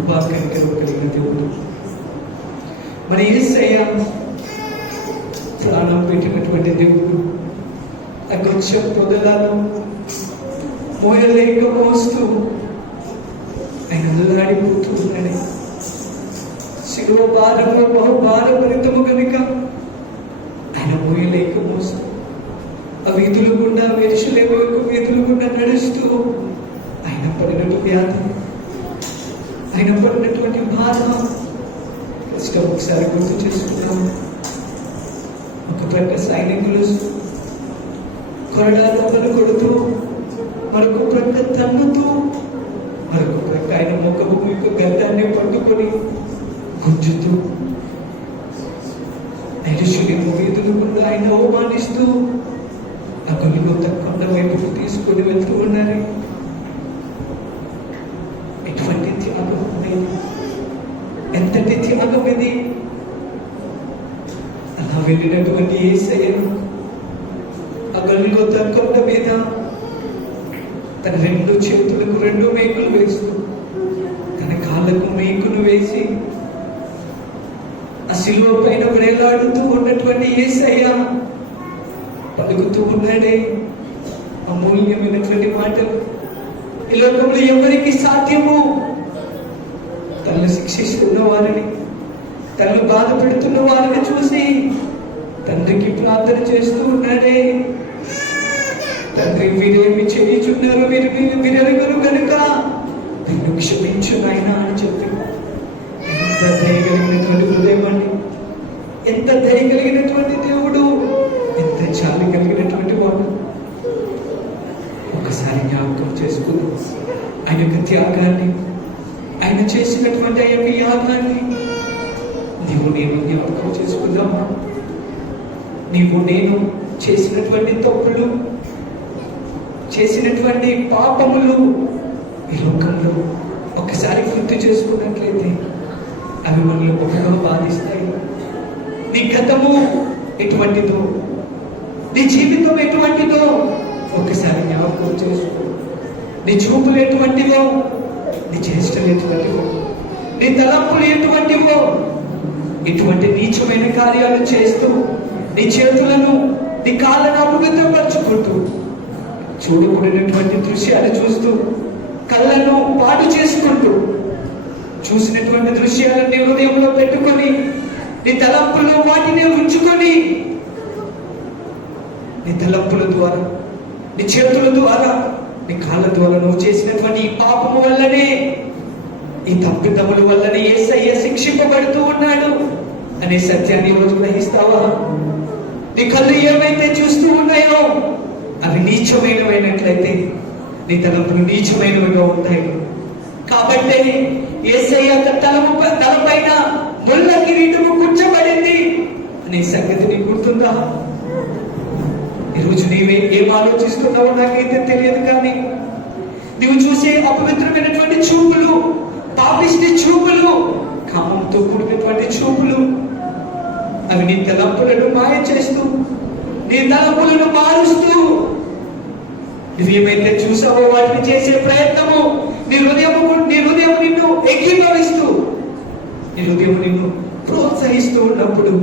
కృపా కనికరం కలిగిన దేవుడు. మరి యేసయ్య ప్రాణం పెట్టినటువంటి దేవుడు అగొచ్చ పొదలను మోయలేక మోస్తూ ఆయన అల్లాడిపోతూ ఉన్నాడు. శిలువ భారంలో బహుభారభరితము కనుక ఆయన మోయలేక మోస్తూ ఆ వీధుల గుండా యెరూషలేము యొక్క వీధుల గుండా నడుస్తూ ఆయన పడినటువంటి వ్యాధి, ఆయన పడినటువంటి బాధ కష్టం ఒకసారి గుర్తు చేసుకుంటాం. ఒక ప్రక్క సైనికులు కొరడాలు కొడుతూ, మరొక ప్రక్క తన్నుతూ, మరొక ప్రక్క ఆయన ముఖము యొక్క గద్దాన్ని పట్టుకొని గుంజుతూ యెరూషలేము వీధుల గుండా ఆయన అవమానిస్తూ ఆ గొల్గొతా కొండ వైపుకు తీసుకొని వెళ్తూ ఉన్నారు. ఎటువంటి త్యాగం ఉండేది, ఎంతటి త్యాగం ఇది! అలా వెళ్ళినటువంటి యేసయ్యను ఆ గొల్గొతా కొండ మీద తన రెండు చేతులకు రెండు మేకులు వేస్తూ, తన కాళ్ళకు మేకులు వేసి ఆ శిలువ పైన వేలాడుతూ ఉన్నటువంటి యేసయ్య పలుకుతూ ఉన్నాడే అమూల్యమైనటువంటి మాటలు. ఈ లోకంలో ఎవరికి సాధ్యము? తనను శిక్షిస్తున్న వారిని, తనను బాధ పెడుతున్న వారిని చూసి తండ్రికి ప్రార్థన చేస్తూ ఉన్నాడే, తండ్రి వీరేమి చేయుచున్నారు, వీరెరుగరు కనుక నిన్ను క్షమించు నాయనా అని చెప్పి. ఎంత దయగలిగినటువంటి హృదయం అండి! ఎంత దయగలిగినటువంటి దేవుడు! ఎంత జాలి కలిగినటువంటి వాడు! ఒకసారి జ్ఞాపకం చేసుకుని ఆయన యొక్క త్యాగాన్ని, ఆయన చేసినటువంటి ఆ యొక్క యాగాన్ని నీవు నేను జ్ఞాపకం చేసుకుందామా? నీవు నేను చేసినటువంటి తప్పులు, చేసినటువంటి పాపములు ఈ లోకంలో ఒకసారి గుర్తు చేసుకున్నట్లయితే అవి మనల్ని ఒకటో బాధిస్తాయి. నీ గతము ఎటువంటిదో, నీ జీవితం ఎటువంటిదో ఒకసారి జ్ఞాపకం చేసుకో. నీ చూపులు ఎటువంటివో, నీ చేష్టలు ఎటువంటివో, నీ తలంపులు ఎటువంటివో, ఇటువంటి నీచమైన కార్యాలు చేస్తూ నీ చేతులను, నీ కాళ్ళను అపవిత్రపరచుకుంటూ, చూడకూడనటువంటి దృశ్యాలు చూస్తూ, కళ్ళను పాడు చేసుకుంటూ, చూసినటువంటి దృశ్యాలను నీ హృదయంలో పెట్టుకొని, నీ తలంపుల్లో వాటిని ఉంచుకొని, నీ తలంపుల ద్వారా, నీ చేతుల ద్వారా, నీ కాళ్ళ ద్వారా నువ్వు చేసినటువంటి ఈ పాపము వల్లనే, ఈ తప్పిదముల వల్లనే యేసయ్య శిక్షింపబడుతూ ఉన్నాడు అనే సత్యాన్ని ఈరోజు గ్రహిస్తావా? నీ కళ్ళు ఏమైతే చూస్తూ ఉన్నాయో అవి నీచమైనవైనట్లయితే నీ తలంపులు నీచమైనవిగా ఉంటాయి. కాబట్టి యేసయ్య తలపైన ముళ్ళ కిరీటము కూర్చోబడింది అనే సంగతి నీకు గుర్తుందా? ఈరోజు నీవే ఏం ఆలోచిస్తున్నావో నాకైతే తెలియదు, కానీ నీవు చూసే అపవిత్రమైనటువంటి చూపులు, పాపిష్టి చూపులు, కామంతో కూడినటువంటి చూపులు, అవి నీ తలంపులను మాయ చేస్తూ, నీ తలంపులను మారుస్తూ, నువ్వేమైతే చూసావో వాటిని చేసే ప్రయత్నము నీ హృదయం నిన్ను ఏకీభవిస్తూ, నీ హృదయం నిన్ను ప్రోత్సహిస్తూ ఉన్నప్పుడు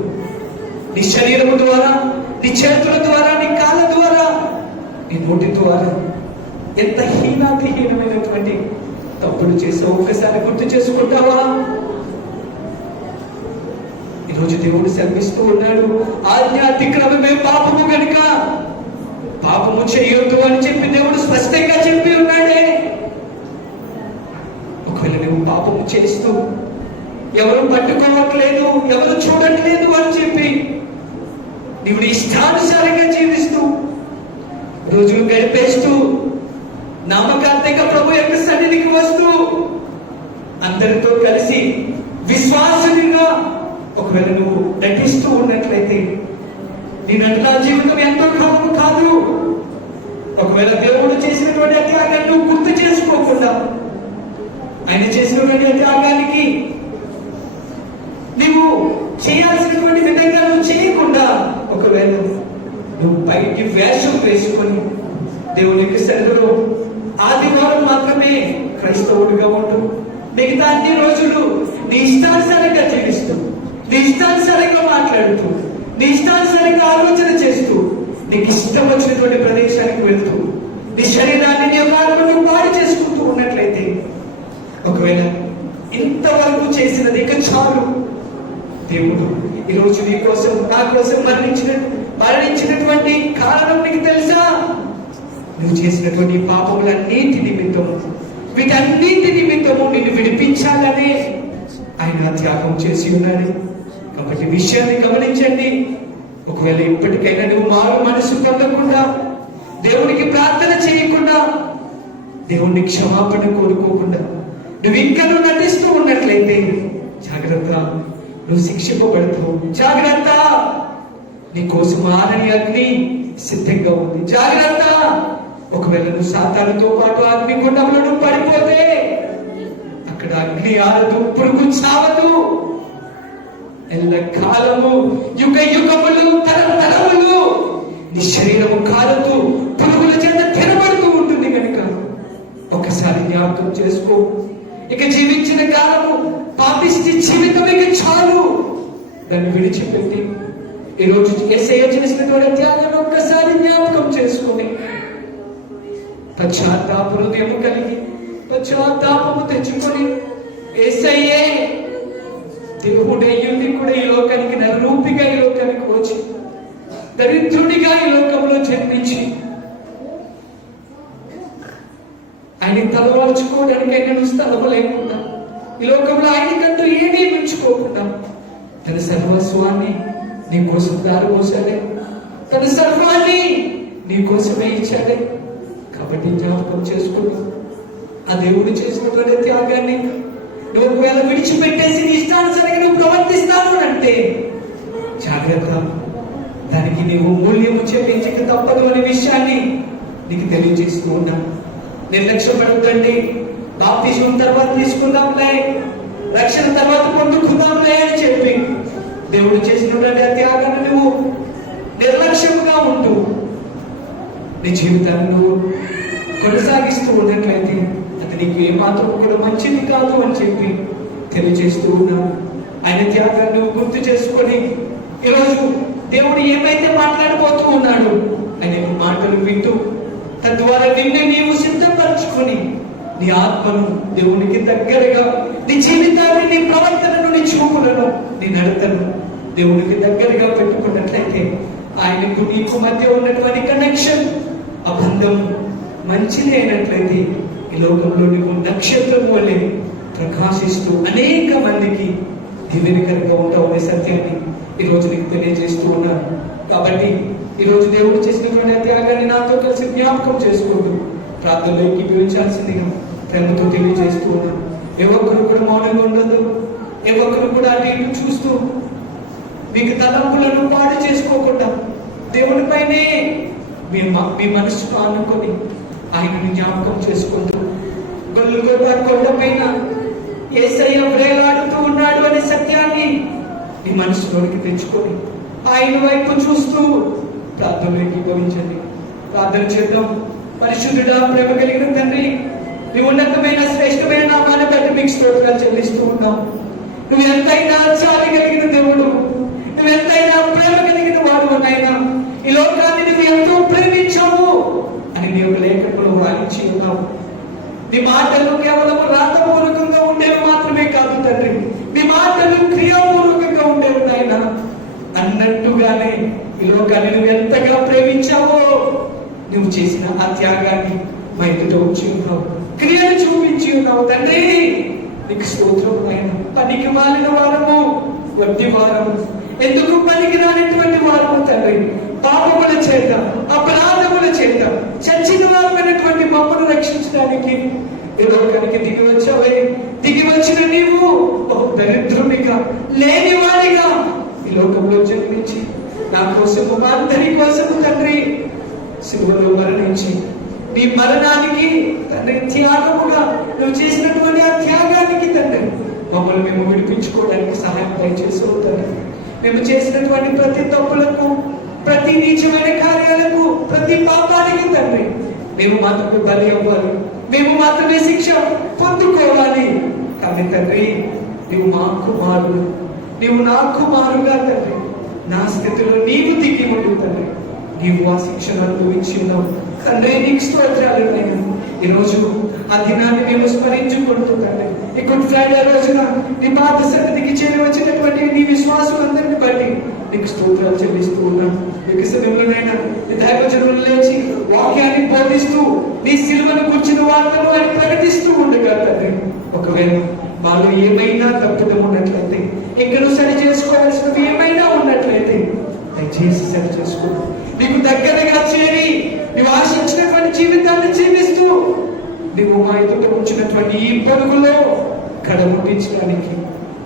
నీ శరీరము ద్వారా, నీ చేతుల ద్వారా, నీ కాళ్ళ ద్వారా, నీ నోటి ద్వారా ఎంత హీనమైనటువంటి తప్పులు చేసావు ఒకసారి గుర్తు చేసుకుంటావా? ఈరోజు దేవుడు సెలవిస్తూ ఉన్నాడు, ఆజ్ఞ అతిక్రమమే పాపము కనుక పాపము చేయొద్దు అని చెప్పి దేవుడు స్పష్టంగా చెప్పి ఉన్నాడే. ఒకవేళ నువ్వు పాపము చేస్తూ ఎవరు పట్టుకోవట్లేదు, ఎవరు చూడట్లేదు అని చెప్పి నీవు నీ ఇష్టానుసారంగా జీవిస్తూ, రోజులు గడిపేస్తూ, నామకార్థంగా ప్రభు యొక్క సన్నిధికి వస్తూ, అందరితో కలిసి విశ్వాసంగా ఒకవేళ నువ్వు నటిస్తూ ఉన్నట్లయితే నీ నటనా జీవితం ఎంతో కాలము కాదు. ఒకవేళ దేవుడు చేసినటువంటి త్యాగాన్ని నువ్వు గుర్తు చేసుకోకుండా, ఆయన చేసినటువంటి త్యాగానికి నువ్వు చేయాల్సినటువంటి విధంగా నువ్వు చేయకుండా, ఒకవేళ నువ్వు బయటి వేషం వేసుకొని దేవునికి సన్నిధిలో ఆదివారం మాత్రమే క్రైస్తవుడిగా ఉంటూ, మిగతా అన్ని రోజులు నీ ఇష్టానుసారంగా జీవిస్తూ, నీ ఇష్టానుసారంగా మాట్లాడుతూ, నీ ఇష్టానుసారంగా ఆలోచన చేస్తూ, నీకు ఇష్టం వచ్చినటువంటి ప్రదేశానికి వెళ్తూ, నీ శరీరాన్ని నీ ఆత్మను పాడు చేసుకుంటూ ఉన్నట్లయితే, ఒకవేళ ఇంతవరకు చేసినది ఇక చాలు. దేవుడు ఈరోజు నీ కోసం, నా కోసం మరణించినటువంటి కారణం నీకు తెలుసా? నువ్వు చేసినటువంటి పాపములన్నింటి నిమిత్తము, వీటన్నింటి నిమిత్తము నిన్ను విడిపించాలని ఆయన త్యాగం చేసి ఉన్నాడు. కాబట్టి విషయాన్ని గమనించండి. ఒకవేళ ఇప్పటికైనా నువ్వు మారు మనసు పొందకుండా, దేవునికి ప్రార్థన చేయకుండా, దేవుణ్ణి క్షమాపణ కోరుకోకుండా నువ్వు ఇంకా నటిస్తూ ఉన్నట్లయితే జాగ్రత్త, నువ్వు శిక్షింపబడతావు. జాగ్రత్త, నీ కోసం ఆరని అగ్ని సిద్ధంగా ఉంది. జాగ్రత్త, ఒకవేళ నువ్వు సాతానుతో పాటు అగ్నిగుండంలో నువ్వు పడిపోతే అక్కడ అగ్ని ఆరదు, పురుగు చావదు. ఎల్ల కాలము, యుగ యుగములు, తరములు నీ శరీరము కాలుతూ పురుగుల చేత తినబడుతూ ఉంటుంది. కనుక ఒకసారి జ్ఞాపకం చేసుకో. ఇక జీవించిన కాలము పాపిష్టి జీవితం ఇక చాలు. దాన్ని విడిచిపెట్టి ఈరోజు యేసయ్య చేసినటువంటి త్యాగం ఒక్కసారి జ్ఞాపకం చేసుకుని పశ్చాత్తాప హృదయం కలిగి, పశ్చాత్తాపము తెచ్చుకొని, యేసయ్యే దేవుడయ్యుండి కూడా ఈ లోకానికి నరరూపిగా ఈ లోకానికి వచ్చి, దరిద్రుడిగా ఈ లోకంలో జన్మించి, ఆయన తలవాల్చుకోవడానికి నేను స్థలము లేకుండా, ఈ లోకంలో ఆయనకంటూ ఏమీ ఉంచుకోకుండా తన సర్వస్వాన్ని నీ కోసం దారిపోసాడే, తన సర్వాన్ని నీ కోసమే ఇచ్చాడే. కాబట్టి జ్ఞాపకం చేసుకుని ఆ దేవుడు చేసినటువంటి త్యాగాన్ని నువ్వు ఒకవేళ విడిచిపెట్టేసి నీ ఇష్టానుసారంగా నువ్వు ప్రవర్తిస్తాను అంటే జాగ్రత్త, దానికి నీవు మూల్యము చెల్లించక తప్పదు అనే విషయాన్ని నీకు తెలియజేస్తూ ఉన్నా. నిర్లక్ష్యపడద్దండి. బాప్తిస్మం తర్వాత తీసుకుందాంలే, రక్షణ తర్వాత పొందుకుందాంలే అని చెప్పి దేవుడు చేసినటువంటి త్యాగాన్ని నువ్వు నిర్లక్ష్యంగా ఉంటూ నీ జీవితాన్ని నువ్వు కొనసాగిస్తూ ఉన్నట్లయితే అది నీకు ఏమాత్రం కూడా మంచిది కాదు అని చెప్పి తెలియజేస్తూ ఉన్నాను. ఆయన త్యాగాన్ని నువ్వు గుర్తు చేసుకొని ఈరోజు దేవుడు ఏమైతే మాట్లాడబోతూ ఉన్నాడు ఆయన మాటలు వింటూ, తద్వారా నిన్ను నీవు సిద్ధపరచుకొని నీ ఆత్మను దేవునికి దగ్గరగా, నీ జీవితాన్ని, నీ ప్రవర్తనను, నీ చూపులను, నీ నడతను దేవునికి దగ్గరగా పెట్టుకున్నట్లయితే ఆయనకు నీకు మధ్య ఉన్నటువంటి కనెక్షన్, ఆ బంధం మంచిది అయినట్లయితే ఈ లోకంలో నీకు నక్షత్రం వల్లే ప్రకాశిస్తూ అనేక మందికి దీవెనకరంగా ఉంటావు అనే సత్యాన్ని ఈరోజు నీకు తెలియజేస్తూ ఉన్నాను. కాబట్టి ఈరోజు దేవుడు చేసినటువంటి త్యాగాన్ని నాతో కలిసి జ్ఞాపకం చేసుకుంటూ ప్రార్థనలో ఏకీభవించాల్సిందిగా ప్రేమతో తెలియజేస్తూ ఉన్నాను. ఏ ఒక్కరు కూడా మౌనంగా ఉండదు. ఏ ఒక్కరు కూడా అటు ఇటు చూస్తూ మీకు తలంపులను పాడు చేసుకోకుండా దేవుడిపైనే మీ మనసును ఆనుకొని ఆయనను జ్ఞాపకం చేసుకుంటూ గొల్గొతా కొండపైన యేసయ్య వేలాడుతూ ఉన్నాడు అనే సత్యాన్ని మీ మనసులోనికి తెచ్చుకొని ఆయన వైపు చూస్తూ ప్రార్థనలోకి భవించండి. ప్రార్థన చేద్దాం. పరిశుద్ధుడా, ప్రేమ కలిగిన తండ్రి, నీ ఉన్నతమైన శ్రేష్టమైన నామాన్ని బట్టి మీకు స్తోత్రాలు చెల్లిస్తూ ఉన్నాం. నువ్వు ఎంతైనా చాలి కలిగిన దేవుడు, నువ్వు ఎంతైనా ప్రేమ కలిగిన వాడు అన్నైనా ఈ లోకాన్ని నువ్వు ఎంతో ప్రేమించావు అని నీ యొక్క లేఖకులు వాయించి ఉన్నావు. నీ మాటలు కేవలం రాతపూర్వకంగా ఉండేవి మాత్రమే కాదు తండ్రి, నీ మాటలు క్రియాపూర్వకంగా ఉండేవి నాయన. అన్నట్టుగానే ఈ లోకాన్ని నువ్వు ఎంతగా ప్రేమించావో నువ్వు చేసిన ఆ త్యాగాన్ని మా ఎదుట వచ్చి ఉన్నావు, క్రియలు చూపించి ఉన్నావు తండ్రి. నీకు స్తోత్రం ఆయన. పనికి మాలిన వారము, వడ్డీ వారము, ఎందుకు పనికి రానటువంటి వారము తండ్రి, పాపముల చేత, అపరాధముల చేత చచ్చిన వారమైనటువంటి మమ్మను రక్షించడానికి ఈ లోకానికి దిగి వచ్చావే. దిగి వచ్చిన నీవు దరిద్రునిగా, లేనివాడిగా ఈ లోకంలో జన్మించి నా కోసము, మా అందరి కోసము తండ్రి శిలువలో మరణించి నీ మరణానికి తండ్రి త్యాగముగా నువ్వు చేసినటువంటి ఆ త్యాగానికి తండ్రి మమ్మల్ని మేము విడిపించుకోవడానికి సహాయం దయచేసి తండ్రి. మేము చేసినటువంటి ప్రతి తప్పులకు, ప్రతి నీచమైన కార్యాలకు, ప్రతి పాపానికి తండ్రి మేము మాత్రమే బలి అవ్వాలి, మేము మాత్రమే శిక్ష పొందుకోవాలి కానీ తండ్రి, నీవు మా కుమారుడు, నీవు నా కుమారుగా తండ్రి, నా స్థితిలో నీవు దిగి ఉండు తండ్రి. నీవు ఆ శిక్షను అనుభవించి ఉన్నావు తండ్రి. నీకు స్తోత్రాలు నాయన. ఈ రోజు ఆ దినాన్ని మేము స్మరించుకుంటూ తండ్రి, ఈ గుడ్ ఫ్రైడే రోజున నీ పాత సన్నిధికి చేరి వచ్చినటువంటి నీ విశ్వాసులందరిని బట్టి నీకు స్తోత్రాలు చెల్లిస్తూ ఉన్నాను. మీకు సమయంలోనైనా నీ దైవజనులు లేచి వాక్యాన్ని బోధిస్తూ నీ సిలువను కూర్చున్న వార్తను అని ప్రకటిస్తూ ఉండగా తండ్రి, ఒకవేళ మాలో ఏమైనా తప్పుదం ఉన్నట్లయితే, ఎక్కడో సరి చేసుకోవాల్సినవి ఏమైనా ఉన్నట్లయితే దయచేసి సరి చేసుకో. నీకు దగ్గరగా చేరి నువ్వు ఆశించినటువంటి జీవితాన్ని జీవిస్తూ నువ్వు మా ఎదుట ఉంచినటువంటి ఈ పరుగులో కడముట్టించడానికి,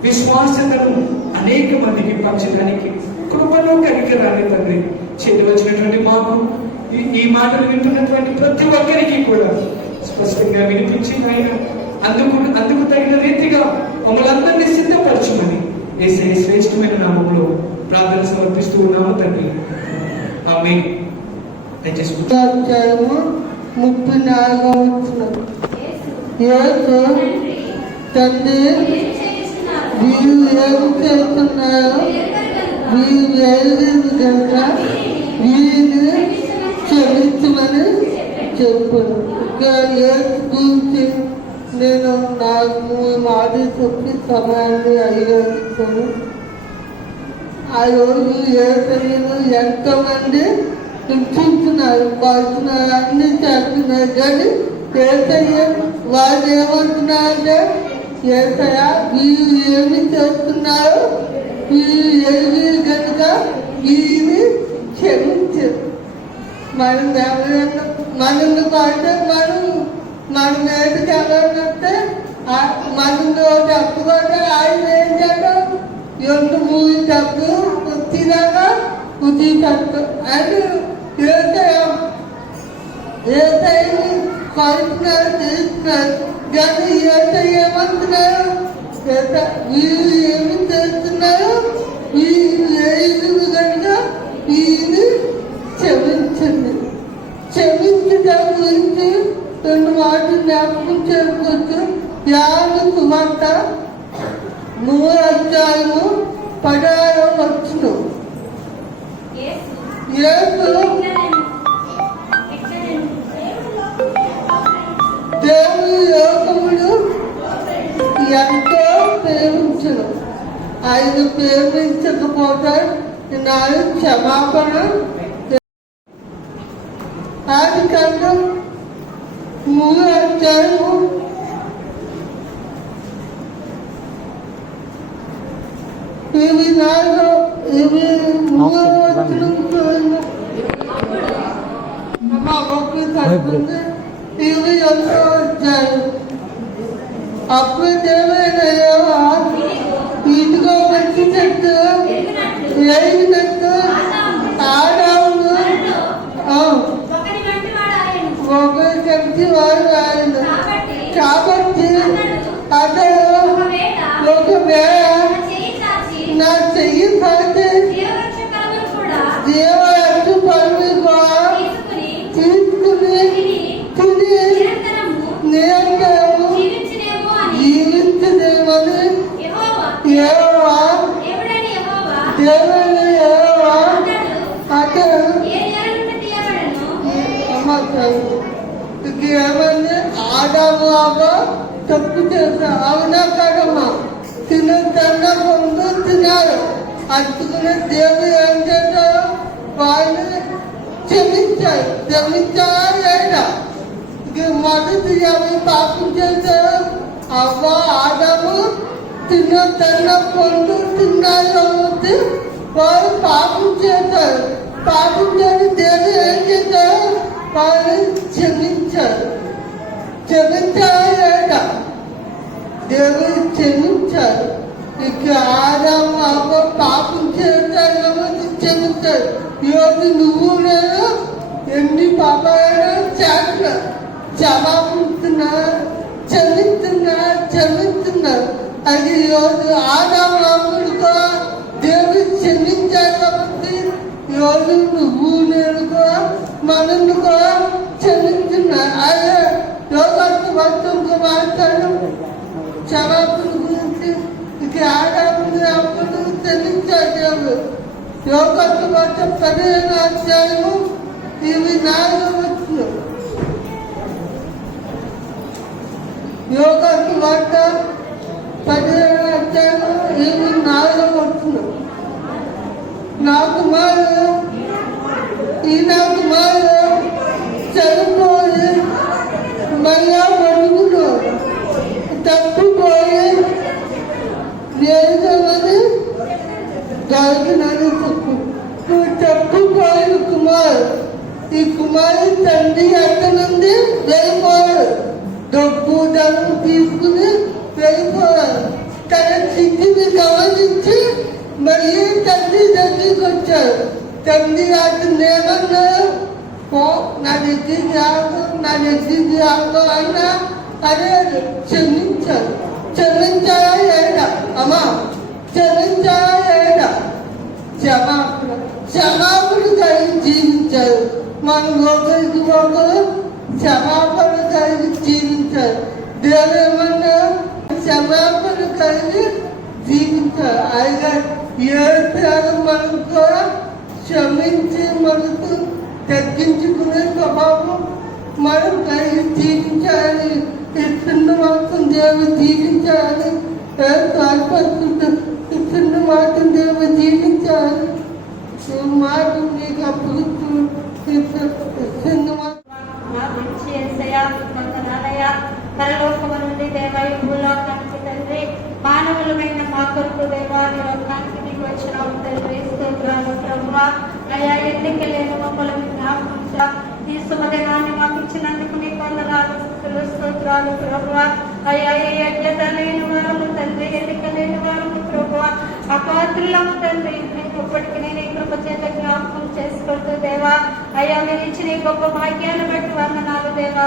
విశ్వాసతను అనేక మందికి పంచడానికి కృపను కనికరాని తండ్రి చేతి వచ్చినటువంటి మాకు ఈ మాటలు వింటున్నటువంటి ప్రతి ఒక్కరికి కూడా స్పష్టంగా వినిపించి ఆయన అందుకు తగిన రీతిగా మమ్మల్ని అందరినీ సిద్ధపరచుమని యేసయ్య శ్రేష్టమైన నామంలో ప్రార్థన సమర్పిస్తూ ఉన్నాము తండ్రి. ఆమేన్. దయచేసి 34 తండ్రి, వీరు ఏమి చేస్తున్నారో వీరు ఎరుగరు కనుక వీరిని క్షమించమని చెప్పాను. ఇంకా యేసు గురించి నేను నాకు మాట చెప్పి సమయాన్ని అడిగాను. ఆ రోజు యేసయ్యను ఎంతోమంది హింసిస్తున్నారు, పడుతున్నారు, అన్ని చేస్తున్నారు. కానీ యేసయ్య వాళ్ళు ఏమంటున్నారంటే, యేసయ్య వీరు ఏమి చేస్తున్నారు, వీరు ఏమి కనుక వీరిని క్షమించారు. మనం ఎవరైనా మనల్ని పడితే మన మీదకి ఎవరంటే మనలో తప్పుకుంటే ఆయన ఏం చేద్దాం, ఎంత మూడు తప్పు వచ్చినాక ఉచి తప్పు అని ఏసైని కలుపుతున్నారు, తీస్తున్నారు. కానీ ఏసై ఏమంటున్నారు, వీరు ఏమి చేస్తున్నారు, వీరు లేదు కనుక వీరిని క్షమించండి. క్షమించడం గురించి 2 మాటలు జ్ఞాపకం చేసుకోవచ్చు. యాను సుమంత 3 అధ్యాయము 16వ వచనం. దేవుని లోకమును ఎంతో ప్రేమించను, ఆయన ప్రేమించకపోతే నాకు క్షమాపణ. ఆది కాండం 3వ అధ్యాయము 28వ అధ్యాయం. అప్పుడు దేవుడైన ఇదిగో మంచి చెట్టు ఎరిగినట్టు ఆదామును ఒకరి కంటి వాడు ఆయన. కాబట్టి అతడు ఒకవేళ నా చెయ్యి పడితే దేవరక్ష పనులు కూడా తీసుకుని తిని నిరంతరము జీవించదేమని యెహోవా దేవుని యెహోవా అతడు ఏమని ఆదాము తప్పు చేశారు. అవునా కదమ్మా? తిన్న ముందు తిన్నారు, అందుకుని దేవుడు ఏం చేశారు, వాళ్ళని క్షమించారా లేదా? మొదటి ఎవరు పాపం చేశారు? అవ్వ ఆదాము తిన్న ముందు తిన్నారు కాబట్టి వాళ్ళు పాపం చేశారు. పాపం చేసి దేవుడు ఏం చేశారు, వాళ్ళని క్షమించారా లేదా? దేవుడు క్షమించారు. ఇక ఆదాము అవ్వ పాపం చేశారు కాబట్టి క్షమించారు. ఈరోజు నువ్వు నేను ఎన్ని పాపాలు చేస్తున్నా, క్షమిస్తున్నారు. అది ఈరోజు ఆదాము అవ్వడుకో దేవుడు క్షమించారు కాబట్టి ఈరోజు నువ్వు నేనుకో మననుకో క్షమిస్తున్నారు. అదే లోకానికి వర్తంకు మాట్లాడు క్షమాపణ గురించి ఇక ఆడాపుని అప్పుడు చెల్లించాడు దేవుడు. యోగత్తు వార్త 15వ అధ్యాయము ఇవి 4వ వచనం. యోగత్తు వార్త 15వ అధ్యాయము ఇవి 4వ వచనం. నా కుమారుడు చనిపోయి మళ్ళా మరుగులు తప్పిపోయి ఏదన్నది దాగినది తప్పు. నువ్వు తప్పిపోయిన కుమారు. ఈ కుమారు తండ్రి అతనుంది వెళ్ళిపోయాడు. డబ్బు ధనం తీసుకుని వెళ్ళిపోయాడు. తన స్థితిని గమనించి మళ్ళీ తండ్రి దగ్గరికి వచ్చాడు. తండ్రి అతను ఏమన్నారు? నా దగ్గరికి ఆగు అయినా అదే క్షమించాడు. క్షమించారా ఏడా? అమ్మా క్షమించారా ఏడా? క్షమాపణ కలిగి జీవించారు. మనం ఒకరికి ఒకరు క్షమాపణ కలిగి జీవించారు. దేవుడు ఏమన్నా క్షమాపణ కలిగి జీవించారు. అయినా ఏ ప్రాణం మనం కూడా క్షమించి మనకు తగ్గించుకునే స్వభావం మనం కలిగి జీవించాలని చిన్న మాత్రం దేవుడు జీవించాలి. చిన్న మాత్రం దేవుడు జీవించాలి. మాట మీకు అప్పుడు చిన్న పరలోకము నుండి దేవా ఈ భూలోకానికి తండ్రి మానవులమైన మా కొరకు దేవా నీ లోకానికి నీకు వచ్చిన తండ్రి స్తోత్రాలు ప్రభువా. అయా ఎన్నిక లేని మమ్మల్ని జ్ఞాపకం ఈ శుభదినాన్ని మాకు ఇచ్చినందుకు నీ వందనాలు స్తోత్రాలు ప్రభువా. అయా ఏ యజ్ఞత లేని వారము తండ్రి, ఎన్నిక లేని వారము ప్రభువా, అపాత్రులము తండ్రి. ఇప్పటికీ నేను ఈ కృప చేత జ్ఞాపకం చేసుకుంటూ దేవా అయ్యా మీరు ఇచ్చిన ఈ గొప్ప భాగ్యాన్ని బట్టి వందనాలు దేవా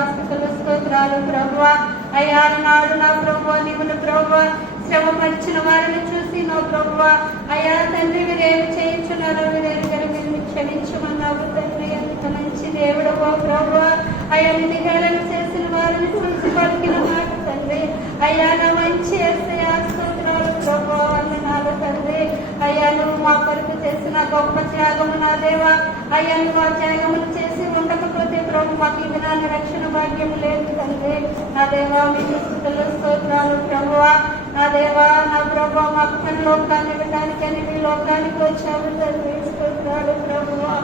స్తోత్రాలు ప్రభువా. అయ్యా నాడు నా ప్రభువా నీవును ప్రభువా శ్రమ పరిచిన వారిని చూసి నా ప్రభువా అయ్యా తండ్రి మీరేమి చేయించున్నారో మీరేమి మీరు క్షమించమన్నావు తండ్రి. ఎంత మంచి దేవుడవో ప్రభువా. అయ్యా నిన్ను హేళన చేసిన వారిని చూసి పలికిన మాట తండ్రి. అయ్యా నా మంచి స్తోత్రాలు ప్రభువా వందనాలు తండ్రి. అయ్యా నువ్వు మా కొరకు చేసిన గొప్ప త్యాగము నా దేవా. అయ్యా నువ్వు ఆ త్యాగములు చేసి ఉండకపోతే ప్రభు మాకు ఈ దినాన్ని రక్షణ భాగ్యం లేదు తండ్రి. నా దేవా మీకు స్తోత్రాలు ప్రభువా. నా దేవా నా ప్రభు మాకు పని లోకాన్ని ఇవ్వడానికని మీ లోకానికి వచ్చావు తండ్రి. స్తోత్రాలు ప్రభువా.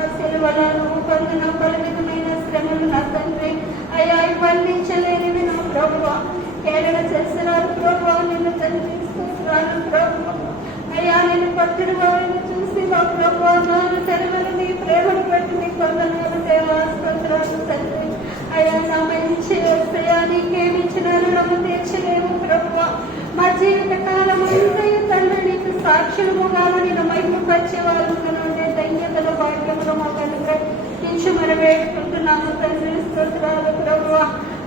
ఆ సిలువలో నువ్వు పొందిన పలువిధమైన శ్రమలు నా తండ్రి అయ్యా వర్ణించలేనివి నా ప్రభువా. కేరళ చేస్తున్నారు ప్రభువా నిన్ను తండ్రి. స్తోత్రాలు ప్రభువా. అయ్యా నేను పట్టుడు వారిని చూసి మా ప్రభువా నాను తెరవని నీ ప్రేమను బట్టి నీ వందనాలు దేవా స్తోత్రాలు తండ్రి. అయ్యా నా మంచి వస్తాయా నీకేమిచ్చిన రుణము తీర్చలేము ప్రభువా. మా జీవిత కాలం అంతయు తండ్రి నీకు సాక్షులముగా నేను మహిమపరిచే వాళ్ళను ధన్యతల భాగ్యములు మాకు అనుగ్రహించి మనం వేడుకుంటున్నాము తండ్రి. స్తోత్రాలు ప్రభువా.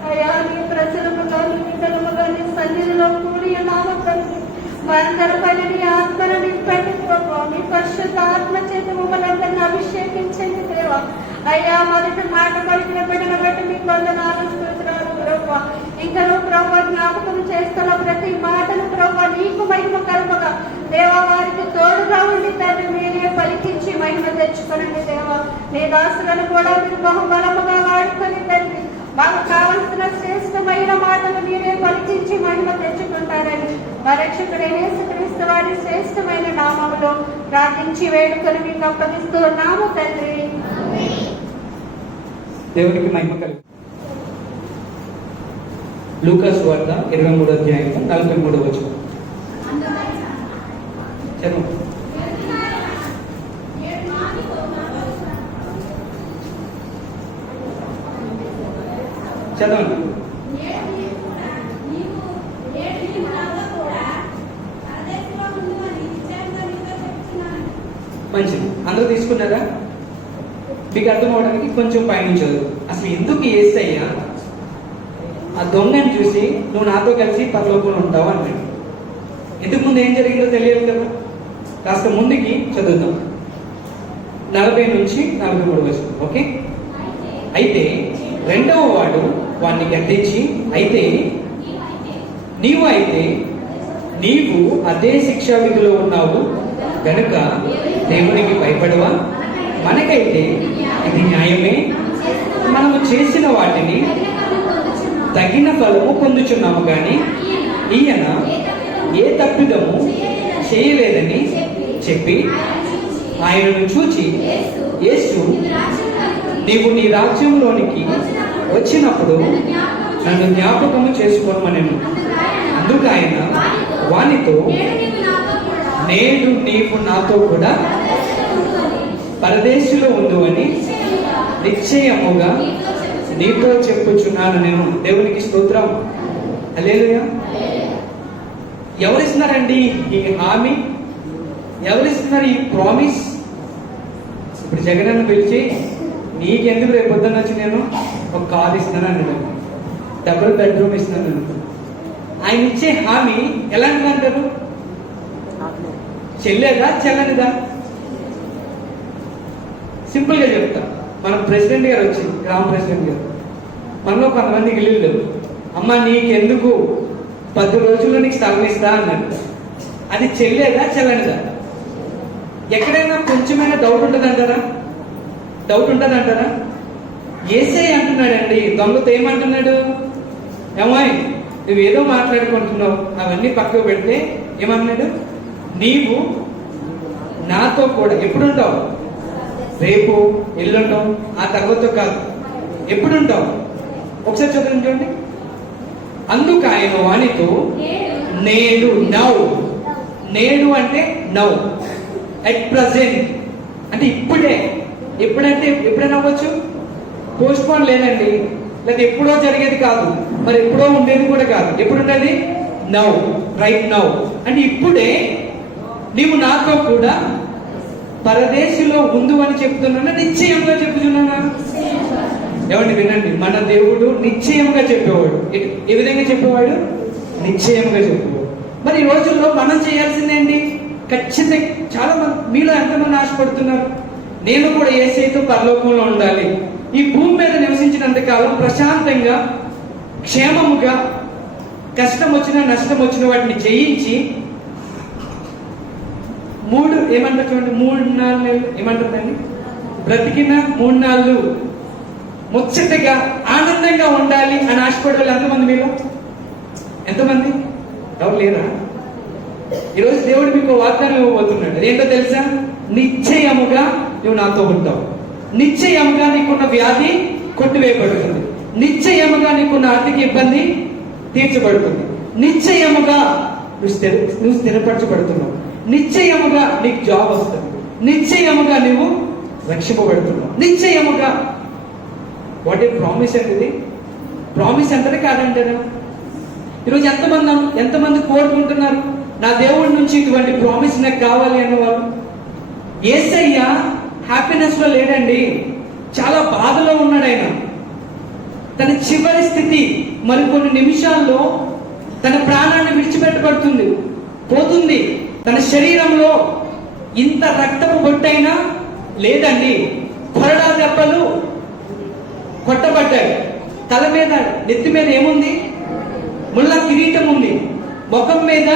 అయ్యా నీ ప్రజలముగా నీ విధముగా నీ సన్నిధిలో కూడి నామ తండ్రి మనందరి పని నీ ఆత్మను నింపండి ప్రభు. మీ పరిశుద్ధ ఆత్మ చేత మమ్మల్ని అందరినీ అభిషేకించండి దేవా. అయ్యా మొదటి మాట పలికిన బిడ్డను బట్టి మీకు వందనాలు స్తోత్రాలు ప్రభు. ఇంకా నువ్వు ప్రభు జ్ఞాపకం చేస్తున్న ప్రతి మాటను ప్రభు నీకు మహిమ కలుగుగా దేవా వారికి తోడుగా ఉండి తండ్రి మీరే పలికించి మహిమ తెచ్చుకోనండి దేవా. నీ దాసులను కూడా మీరు బహుబలముగా వాడుకొని తండ్రి మాకు కావలసిన శ్రేష్టమైన మాటలు మీరే పలికించి మహిమ తెచ్చుకుంటారని మా రక్షకుడైన యేసుక్రీస్తు వారి శ్రేష్టమైన నామములో ప్రార్థించి వేడుకొని మీకు అప్పగిస్తున్నాము తండ్రి. దేవునికి మహిమ కలుగు. లూకా సువార్త 23వ అధ్యాయం 43వ వచనం. చదువు. చదవండి. మంచిది. అందరూ తీసుకున్నారా? మీకు అర్థం అవడానికి కొంచెం పయనించదు. అసలు ఎందుకు యేసయ్య ఆ దొంగని చూసి నువ్వు నాతో కలిసి పరలోకంలో ఉంటావు అన్నాడు? ఇంతకు ముందు ఏం జరిగిందో తెలియదు కదా. కాస్త ముందుకి చదువుతాం. 40 నుంచి 43 వచనం. ఓకే. అయితే రెండవ వాడు వాడిని గద్దించి, అయితే నీవు అయితే నీవు అదే శిక్షా విధిలో ఉన్నావు గనుక దేవునికి భయపడవా? మనకైతే ఇది న్యాయమే. మనము చేసిన వాటిని తగిన ఫలము పొందుచున్నాము కానీ ఈయన ఏ తప్పిదము చేయలేదని చెప్పి ఆయనను చూచి యేసు, నీవు నీ రాజ్యంలోనికి వచ్చినప్పుడు నన్ను జ్ఞాపకము చేసుకోమనెను. అందుకు ఆయన వానితో, నేడు నీవు నాతో కూడా పరదేశంలో ఉండు అని నిశ్చయముగా నీతో చెప్పుచున్నాను నేను. దేవునికి స్తోత్రం. హల్లెలూయా. ఎవరిస్తున్నారండి ఈ హామీ? ఎవరిస్తున్నారు ఈ ప్రామిస్? ఇప్పుడు జగనన్న పిలిచి, నీకెందుకు రేపు పొద్దున్న వచ్చి నేను ఒక కార్ ఇస్తున్నాను అన్నాడు, డబుల్ బెడ్రూమ్ ఇస్తున్నాను. ఆయన ఇచ్చే హామీ ఎలాంటిది అంటారు? చెల్లేదా చెల్లనిదా? సింపుల్ గా చెప్తా. మన ప్రెసిడెంట్ గారు వచ్చి, గ్రామ ప్రెసిడెంట్ గారు, మనలో కొంతమందికి ఇల్లు లేవు. అమ్మ నీకెందుకు 10 రోజుల్లో నీకు స్థలం ఇస్తా అన్నాడు. అది చెల్లేదా చెల్లనిదా? ఎక్కడైనా కొంచెమైనా డౌట్ ఉంటుందంటారా? డౌట్ ఉంటుందంటారా? యేసయ్య అంటున్నాడండి దొంగతో ఏమంటున్నాడు? ఏమాయ్ నువ్వేదో మాట్లాడుకుంటున్నావు, అవన్నీ పక్కకు పెడితే ఏమన్నాడు? నీవు నాతో కూడా ఎప్పుడుంటావు? రేపు, ఎల్లుంటావు, ఆ తర్వాత కాదు, ఎప్పుడుంటావు? ఒకసారి చదువుకోండి. అందుకు ఆయన వానితో, నేడు, నౌ. నేడు అంటే నౌ, అట్ ప్రజెంట్ అంటే ఇప్పుడే. ఎప్పుడంటే ఎప్పుడైనా అవ్వచ్చు, పోస్ట్ పోన్ లేదండి, లేదా ఎప్పుడో జరిగేది కాదు, మరి ఎప్పుడో ఉండేది కూడా కాదు. ఎప్పుడు ఉండేది? Now, right now. అంటే ఇప్పుడే నీవు నాతో కూడా పరదేశంలో ఉండు అని చెప్తున్నానా, నిశ్చయంగా చెప్తున్నానా? ఏమండి వినండి, మన దేవుడు నిశ్చయంగా చెప్పేవాడు. ఏ విధంగా చెప్పేవాడు? నిశ్చయంగా చెప్పేవాడు. మరి ఈ రోజుల్లో మనం చేయాల్సిందేంటి? ఖచ్చితంగా చాలా మంది మీలో ఎంతమంది ఆశపడుతున్నారు, నేను కూడా యేసయ్యతో పరలోకంలో ఉండాలి, ఈ భూమి మీద నివసించినంత కాలం ప్రశాంతంగా క్షేమముగా కష్టం వచ్చినా నష్టం వచ్చిన వాటిని జయించి 3 చూడండి 3-4 నెలలు ఏమంటుందండి, బ్రతికిన 3 నాళ్ళు ముచ్చటగా ఆనందంగా ఉండాలి అని ఆశపడే వాళ్ళు ఎంతమంది మీలో? ఎంతమంది? ఎవరు లేరా? ఈరోజు దేవుడు మీకు వాగ్దానం ఇవ్వబోతున్నాడు. అదేంటో తెలుసా? నిశ్చయముగా నువ్వు నాతో ఉంటావు, నిశ్చయముగా నీకున్న వ్యాధి కొట్టివేయబడుతుంది, నిశ్చయముగా నీకున్న ఆర్థిక ఇబ్బంది తీర్చబడుతుంది, నిశ్చయముగా నువ్వు స్థిరపరచబడుతున్నావు, నిశ్చయముగా నీకు జాబ్ వస్తుంది, నిశ్చయముగా నువ్వు రక్షింపబడుతున్నావు, నిశ్చయముగా. వాట్ ఏ ప్రామిస్ అండి? ప్రామిస్ అంటారా కాదంటారా? ఈరోజు ఎంతమంది కోరుకుంటున్నారు నా దేవుడి నుంచి ఇటువంటి ప్రామిస్ నాకు కావాలి అన్నవారు? యేసయ్య హ్యాపీనెస్ లో లేడండి, చాలా బాధలో ఉన్నాడు. ఆయన తన చివరి స్థితి, మరికొన్ని నిమిషాల్లో తన ప్రాణాన్ని విడిచిపెట్టబడుతుంది, పోతుంది. తన శరీరంలో ఇంత రక్తపు బొట్టైనా లేదండి. కొరడా దెబ్బలు కొట్టబడ్డాడు. తల మీద, నెత్తి మీద ఏముంది? ముళ్ళ కిరీటం ఉంది. ముఖం మీద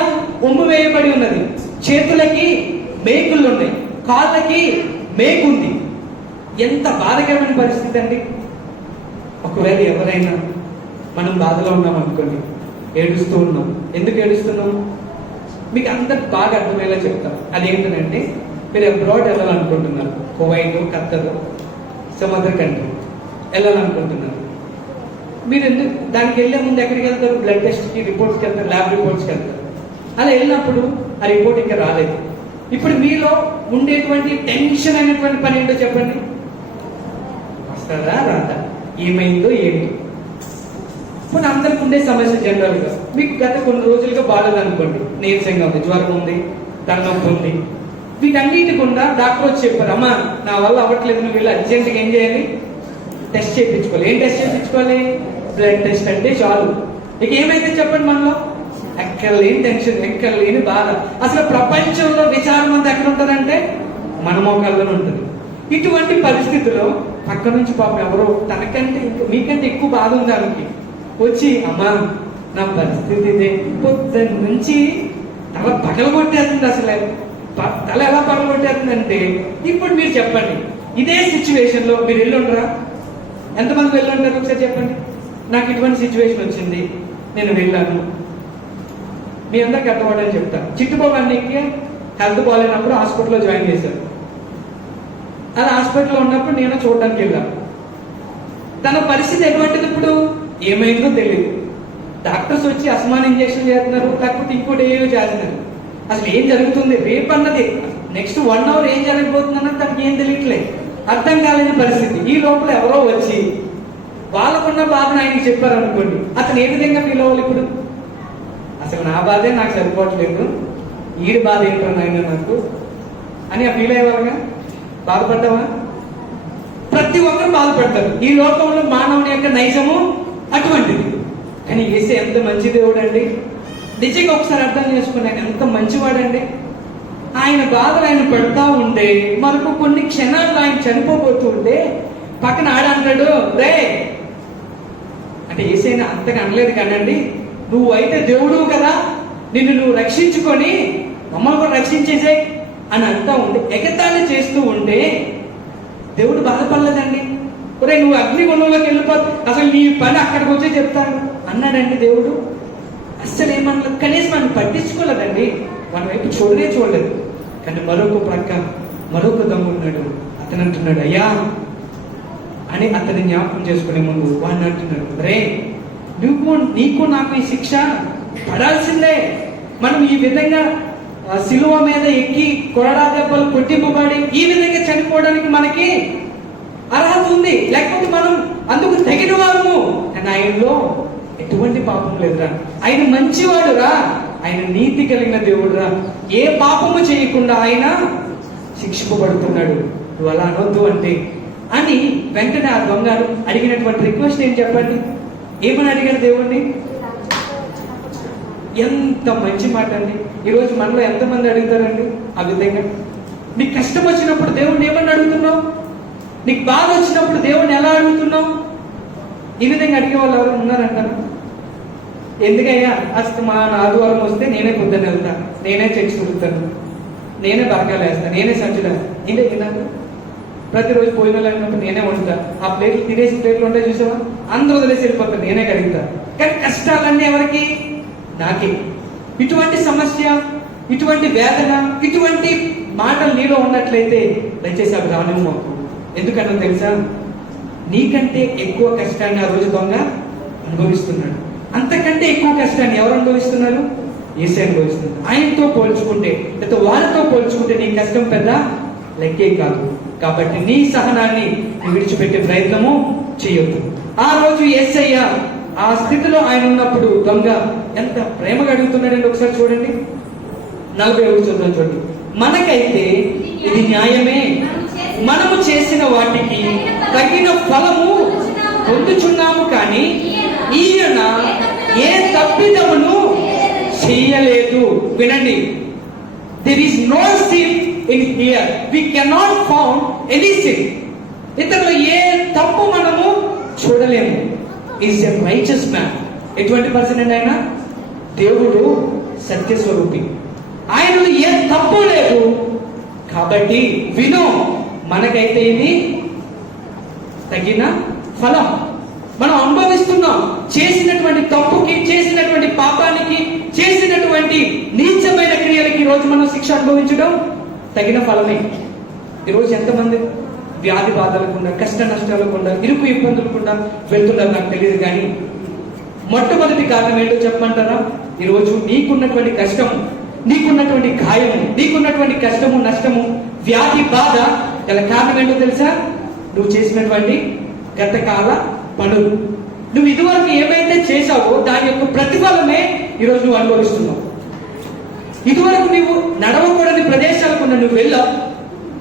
ఉమ్ము వేయబడి ఉన్నది. చేతులకి మేకులు ఉన్నాయి, కాళ్ళకి మేకుంది. ఎంత బాధకరమైన పరిస్థితి అండి. ఒకవేళ ఎవరైనా మనం బాధలో ఉన్నాం అనుకోండి, ఏడుస్తూ ఉన్నాం. ఎందుకు ఏడుస్తున్నాం? మీకు అందరికి బాగా అర్థమయ్యేలా చెప్తాను. అదేంటంటే, మీరు అబ్రాడ్ వెళ్ళాలనుకుంటున్నారు, Kuwait, Qatar, some other country వెళ్ళాలనుకుంటున్నారు. మీరు ఎందుకు దానికి వెళ్ళే ముందు ఎక్కడికి వెళ్తారు? బ్లడ్ టెస్ట్కి, రిపోర్ట్స్కి వెళ్తారు, ల్యాబ్ రిపోర్ట్స్కి వెళ్తారు. అలా వెళ్ళినప్పుడు ఆ రిపోర్ట్ ఇంకా రాలేదు. ఇప్పుడు మీలో ఉండేటువంటి టెన్షన్ అనేటువంటి పని ఏంటో చెప్పండి. వస్తారా రాదా, ఏమైందో ఏంటో. ఇప్పుడు అందరికి ఉండే సమస్య జనరల్గా. మీకు గత కొన్ని రోజులుగా బాగాలేదు అనుకోండి, నీరసంగా ఉంది, జ్వరం ఉంది, తలనొప్పి ఉంది, వీటన్నిటి గుండా డాక్టర్ వచ్చి చెప్పారు, అమ్మా నా వల్ల అవ్వట్లేదు, నువ్వు వీళ్ళు అర్జెంట్గా ఏం చేయాలి? టెస్ట్ చేయించుకోవాలి. ఏం టెస్ట్ చేయించుకోవాలి? బ్లడ్ టెస్ట్ అంటే చాలు. ఇక ఏమైతే చెప్పండి, మనలో ఎక్కడలేని టెన్షన్, ఎక్కడలేని బాధ. అసలు ప్రపంచంలో విచారం అంతా ఎక్కడ ఉంటుందంటే మన మోకాల్లోనే ఉంటుంది. ఇటువంటి పరిస్థితుల్లో పక్క నుంచి పాపం ఎవరో తనకంటే మీకంటే ఎక్కువ బాధ ఉంది దానికి వచ్చి, అమ్మా నా పరిస్థితి ఇదే. పొద్దున్న నుంచి తల పగలగొట్టేస్తుంది. అసలు తల ఎలా పగలగొట్టేస్తుందంటే, ఇప్పుడు మీరు చెప్పండి, ఇదే సిచ్యువేషన్ లో మీరు వెళ్ళుండరా? ఎంతమంది వెళ్ళుంటారు ఒకసారి చెప్పండి. నాకు ఇటువంటి సిచ్యువేషన్ వచ్చింది, నేను వెళ్ళాను. మీ అందరికి అర్థమవడానికి చెప్తాను. చిట్టుబాబానికి హెల్త్ బాగాలేనప్పుడు హాస్పిటల్లో జాయిన్ చేశారు. అది హాస్పిటల్లో ఉన్నప్పుడు నేను చూడడానికి వెళ్ళాను. తన పరిస్థితి ఎటువంటిది ఇప్పుడు ఏమైందో తెలియదు. డాక్టర్స్ వచ్చి అస్మాన్ ఇంజెక్షన్ చేస్తున్నారు, లేకపోతే ఇంకోటి ఏదో చేస్తున్నారు. అసలు ఏం జరుగుతుంది రేపు అన్నది, నెక్స్ట్ 1 hour ఏం జరగబోతుంది అన్నది తనకి ఏం తెలియట్లేదు, అర్థం కాలేని పరిస్థితి. ఈ లోపల ఎవరో వచ్చి వాళ్ళకున్న బాధను ఆయనకి చెప్పారు అనుకోండి, అతను ఏ విధంగా ఫీల్ అవ్వాలి? ఇప్పుడు అసలు నా బాధే నాకు సరిపోవట్లేదు, ఈడి బాధ ఏంటో నాయన నాకు అని ఆ ఫీల్ అయ్యేవారుగా. బాధపడ్డావా? ప్రతి ఒక్కరు బాధపడతారు. ఈ లోకంలో మానవుని యొక్క నైజము అటువంటిది. కానీ యేసే ఎంత మంచి దేవుడు అండి. నిజంగా ఒకసారి అర్థం చేసుకున్నాను, ఎంత మంచివాడండి. ఆయన బాధలు ఆయన పడుతూ ఉంటే, మనకు కొన్ని క్షణాలు ఆయన చనిపోబోతూ ఉంటే పక్కన ఆడంటాడు, రే అంటే యేసైనా అంతగా అనలేదు కానండి, నువ్వు అయితే దేవుడు కదా, నిన్ను నువ్వు రక్షించుకొని మమ్మల్ని కూడా రక్షించేసే అని అంటూ ఉంటే, ఎగతాళి చేస్తూ ఉంటే దేవుడు బాధపడలేదండి. ఒరే నువ్వు అగ్నిగుణంలోకి వెళ్ళిపోతు, అసలు నీ పని అక్కడికి వచ్చే చెప్తాను అన్నాడండి దేవుడు. అస్సలు ఏమన్నా కనీసం మనం పట్టించుకోలేదండి, మన వైపు చూడలేదు. కానీ మరొక ప్రక్క మరొక దమ్ము ఉన్నాడు. అతను అంటున్నాడు, అయ్యా అని అతని జ్ఞాపకం చేసుకునే ముందు వాడిని అంటున్నాడు, రే నీకు నాకు ఈ శిక్ష పడాల్సిందే. మనం ఈ విధంగా సిలువ మీద ఎక్కి కొరడా దెబ్బలు కొట్టింపబడి ఈ విధంగా చనిపోవడానికి మనకి అర్హత ఉంది, లేకపోతే మనం అందుకు తగిన వారము. కానీ ఆయనలో ఎటువంటి పాపం లేదురా, ఆయన మంచివాడురా, ఆయన నీతి కలిగిన దేవుడురా, ఏ పాపము చేయకుండా ఆయన శిక్షింపబడుతున్నాడు. నువ్వు అలా అనొద్దు అంటే అని వెంటనే ఆ దొంగ అడిగినటువంటి రిక్వెస్ట్ ఏం చెప్పండి? ఏమని అడిగాడు దేవుణ్ణి? ఎంత మంచి మాట అండి. ఈరోజు మనలో ఎంతమంది అడుగుతారండి ఆ విధంగా? నీకు కష్టం వచ్చినప్పుడు దేవుణ్ణి ఏమని అడుగుతున్నావు? నీకు బాధ వచ్చినప్పుడు దేవుణ్ణి ఎలా అడుగుతున్నావు? ఈ విధంగా అడిగే వాళ్ళు ఎవరు ఉన్నారంటారు? ఎందుకయ్యా అసలు మా ఆదివారం వస్తే నేనే పొద్దున్న వెళ్తా, నేనే చర్చి తిరుగుతాను, నేనే బరకాలు వేస్తాను, నేనే సంచులు ఇంటే తిన్నాను, ప్రతిరోజు పోయిన వెళ్ళినప్పుడు నేనే వండుతా, ఆ ప్లేట్లు తినేసి ప్లేట్లు ఉంటాయి చూసావా, అందరూ వదిలేసి వెళ్ళిపోతాను, నేనే కడుగుతా. కానీ కష్టాలన్నీ ఎవరికి? నాకే. ఇటువంటి సమస్య, ఇటువంటి వేదన, ఇటువంటి మాటలు నీలో ఉన్నట్లయితే దయచేసి అవి రానివ్వు. ఎందుకన్నా తెలుసా? నీకంటే ఎక్కువ కష్టాన్ని ఆ రోజు దొంగ అనుభవిస్తున్నాడు. అంతకంటే ఎక్కువ కష్టాన్ని ఎవరు అనుభవిస్తున్నారు? యేసే అనుభవిస్తున్నారు. ఆయనతో పోల్చుకుంటే, లేకపోతే వారితో పోల్చుకుంటే నీ కష్టం పెద్ద లెక్కే కాదు. కాబట్టి నీ సహనాన్ని విడిచిపెట్టే ప్రయత్నము చేయొద్దు. ఆ రోజు యేసయ్య ఆ స్థితిలో ఆయన ఉన్నప్పుడు దొంగ ఎంత ప్రేమగా అడుగుతున్నాడండి. ఒకసారి చూడండి, 41 చూద్దాం. చూడండి, మనకైతే ఇది న్యాయమే, మనము చేసిన వాటికి తగిన ఫలము పొందుచున్నాము, కానీ ఈయన ఏ తప్పిదమును చెయ్యలేదు. వినండి, there is no sin in here, we cannot found any sin. ఇతను ఏ తప్పు మనము చూడలేము. Is a righteous man. ఎటువంటి పర్సన్ అండి ఆయన? దేవుడు సత్యస్వరూపి, ఆయనలో ఏ తప్పు లేదు. కాబట్టి విను, మనకైతే ఇది తగిన ఫలం మనం అనుభవిస్తున్నాం. చేసినటువంటి తప్పుకి, చేసినటువంటి పాపానికి, చేసినటువంటి నీచమైన క్రియలకి ఈరోజు మనం శిక్ష అనుభవించడం తగిన ఫలమే. ఈరోజు ఎంతమంది వ్యాధి బాధలకుండా, కష్ట నష్టాలకుండా, ఇరుకు ఇబ్బందులకుండా వెళ్తున్నారు నాకు తెలియదు. కానీ మొట్టమొదటి కారణం ఏంటో చెప్పమంటారా? ఈరోజు నీకున్నటువంటి కష్టము, నీకున్నటువంటి గాయము, నీకున్నటువంటి కష్టము, నష్టము, వ్యాధి, బాధ గల కారణం ఏంటో తెలుసా? నువ్వు చేసినటువంటి గతకాల పనులు. నువ్వు ఇదివరకు ఏమైతే చేశావో దాని యొక్క ప్రతిఫలమే ఈరోజు నువ్వు అనుభవిస్తున్నావు. ఇదివరకు నువ్వు నడవకూడని ప్రదేశాలకు నువ్వు వెళ్ళావు,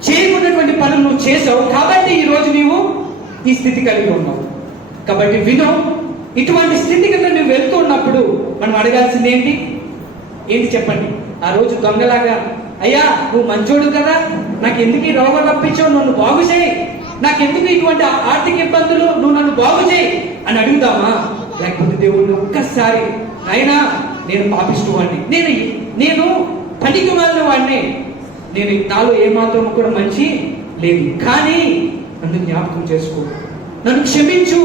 చేయకున్నటువంటి పనులు నువ్వు చేసావు, కాబట్టి ఈ రోజు నీవు ఈ స్థితి కలిగి ఉన్నావు. కాబట్టి విను, ఇటువంటి స్థితి కింద నువ్వు వెళ్తూ ఉన్నప్పుడు మనం అడగాల్సింది ఏంటి చెప్పండి? ఆ రోజు దొంగలాగా, అయ్యా నువ్వు మంచోడు కదా, నాకు ఎందుకు ఈ రోగం రప్పించావు, నన్ను బాగు చేయి, నాకెందుకు ఇటువంటి ఆర్థిక ఇబ్బందులు, నువ్వు నన్ను బాగు చేయి అని అడుగుదామా? లేకపోతే దేవుడిని ఒక్కసారి అయినా నేను పాపిస్తూ వాడిని, నేను పనికి మాలిన వాడిని, నేను నాలో ఏమాత్రం కూడా మంచి లేదు, కానీ నన్ను జ్ఞాపకం చేసుకో, నన్ను క్షమించు,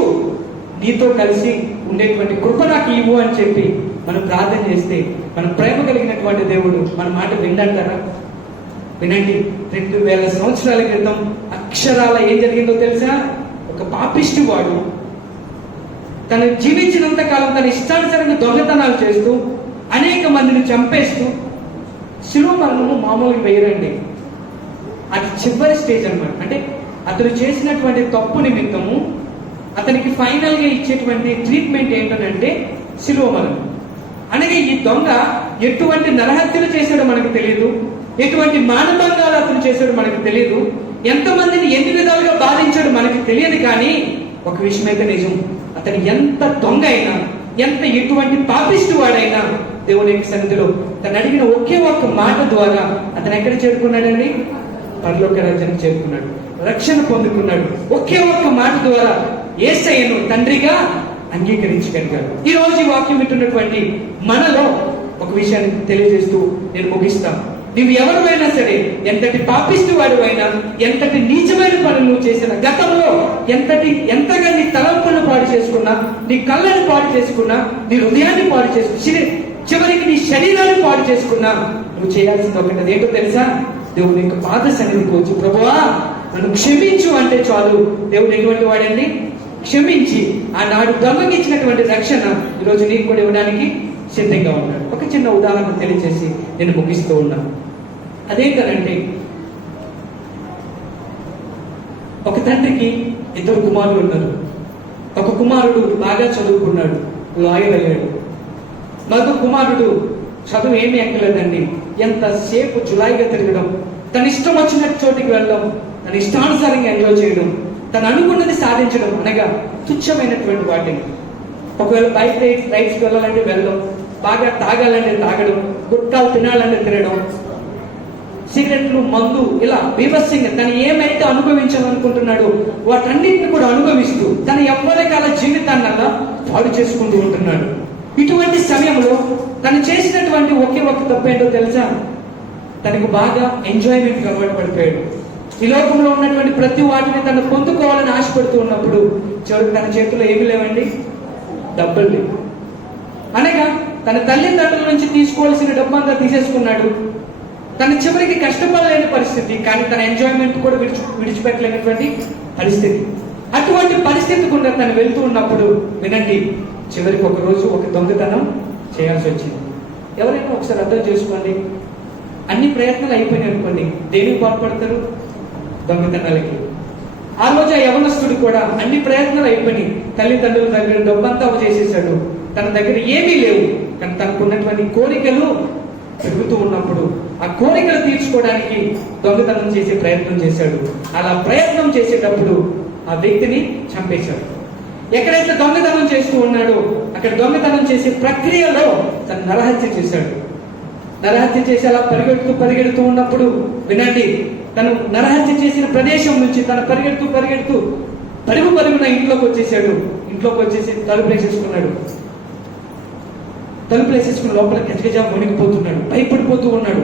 నీతో కలిసి ఉండేటువంటి కృప నాకు ఇవ్వు అని చెప్పి మనం ప్రార్థన చేస్తే మన ప్రేమ కలిగినటువంటి దేవుడు మన మాట వింటారా? వినండి, 2000 సంవత్సరాల క్రితం అక్షరాల ఏం జరిగిందో తెలుసా? ఒక పాపిష్టి వాడు తను జీవించినంత కాలం తన ఇష్టానుసారంగా దొంగతనాలు చేస్తూ అనేక మందిని చంపేస్తూ, శిలువ మరణము మామూలుగా వేయరండి, అది చివరి స్టేజ్ అన్నమాట. అంటే అతను చేసినటువంటి తప్పు నిమిత్తము అతనికి ఫైనల్ గా ఇచ్చేటువంటి ట్రీట్మెంట్ ఏంటంటే శిలువ మరణం. అనగా ఈ దొంగ ఎటువంటి నరహత్యలు చేశాడో మనకు తెలియదు, ఎటువంటి మానభంగాలు అతను చేశాడో మనకు తెలియదు, ఎంతమందిని ఎన్ని విధాలుగా బాధించాడో మనకు తెలియదు. కానీ ఒక విషయం అయితే నిజం, అతను ఎంత దొంగ అయినా, ఎంత ఎటువంటి పాపిష్టి వాడైనా దేవుని యొక్క సన్నిధిలో తను అడిగిన ఒకే ఒక్క మాట ద్వారా అతను ఎక్కడ చేరుకున్నాడండి? పరలోక రాజ్యానికి చేరుకున్నాడు, రక్షణ పొందుకున్నాడు. ఒకే ఒక్క మాట ద్వారా యేసయ్యను తండ్రిగా అంగీకరించగలిగాడు. ఈ రోజు ఈ వాక్యం వింటున్నటువంటి మనలో ఒక విషయాన్ని తెలియజేస్తూ నేను ముగిస్తాను. నువ్వు ఎవరివైనా సరే, ఎంతటి పాపిష్టి వాడివైనా, ఎంతటి నీచమైన పనులు నువ్వు చేసిన గతంలో, ఎంతగా నీ తలంపులను పాడు చేసుకున్నా, నీ కళ్ళను పాడు చేసుకున్నా, నీ హృదయాన్ని పాడు చేసుకున్నా, చివరికి నీ శరీరాన్ని పాడు చేసుకున్నా, నువ్వు చేయాల్సింది ఒకటి ఏంటో తెలుసా? దేవుని యొక్క పాద సన్నిధికి వచ్చి, ప్రభువా నన్ను క్షమించు అంటే చాలు. దేవుడు ఎటువంటి వాడండి? క్షమించి ఆనాడు దొంగకి ఇచ్చినటువంటి రక్షణ ఈరోజు నీకు కూడా ఇవ్వడానికి సిద్ధంగా ఉన్నాడు. ఒక చిన్న ఉదాహరణ తెలియజేసి నేను ముగిస్తూ ఉన్నాను. అదేంటనంటే, ఒక తండ్రికి 2 కుమారులు ఉన్నారు. ఒక కుమారుడు బాగా చదువుకున్నాడు, లాయర్ అయ్యాడు. మరొక కుమారుడు చదువు ఏమీ ఎక్కలేదండి, ఎంతసేపు జులాయిగా తిరగడం, తన ఇష్టం వచ్చిన చోటికి వెళ్ళడం, తన ఇష్టానుసారంగా ఎంజాయ్ చేయడం, తను అనుకున్నది సాధించడం, అనగా తుచ్చమైనటువంటి వాటిని. ఒకవేళ బైక్ రైడ్స్కి వెళ్ళాలంటే వెళ్ళడం, బాగా తాగాలంటే తాగడం, గుట్కాలు తినాలంటే తినడం, సిగరెట్లు, మందు, ఇలా బీభత్సంగా తను ఏమైతే అనుభవించాలనుకుంటున్నాడో వాటన్నిటిని కూడా అనుభవిస్తూ తన ఎవ్వరి కాల జీవితాన్ని అలా పాడు చేసుకుంటూ ఉంటున్నాడు. ఇటువంటి సమయంలో తను చేసినటువంటి ఒకే ఒక్క తప్పు ఏంటో తెలుసా? తనకు బాగా ఎంజాయ్మెంట్ అలవాటు పడిపోయాడు. ఈ లోకంలో ఉన్నటువంటి ప్రతి వాటిని తను పొందుకోవాలని ఆశపడుతూ ఉన్నప్పుడు చివరికి తన చేతిలో ఏమి లేవండి, డబ్బులు లేవు. అనగా తన తల్లిదండ్రుల నుంచి తీసుకోవాల్సిన డబ్బు అంతా తీసేసుకున్నాడు. తన చివరికి కష్టపడలేని పరిస్థితి, కానీ తన ఎంజాయ్మెంట్ కూడా విడిచిపెట్టలేనటువంటి పరిస్థితి. అటువంటి పరిస్థితి గుండా తను వెళ్తూ ఉన్నప్పుడు వినండి, చివరికి ఒక రోజు ఒక దొంగతనం చేయాల్సి వచ్చింది. ఎవరైనా ఒకసారి అర్థం చేసుకోండి, అన్ని ప్రయత్నాలు అయిపోయినాయి అనుకోండి, దేనికి పాల్పడతారు? దొంగతనాలకి. ఆ రోజు ఆ యవనస్తుడు కూడా అన్ని ప్రయత్నాలు అయిపోయి తల్లిదండ్రుల దగ్గర డబ్బంతా చేసేసాడు, తన దగ్గర ఏమీ లేవు. కానీ తనకున్నటువంటి కోరికలు పెరుగుతూ ఉన్నప్పుడు ఆ కోరికలు తీర్చుకోవడానికి దొంగతనం చేసే ప్రయత్నం చేశాడు. అలా ప్రయత్నం చేసేటప్పుడు ఆ వ్యక్తిని చంపేశాడు. ఎక్కడైతే దొంగతనం చేస్తూ ఉన్నాడో అక్కడ దొంగతనం చేసే ప్రక్రియలో తను నరహత్య చేశాడు. నరహత్య చేసి అలా పరిగెడుతూ ఉన్నప్పుడు వినండి, తను నరహత్య చేసిన ప్రదేశం నుంచి తను పరిగెడుతూ పరుగున ఇంట్లోకి వచ్చేసాడు. ఇంట్లోకి వచ్చేసి తలుపులు వేసేసుకుని లోపల గజగజా వణికిపోతున్నాడు, భయపడిపోతూ ఉన్నాడు.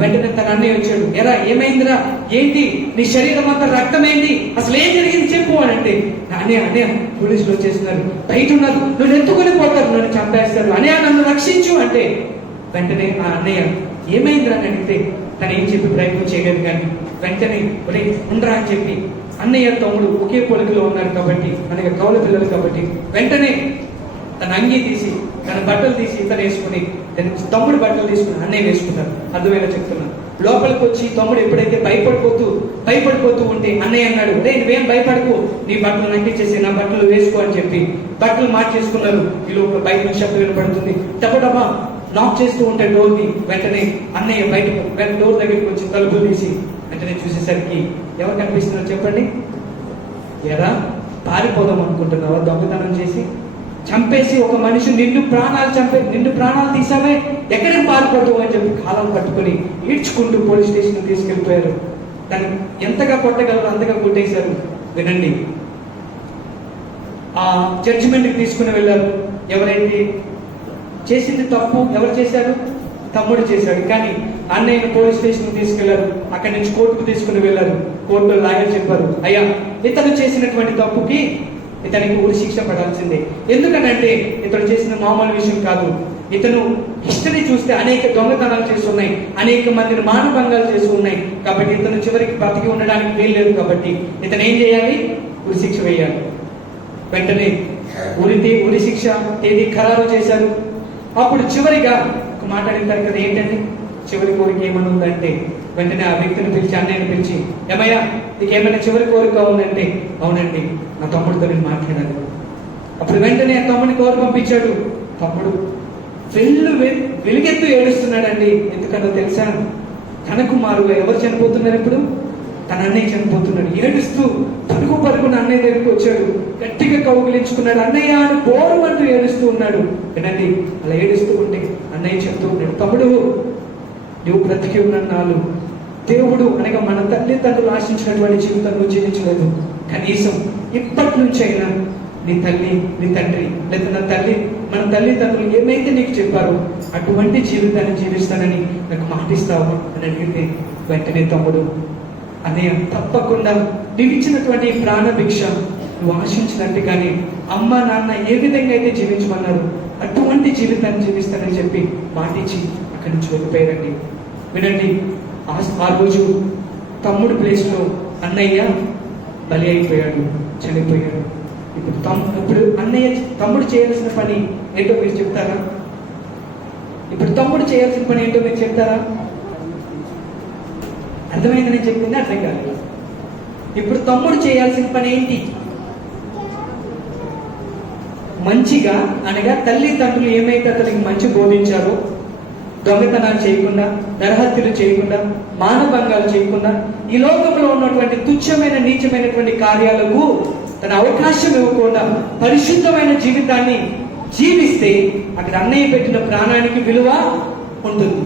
వెంటనే తన అన్నయ్య వచ్చాడు. ఎరా ఏమైందిరా, ఏంటి నీ శరీరం అంతా రక్తమైంది, అసలు ఏం జరిగింది చెప్పు అని అంటే, అన్నయ్య పోలీసులు వచ్చేస్తున్నారు, బయట ఉన్నారు, నువ్వు ఎత్తుకొని పోతారు, నన్ను చంపేస్తారు, అన్నయ్య నన్ను రక్షించు అంటే వెంటనే ఆ అన్నయ్య ఏమైందిరా అని అడిగితే తను ఏం చెప్పి ప్రయత్నం చేయలేదు. కానీ వెంటనే ఒరే ఉండరా అని చెప్పి, అన్నయ్య తమ్ముడు ఒకే పోలికలో ఉన్నారు కాబట్టి, మనకి కౌల పిల్లలు కాబట్టి, వెంటనే తన అంగీ తీసి తన బట్టలు తీసి ఇతను వేసుకుని తమ్ముడు బట్టలు తీసుకుని అన్నయ్య వేసుకున్నారు. అర్థమేలా చెప్తున్నాను. లోపలికి వచ్చి తమ్ముడు ఎప్పుడైతే భయపడిపోతూ ఉంటే అన్నయ్య అన్నాడు, రే నువ్వేం భయపడకు, నీ బట్టలు నక్కిచ్చేసి నా బట్టలు వేసుకో అని చెప్పి బట్టలు మార్చేసుకున్నారు. ఈ లోపల బయట నుంచి శబ్దం వినపడుతుంది, టపటపా లాక్ చేస్తూ ఉంటే డోర్ని. వెంటనే అన్నయ్య బయట డోర్ దగ్గరికి వచ్చి తలుపులు తీసి వెంటనే చూసేసరికి ఎవరు కనిపిస్తున్నారు చెప్పండి? ఎరా పారిపోదాం అనుకుంటున్నావా? దొంగతనం చేసి చంపేసి ఒక మనిషి నిండు ప్రాణాలు తీసామే, ఎక్కడికి పారిపోతావు అని చెప్పి కాలం పట్టుకుని ఈడ్చుకుంటూ పోలీస్ స్టేషన్ తీసుకెళ్లిపోయారు. దాన్ని ఎంతగా కొట్టగలరు అంతగా కొట్టేశారు. వినండి, ఆ జడ్జిమెంట్కి తీసుకుని వెళ్ళారు. ఎవరైతే చేసింది తప్పు ఎవరు చేశారు? తమ్ముడు చేశాడు. కానీ అన్నయ్యను పోలీస్ స్టేషన్ తీసుకెళ్లారు. అక్కడి నుంచి కోర్టుకు తీసుకుని వెళ్ళారు. కోర్టులో లాయర్ చెప్పారు, అయ్యా ఇతను చేసినటువంటి తప్పుకి ఇతనికి ఉరి శిక్ష పడాల్సిందే. ఎందుకనంటే ఇతను చేసిన మామూలు విషయం కాదు. ఇతను హిస్టరీ చూస్తే అనేక దొంగతనాలు చేసి ఉన్నాయి, అనేక మందిని మానభంగాలు చేసి ఉన్నాయి. కాబట్టి ఇతను చివరికి బ్రతికి ఉండడానికి వీల్లేదు. కాబట్టి ఇతను ఏం చేయాలి? ఉరి శిక్ష వేయాలి. వెంటనే ఉరి శిక్ష తేదీ ఖరారు చేశారు. అప్పుడు చివరిగా ఒక మాట అడుగుతారు కదా, ఏంటండి చివరి కోరిక ఏమని ఉందంటే, వెంటనే ఆ వ్యక్తిని పిలిచి, అన్నయ్యని పిలిచి, ఏమయ్యా నీకు ఏమైనా చివరి కోరిక ఉందంటే, అవునండి నా తమ్ముడితో నేను మాట్లాడాలి. అప్పుడు వెంటనే ఆ తమ్ముడిని కోరి పంపించాడు. తమ్ముడు వెలుగెత్తు ఏడుస్తున్నాడండి. ఎందుకనో తెలుసా? తనకు మారుగా ఎవరు చనిపోతున్నారు ఇప్పుడు? తన అన్నయ్య చనిపోతున్నాడు. ఏడుస్తూ పరుగున అన్నయ్య దగ్గరికి వచ్చాడు. గట్టిగా కౌగిలించుకున్నాడు. అన్నయ్య అని బోరు అంటూ ఏడుస్తూ ఉన్నాడు. వినండి, అలా ఏడుస్తూ ఉంటే అన్నయ్య చెప్తూ ఉన్నాడు, తమ్ముడు నువ్వు బ్రతికి ఉన్న నాలు దేవుడు అనగా మన తల్లిదండ్రులు ఆశించినటువంటి జీవితం నువ్వు జీవించలేదు. కనీసం ఇప్పటి నుంచి అయినా నీ తల్లి నీ తండ్రి లేదా మన తల్లిదండ్రులు ఏమైతే నీకు చెప్పారో అటువంటి జీవితాన్ని జీవిస్తానని నాకు మాటిస్తావు అని అడిగితే, వెంటనే తమ్ముడు, అన్నయ్య తప్పకుండా నువ్వు ఇచ్చినటువంటి ప్రాణభిక్ష నువ్వు ఆశించినట్టుగానే అమ్మ నాన్న ఏ విధంగా అయితే జీవించమన్నారు అటువంటి జీవితాన్ని జీవిస్తానని చెప్పి మాటిచ్చి అక్కడి నుంచి వెళ్ళిపోయారండి. వినండి, ఆ రోజు తమ్ముడు ప్లేస్లో అన్నయ్య బలి అయిపోయాడు, చనిపోయాడు. ఇప్పుడు అన్నయ్య తమ్ముడు చేయాల్సిన పని ఏంటో మీరు చెప్తారా? ఇప్పుడు తమ్ముడు చేయాల్సిన పని ఏంటో మీరు చెప్తారా? అర్థమైంది నేను చెప్పింది? అర్థం కాదు. ఇప్పుడు తమ్ముడు చేయాల్సిన పని ఏంటి? మంచిగా అనగా తల్లిదండ్రులు ఏమైతే అతనికి మంచి బోధించారో, దొంగతనాలు చేయకుండా, నరహత్యలు చేయకుండా, మానభంగాలు చేయకుండా, ఈ లోకంలో ఉన్నటువంటి తుచ్చమైన నీచమైనటువంటి కార్యాలకు తన అవకాశం ఇవ్వకుండా పరిశుద్ధమైన జీవితాన్ని జీవిస్తే అక్కడ అన్నయ్య పెట్టిన ప్రాణానికి విలువ ఉంటుంది.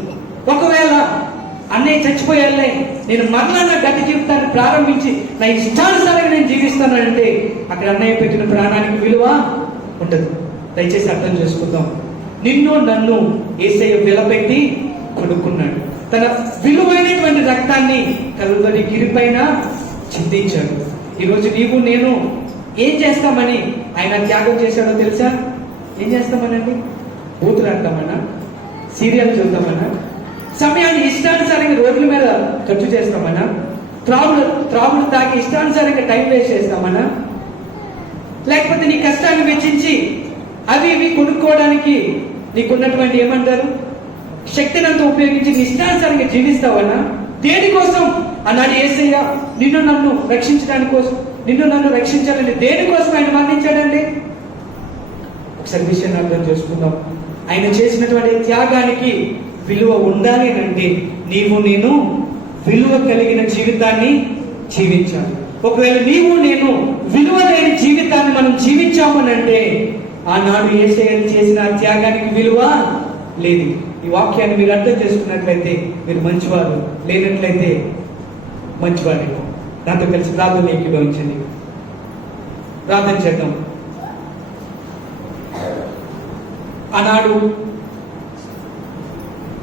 ఒకవేళ అన్నయ్య చచ్చిపోయాలే, నేను మరలా నా గత జీవితాన్ని ప్రారంభించి నా ఇష్టానుసారంగా నేను జీవిస్తానంటే అక్కడ అన్నయ్య పెట్టిన ప్రాణానికి విలువ ఉండదు. దయచేసి అర్థం చేసుకుందాం. నిన్ను నన్ను యేసయ్య వెలపెట్టి కొనుక్కున్నాడు. తన విలువైనటువంటి రక్తాన్ని కల్వరి గిరిపైన చిందించాడు. ఈరోజు నీవు నేను ఏం చేస్తామని ఆయన త్యాగం చేశాడో తెలుసా? ఏం చేస్తామనండి? బూతులు అంటామన్నా, సీరియల్ చూద్దామన్నా, సమయాన్ని ఇష్టానుసారంగా రోజుల మీద ఖర్చు చేస్తామన్నా, త్రాగుడు తాగి ఇష్టానుసారంగా టైం వేస్ట్ చేస్తామన్నా, లేకపోతే నీ కష్టాన్ని వెచ్చించి అవి ఇవి కొనుక్కోవడానికి నీకున్నటువంటి ఏమంటారు శక్తినంతా ఉపయోగించి నీ ఇష్టానుసారంగా జీవిస్తావన్నా? దేనికోసం అన్నాడు యేసయ్య నిన్ను నన్ను రక్షించడానికి కోసం, నిన్ను నన్ను రక్షించాలని దేనికోసం ఆయన మరణించాడండి? ఒకసారి విషయాన్ని అర్థం చేసుకుందాం. ఆయన చేసినటువంటి త్యాగానికి విలువ ఉండాలి అంటే నీవు నేను విలువ కలిగిన జీవితాన్ని జీవించాలి. ఒకవేళ నీవు నేను విలువ లేని జీవితాన్ని మనం జీవించామనంటే ఆనాడు యేసయ్య చేసిన త్యాగానికి విలువ లేదు. ఈ వాక్యాన్ని మీరు అర్థం చేసుకున్నట్లయితే మీరు మంచివారు, లేనట్లయితే మంచివారు. నాతో కలిసి ప్రార్థన ఏకీభవించండి. ప్రార్థన చేద్దాం. ఆనాడు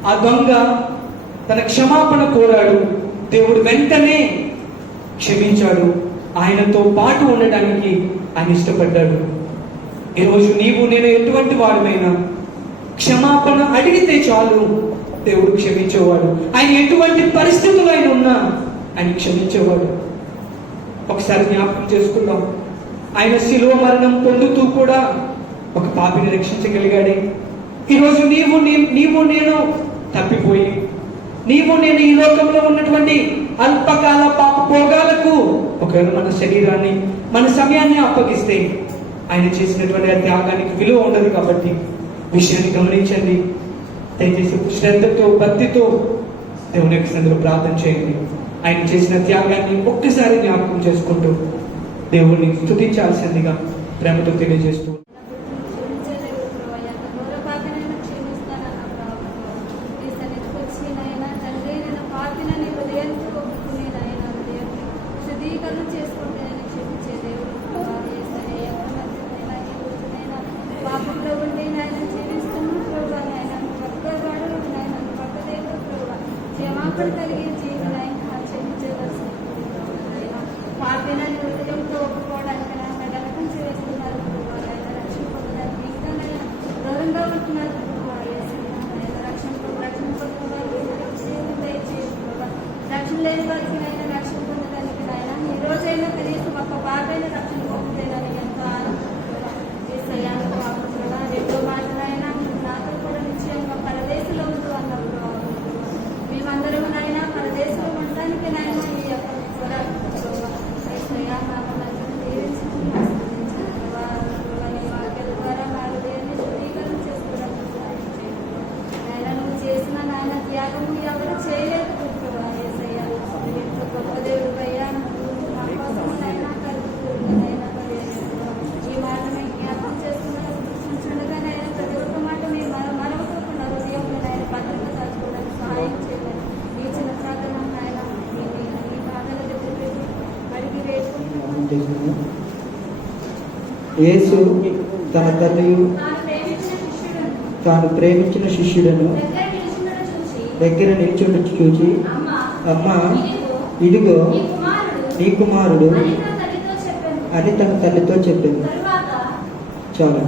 ఆ దొంగ తన క్షమాపణ కోరాడు. దేవుడు వెంటనే క్షమించాడు. ఆయనతో పాటు ఉండడానికి ఆయన ఇష్టపడ్డాడు. ఈరోజు నీవు నేను ఎటువంటి వాడుమైనా క్షమాపణ అడిగితే చాలు దేవుడు క్షమించేవాడు. ఆయన ఎటువంటి పరిస్థితులు ఆయన ఉన్నా ఆయన క్షమించేవాడు. ఒకసారి జ్ఞాపకం చేసుకుందాం. ఆయన శిలువ మరణం పొందుతూ కూడా ఒక పాపిని రక్షించగలిగాడే. ఈరోజు నీవు నేను తప్పిపోయి నీవు నేను ఈ లోకంలో ఉన్నటువంటి అల్పకాల పాప భోగాలకు ఒకవేళ మన శరీరాన్ని మన సమయాన్ని అప్పగిస్తే ఆయన చేసినటువంటి ఆ త్యాగానికి విలువ ఉండదు. కాబట్టి విషయాన్ని గమనించండి. దయచేసి శ్రద్ధతో భక్తితో దేవుని యొక్క సన్నిధిలో ప్రార్థన చేయండి. ఆయన చేసిన త్యాగాన్ని ఒక్కసారి జ్ఞాపకం చేసుకుంటూ దేవుణ్ణి స్తుతించాల్సిందిగా ప్రేమతో తెలియజేస్తూ క్షమాపణ కలిగే జీవితాన్ని క్షమించవలసిన పాపిన హృదయంతో ఒప్పుకోవడానికి రక్షణ చేస్తున్నారు. రక్షణ పొందడానికి ఇంకా దూరంగా ఉంటున్నారు. రక్షణ లేని వారికి రక్షణ పొందడానికి ఆయన ఈ రోజైనా కనీసం ఒక బాబైన రక్షణ పొందుతానని ఎంతో ఆనందంగా రెండో మాటలైనా నాతో కూడా నిశ్చయంగా పరదేశంలో ఉంటూ అన్నప్పుడు మేమందరం నాయన పరదేశంలో ఉండడానికి నాయన ఈ యొక్క వాక్యాల ద్వారా వారు దేవుని శుద్ధీకరణ చేసుకోవడం నాయన నువ్వు చేసిన నాయన త్యాగం ఎవరు చేయలేదు. గొప్ప దేవుడు అయ్యా మా కోసం నైనా ఈ మాట మేము జ్ఞాపకం చేస్తుండగా నైనా ప్రతి ఒక్క మాట మేము మరవకుండా హృదయంలో నైనా భద్రత దాచుకోవడానికి సహాయం చేయాలి. ఈ చిన్న ప్రార్థన నాయన ఈ బాధల దగ్గర అడిగి వేసుకుని యేసు తన తల్లియు తాను ప్రేమించిన శిష్యుడను దగ్గర నిల్చుండ చూచి, అమ్మా ఇదిగో నీ కుమారుడు అని తన తల్లితో చెప్పింది. చాలా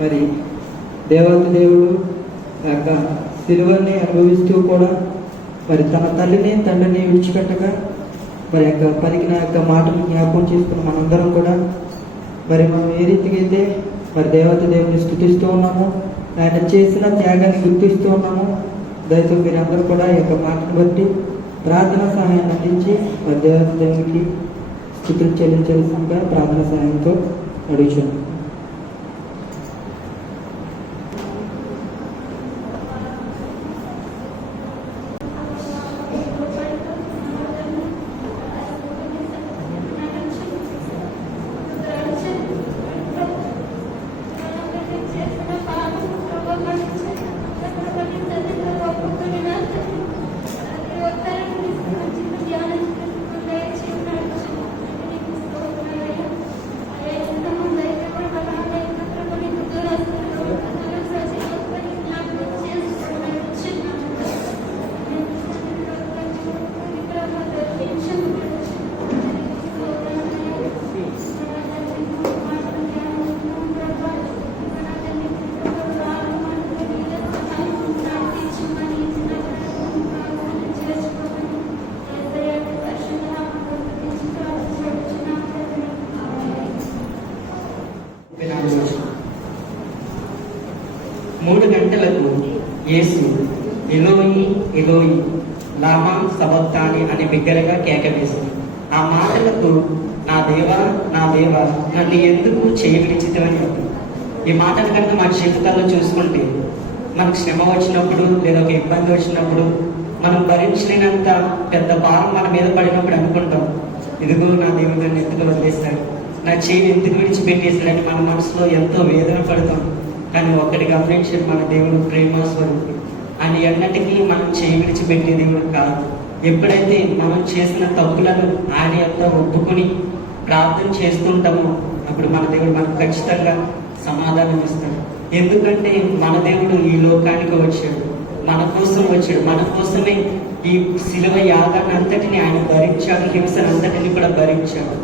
మరి దేవాది దేవుడు యొక్క సిలువని అనుభవిస్తూ కూడా మరి తన తల్లిని తండ్రిని విడిచిపెట్టగా మరి యొక్క పలికిన యొక్క మాటను జ్ఞాపకం చేసుకున్న మనందరం కూడా మరి మనం ఏ రీతిగా అయితే మరి దేవత దేవుని స్తుతిస్తూ ఉన్నాము, ఆయన చేసిన త్యాగాన్ని గుర్తిస్తూ ఉన్నాము. దయతో మీరందరూ కూడా ఈ యొక్క మాటను బట్టి ప్రార్థన సహాయాన్ని అందించి మరి దేవత దేవునికి స్థుతులు చెల్లించవలసిందిగా ప్రార్థన సహాయంతో అడుగుతున్నాను. మూడు గంటలకు యేసు ఎలోయి ఎలోయి లామా సబక్తాని అని బిగ్గరగా కేక వేసింది. ఆ మాటలకు నా దేవా నన్ను ఎందుకు చేయవిడిచితమని. ఈ మాటల కనుక మన జీవితాల్లో చూసుకుంటే మనకు శ్రమ వచ్చినప్పుడు లేదా ఒక ఇబ్బంది వచ్చినప్పుడు మనం భరించలేనంత పెద్ద భారం మన మీద పడినప్పుడు అనుకుంటాం, ఇదిగో నా దేవుడు నన్ను ఎందుకు వదిలేస్తాడు, నా చేయి ఎందుకు విడిచిపెట్టేస్తాడని మన మనసులో ఎంతో వేదన పడతాం. కానీ ఒక్కటి గమనించాడు, మన దేవుడు ప్రేమ స్వరూపి. ఆయన ఎన్నటికీ మనం చేయి విడిచిపెట్టే దేవుడు కాదు. ఎప్పుడైతే మనం చేసిన తప్పులను ఆయన యొక్క ఒప్పుకొని ప్రార్థన చేస్తుంటామో అప్పుడు మన దేవుడు మనకు ఖచ్చితంగా సమాధానం ఇస్తాడు. ఎందుకంటే మన దేవుడు ఈ లోకానికి వచ్చాడు, మన కోసం వచ్చాడు, మన కోసమే ఈ శిలువ యాగాన్ని అంతటిని ఆయన భరించాడు, హింసను అంతటిని కూడా భరించాడు.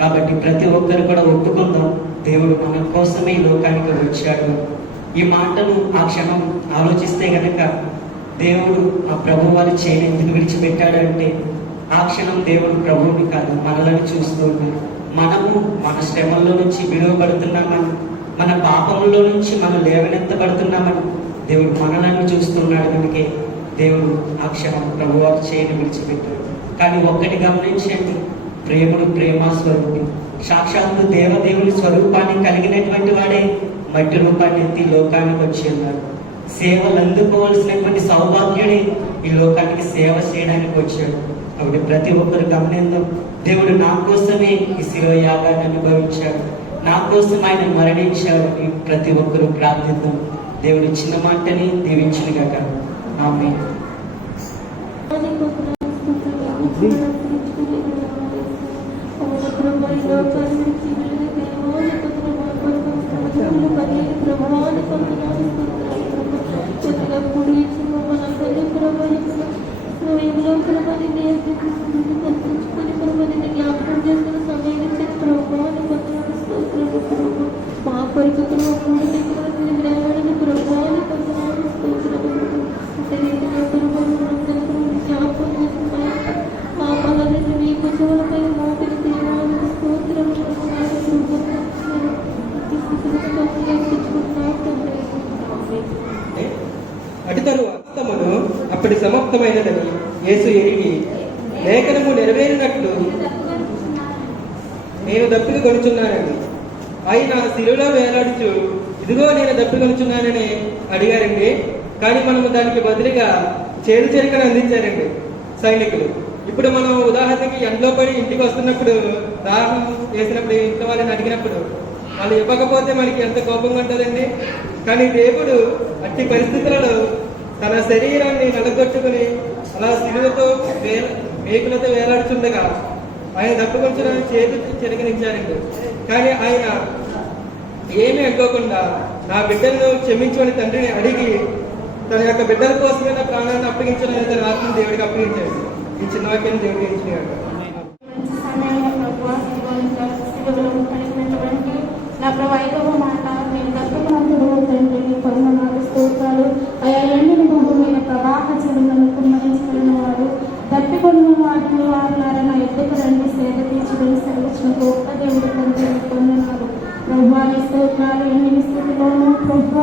కాబట్టి ప్రతి ఒక్కరు కూడా ఒప్పుకుందాం, దేవుడు మన కోసమే ఈ లోకానికి వచ్చాడు. ఈ మాటను ఆ క్షణం ఆలోచిస్తే గనక దేవుడు ఆ ప్రభు వారి చేయని ఎందుకు విడిచిపెట్టాడంటే ఆ క్షణం దేవుడు ప్రభువుని కాదు మనలను చూస్తూ ఉన్నాడు. మనము మన శ్రమల్లో నుంచి విడువబడుతున్నామని, మన పాపంలో నుంచి మనం లేవనెత్తబడుతున్నామని దేవుడు మనలను చూస్తున్నాడు. కనుకే దేవుడు ఆ క్షణం ప్రభు వారి చేయని విడిచిపెట్టాడు. కానీ ఒక్కటి గమనించండి, ప్రేముడు ప్రేమ స్వరూపి, సాక్షాత్తు దేవదేవుని స్వరూపాన్ని కలిగినటువంటి వాడే మట్టి రూపాన్ని ఎత్తి లోకానికి వచ్చి ఉన్నారు. సేవలు అందుకోవాల్సినటువంటి సౌభాగ్యుడే ఈ లోకానికి సేవ చేయడానికి వచ్చాడు. కాబట్టి ప్రతి ఒక్కరు గమనిద్దాం, దేవుడు నా కోసమే ఈ శిలువ యాగాన్ని అనుభవించాడు, నా కోసం ఆయన మరణించాడు. ప్రతి ఒక్కరు ప్రార్థిద్దాం. దేవుడు చిన్న మాటని దీవించునుగాక. ఆమేన్. ప్రభావాన్ని మరి నేను కల్పించుకొని ప్రభుని జ్ఞాపకం చేసుకున్న సమయాన్ని చెప్పి ప్రభుని కొంతమంది స్తోత్రాలు ప్రభు మా కొరకు ప్రభుని నిలబడిన ప్రభుని కొంతమంది స్తోత్రాలు జ్ఞాపకం చేసుకున్న పాపాలను మీ కుటుంబంపై మోపిన దేవాలను స్తోత్రాలు అటు తరువాతమును అప్పటి సమాప్తమైనదని యేసు ఎరిగి లేఖనము నెరవేరినట్లు నేను దప్పిక కొనుచున్నానండి. ఆయన శిలువలో వేలాడుచు ఇదిగో నేను దప్పిక కొనుచున్నానని అడిగారండి. కానీ మనము దానికి బదులుగా చేదు చెరుకను అందించారండి సైనికులు. ఇప్పుడు మనం ఉదాహరణకి ఎండలో పడి ఇంటికి వస్తున్నప్పుడు దాహం చేసినప్పుడు ఇంట్లో వాళ్ళని అడిగినప్పుడు వాళ్ళు ఇవ్వకపోతే మనకి ఎంత కోపంగా ఉంటుందండి. కానీ దేవుడు అట్టి పరిస్థితులలో తన శరీరాన్ని నలగొట్టుకుని అలా శిలువతో మేకులతో వేలాడుతుండగా ఆయన దప్పుకొంచడానికి చేతి చెరగనిచ్చారండి. కానీ ఆయన ఏమీ అనుకోకుండా నా బిడ్డలను క్షమించమని తండ్రిని అడిగి తన యొక్క బిడ్డల కోసమే నా ప్రాణాన్ని అప్పగించాలని తన ఆత్మను దేవుడికి అప్పగించాడు. ఈ చిన్న వాక్యాన్ని దేవుడికి ఇచ్చినాడు. నా ప్రభు 5వ మాట నేను దక్కుమంతుడు తండ్రిని కొందనాలు స్తోత్రాలు అయా ఎండిన భూమైన ప్రవాహ జలములను కుమ్మరించగలిగిన వాడు తప్పికొన్న వాటిని వారులారా నా ఎద్దుకు రండి సేద తీర్చుకొని సెలవిచ్చిన గొప్ప దేవుడు తండ్రిని కొందనాలు ప్రభువాని స్తోత్రాలు ఎండిన స్థితిలోనూ ప్రభు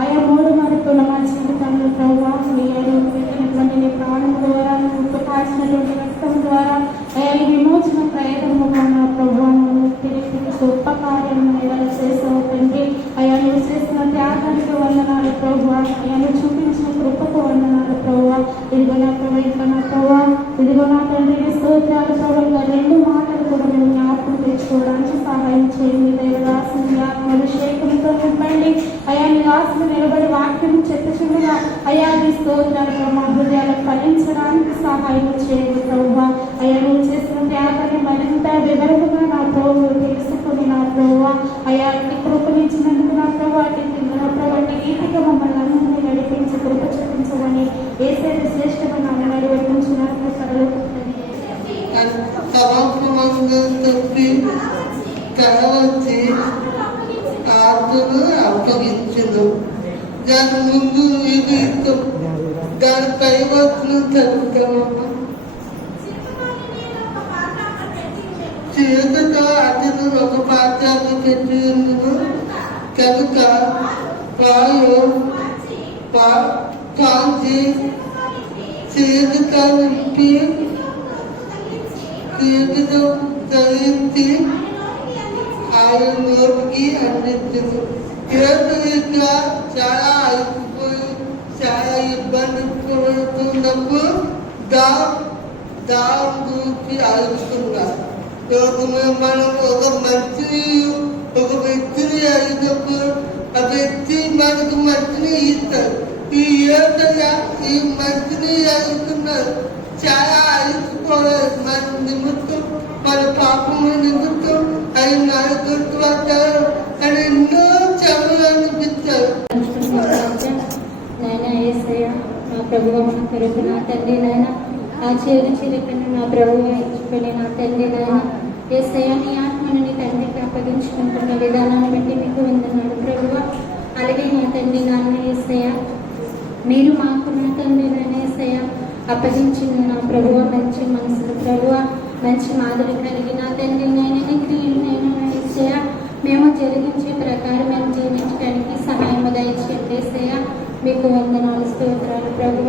ఆయా 3 మరుపుల మా జీవితంలో ప్రభు మీ అడుగు పెట్టినటువంటి నీ ప్రాణం ద్వారా ఉప్పు కాల్చినటువంటి రక్తం ద్వారా అయా ఈ విమోచన ప్రయత్నముగా నా ప్రభు తిరిగి గొప్ప కార్యం చేసావు తండ్రి. అయ్యా నువ్వు చేసిన త్యాగానికి వందనాలు ప్రభు. అయ్యా నువ్వు చూపించిన కృపకు వందనాలు ప్రభు. ఇదిగో నా ప్రభు ఇంకా నా ప్రభు ఇదిగో నా తండ్రికి స్తోత్రాలు ప్రభు. 2 మాటలు కూడా మేము జ్ఞాపకం తెచ్చుకోవడానికి సహాయం చేయండి. దైవదాసుని ఆత్మాభిషేకంతో నింపండి. అయ్యా నీ ఆశలు నిలబడి వాక్యం చెప్పుచుండగా అయ్యా నీ స్తోత్రాలు ప్రభు మా హృదయాలకు ఫలించడానికి సహాయం చేయండి ప్రభు. అయ్యా నువ్వు చేసిన త్యాగాన్ని మరింత వివరంగా నా ప్రభు తెలుసుకుని నా ప్రభు అయ్యా నీ కృపనిచ్చినందుకు నా ప్రభు నా ప్రభు నీతిగా మమ్మల్ని అందరినీ నడిపించి కృప చూపించమని యేసయ్య శ్రేష్టమైన నామములో వేడుకుంటున్నాను సరళ సమాప్తమందు తప్పి కావచ్చి ఆత్మను అప్పగించును. దాని ముందు ఇది దానిపై వచ్చిన తగ్గుతామమ్మ చేతుతో అతను ఒక పాత్రను పెట్టి కనుక వాయు కాంచి చేతుతో నింపి చేతుతో ధరించి ఆయన నోటికి అందించదు. చేతుగా చాలా అలసిపోయి చాలా ఇబ్బంది పడుతున్నప్పుడు దాని గురించి ఆలోచిస్తున్నారు. మనం ఒక వ్యక్తిని అడిగినప్పుడు ఆ వ్యక్తి మనకు మంచిని ఇస్తారు. ఈ ఏదైనా ఈ మంచిని అడుగుతున్నారు. చాలా అలిసిపోలేదు. మన నిమిత్తం మన పాపము నిమిత్తం అది నలుగురు వస్తారు అని ఎన్నో చెవులు అనిపిస్తారు. నాయన యేసయ్య నా ప్రభువు మన కొరకు నా తండ్రి నాయన ఆ చేదు చిలికను నా ప్రభువు ఇచ్చుకొని నా తండ్రి నాయన యేసయ్య నీ ఆత్మను నీ తండ్రికి అప్పగించుకుంటున్న విధానాన్ని బట్టి మీకు వందనాలు ప్రభువు. అలాగే నా తండ్రి నాన్న యేసయ్య మీరు మాకు నా తండ్రి నాన్న యేసయ్య అప్పగించిన నా ప్రభువు మంచి మనసులు ప్రభువు మంచి మాదిరి కలిగి నా తండ్రి నాయన క్రియలు నేను యేసయ్య మేము జరిగించే ప్రకారం మేము జీవించడానికి సమయం దయచేయండి యేసయ్య. మీకు వందనాలు స్తోత్రాలు ప్రభువ.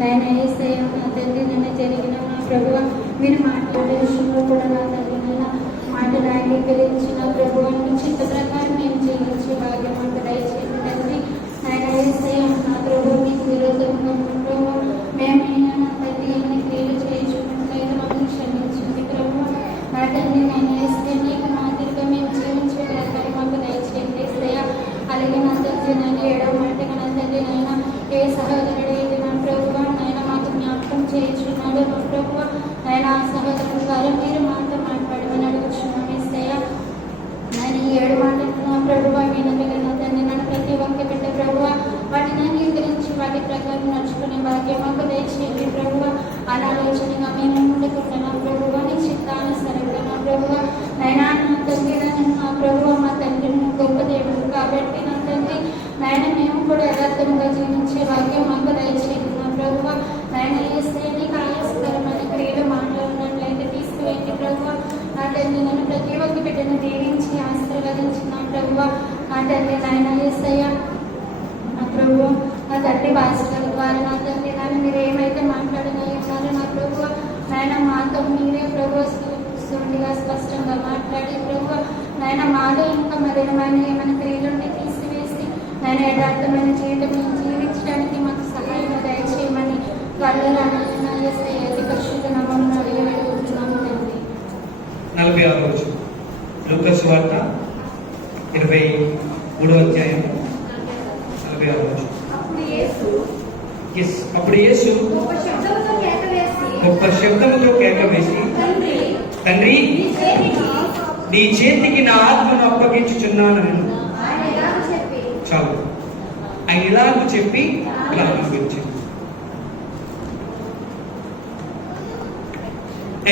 నాయన యేసయ్య నా తండ్రి నన్ను జరిగిన నా ప్రభువ మీరు మాట్లాడే విషయంలో కూడా నా తండ్రి నన్ను మాటలు అంగీకరించిన ప్రభువ చిత్త ప్రకారం మేము జీవించే భాగ్యం మాకు దయచేయండి తండ్రి. నాయన యేసయ్య నా ప్రభువు మీకు విరోధంగా ప్రభువ మేమైనా నా తండ్రి ఎన్ని క్రియలు చేయించుకున్నట్లయితే మమ్మల్ని క్షమించండి ప్రభువ. నా తండ్రి నాయన యేసయ్య నీకు మాదిరిగా మేము జీవించే ప్రకారం మాకు దయచేయండి యేసయ్య. అలాగే నా తండ్రి నాయన 7వ మాటగా నా తండ్రి నాయన ఏ సహోదరుడైతే నా ప్రభువ నాయన మాకు జ్ఞాపకం చేయించున్నాడు నా ప్రభువ నాయన ఆ సహోదరుడు ద్వారా మీరు మాతో మాట్లాడమని అడుగుతున్నాం యేసయ్య. కాబట్టి నా తండ్రి నాయన మేము కూడా యథార్థంగా జీవించే వాక్యం మాకు దయచేయండి నా ప్రభువ. నాయన నీకు ఆయాసకరమైన క్రియలు మాట్లాడినట్లయితే తీసుకువెళ్ళి ప్రభువ. నా తండ్రి నన్ను ప్రతి ఒక్క బిడ్డను దీవించి ఆశీర్వదించి నా ప్రభువ. నా తండ్రి నాయన యేసయ్య నా ప్రభువ, నా తండ్రి భాషల ద్వారా నా తండ్రి నాయన మీరు ఏమైతే మాట్లాడినారు నా ప్రభువ, నాయన మాతో మీరే ప్రభువ సూటిగా స్పష్టంగా మాట్లాడి ప్రభువ, నాయన మాలో ఇంకా మరేమైనా ఏమైనా క్రియలుంటే తీసివేసి నాయన యథార్థమైన జీవితం జీవించడానికి మాకు సహాయం దయచేయమని వాళ్ళ యేసయ్య అతి పరిశుద్ధ నామమున అడిగి వేడుకుంటున్నాము తండ్రి. 46వ రోజు లూకా సువార్త 23వ అధ్యాయం 46వ రోజు. అప్పుడు యేసు గొప్ప శబ్దముతో కేక వేసి, తండ్రి నీ చేతికి నా ఆత్మను అప్పగించుచున్నాను నేను. చాలు. ఆయన ఇలాగూ చెప్పి ఇలా అనిపించింది.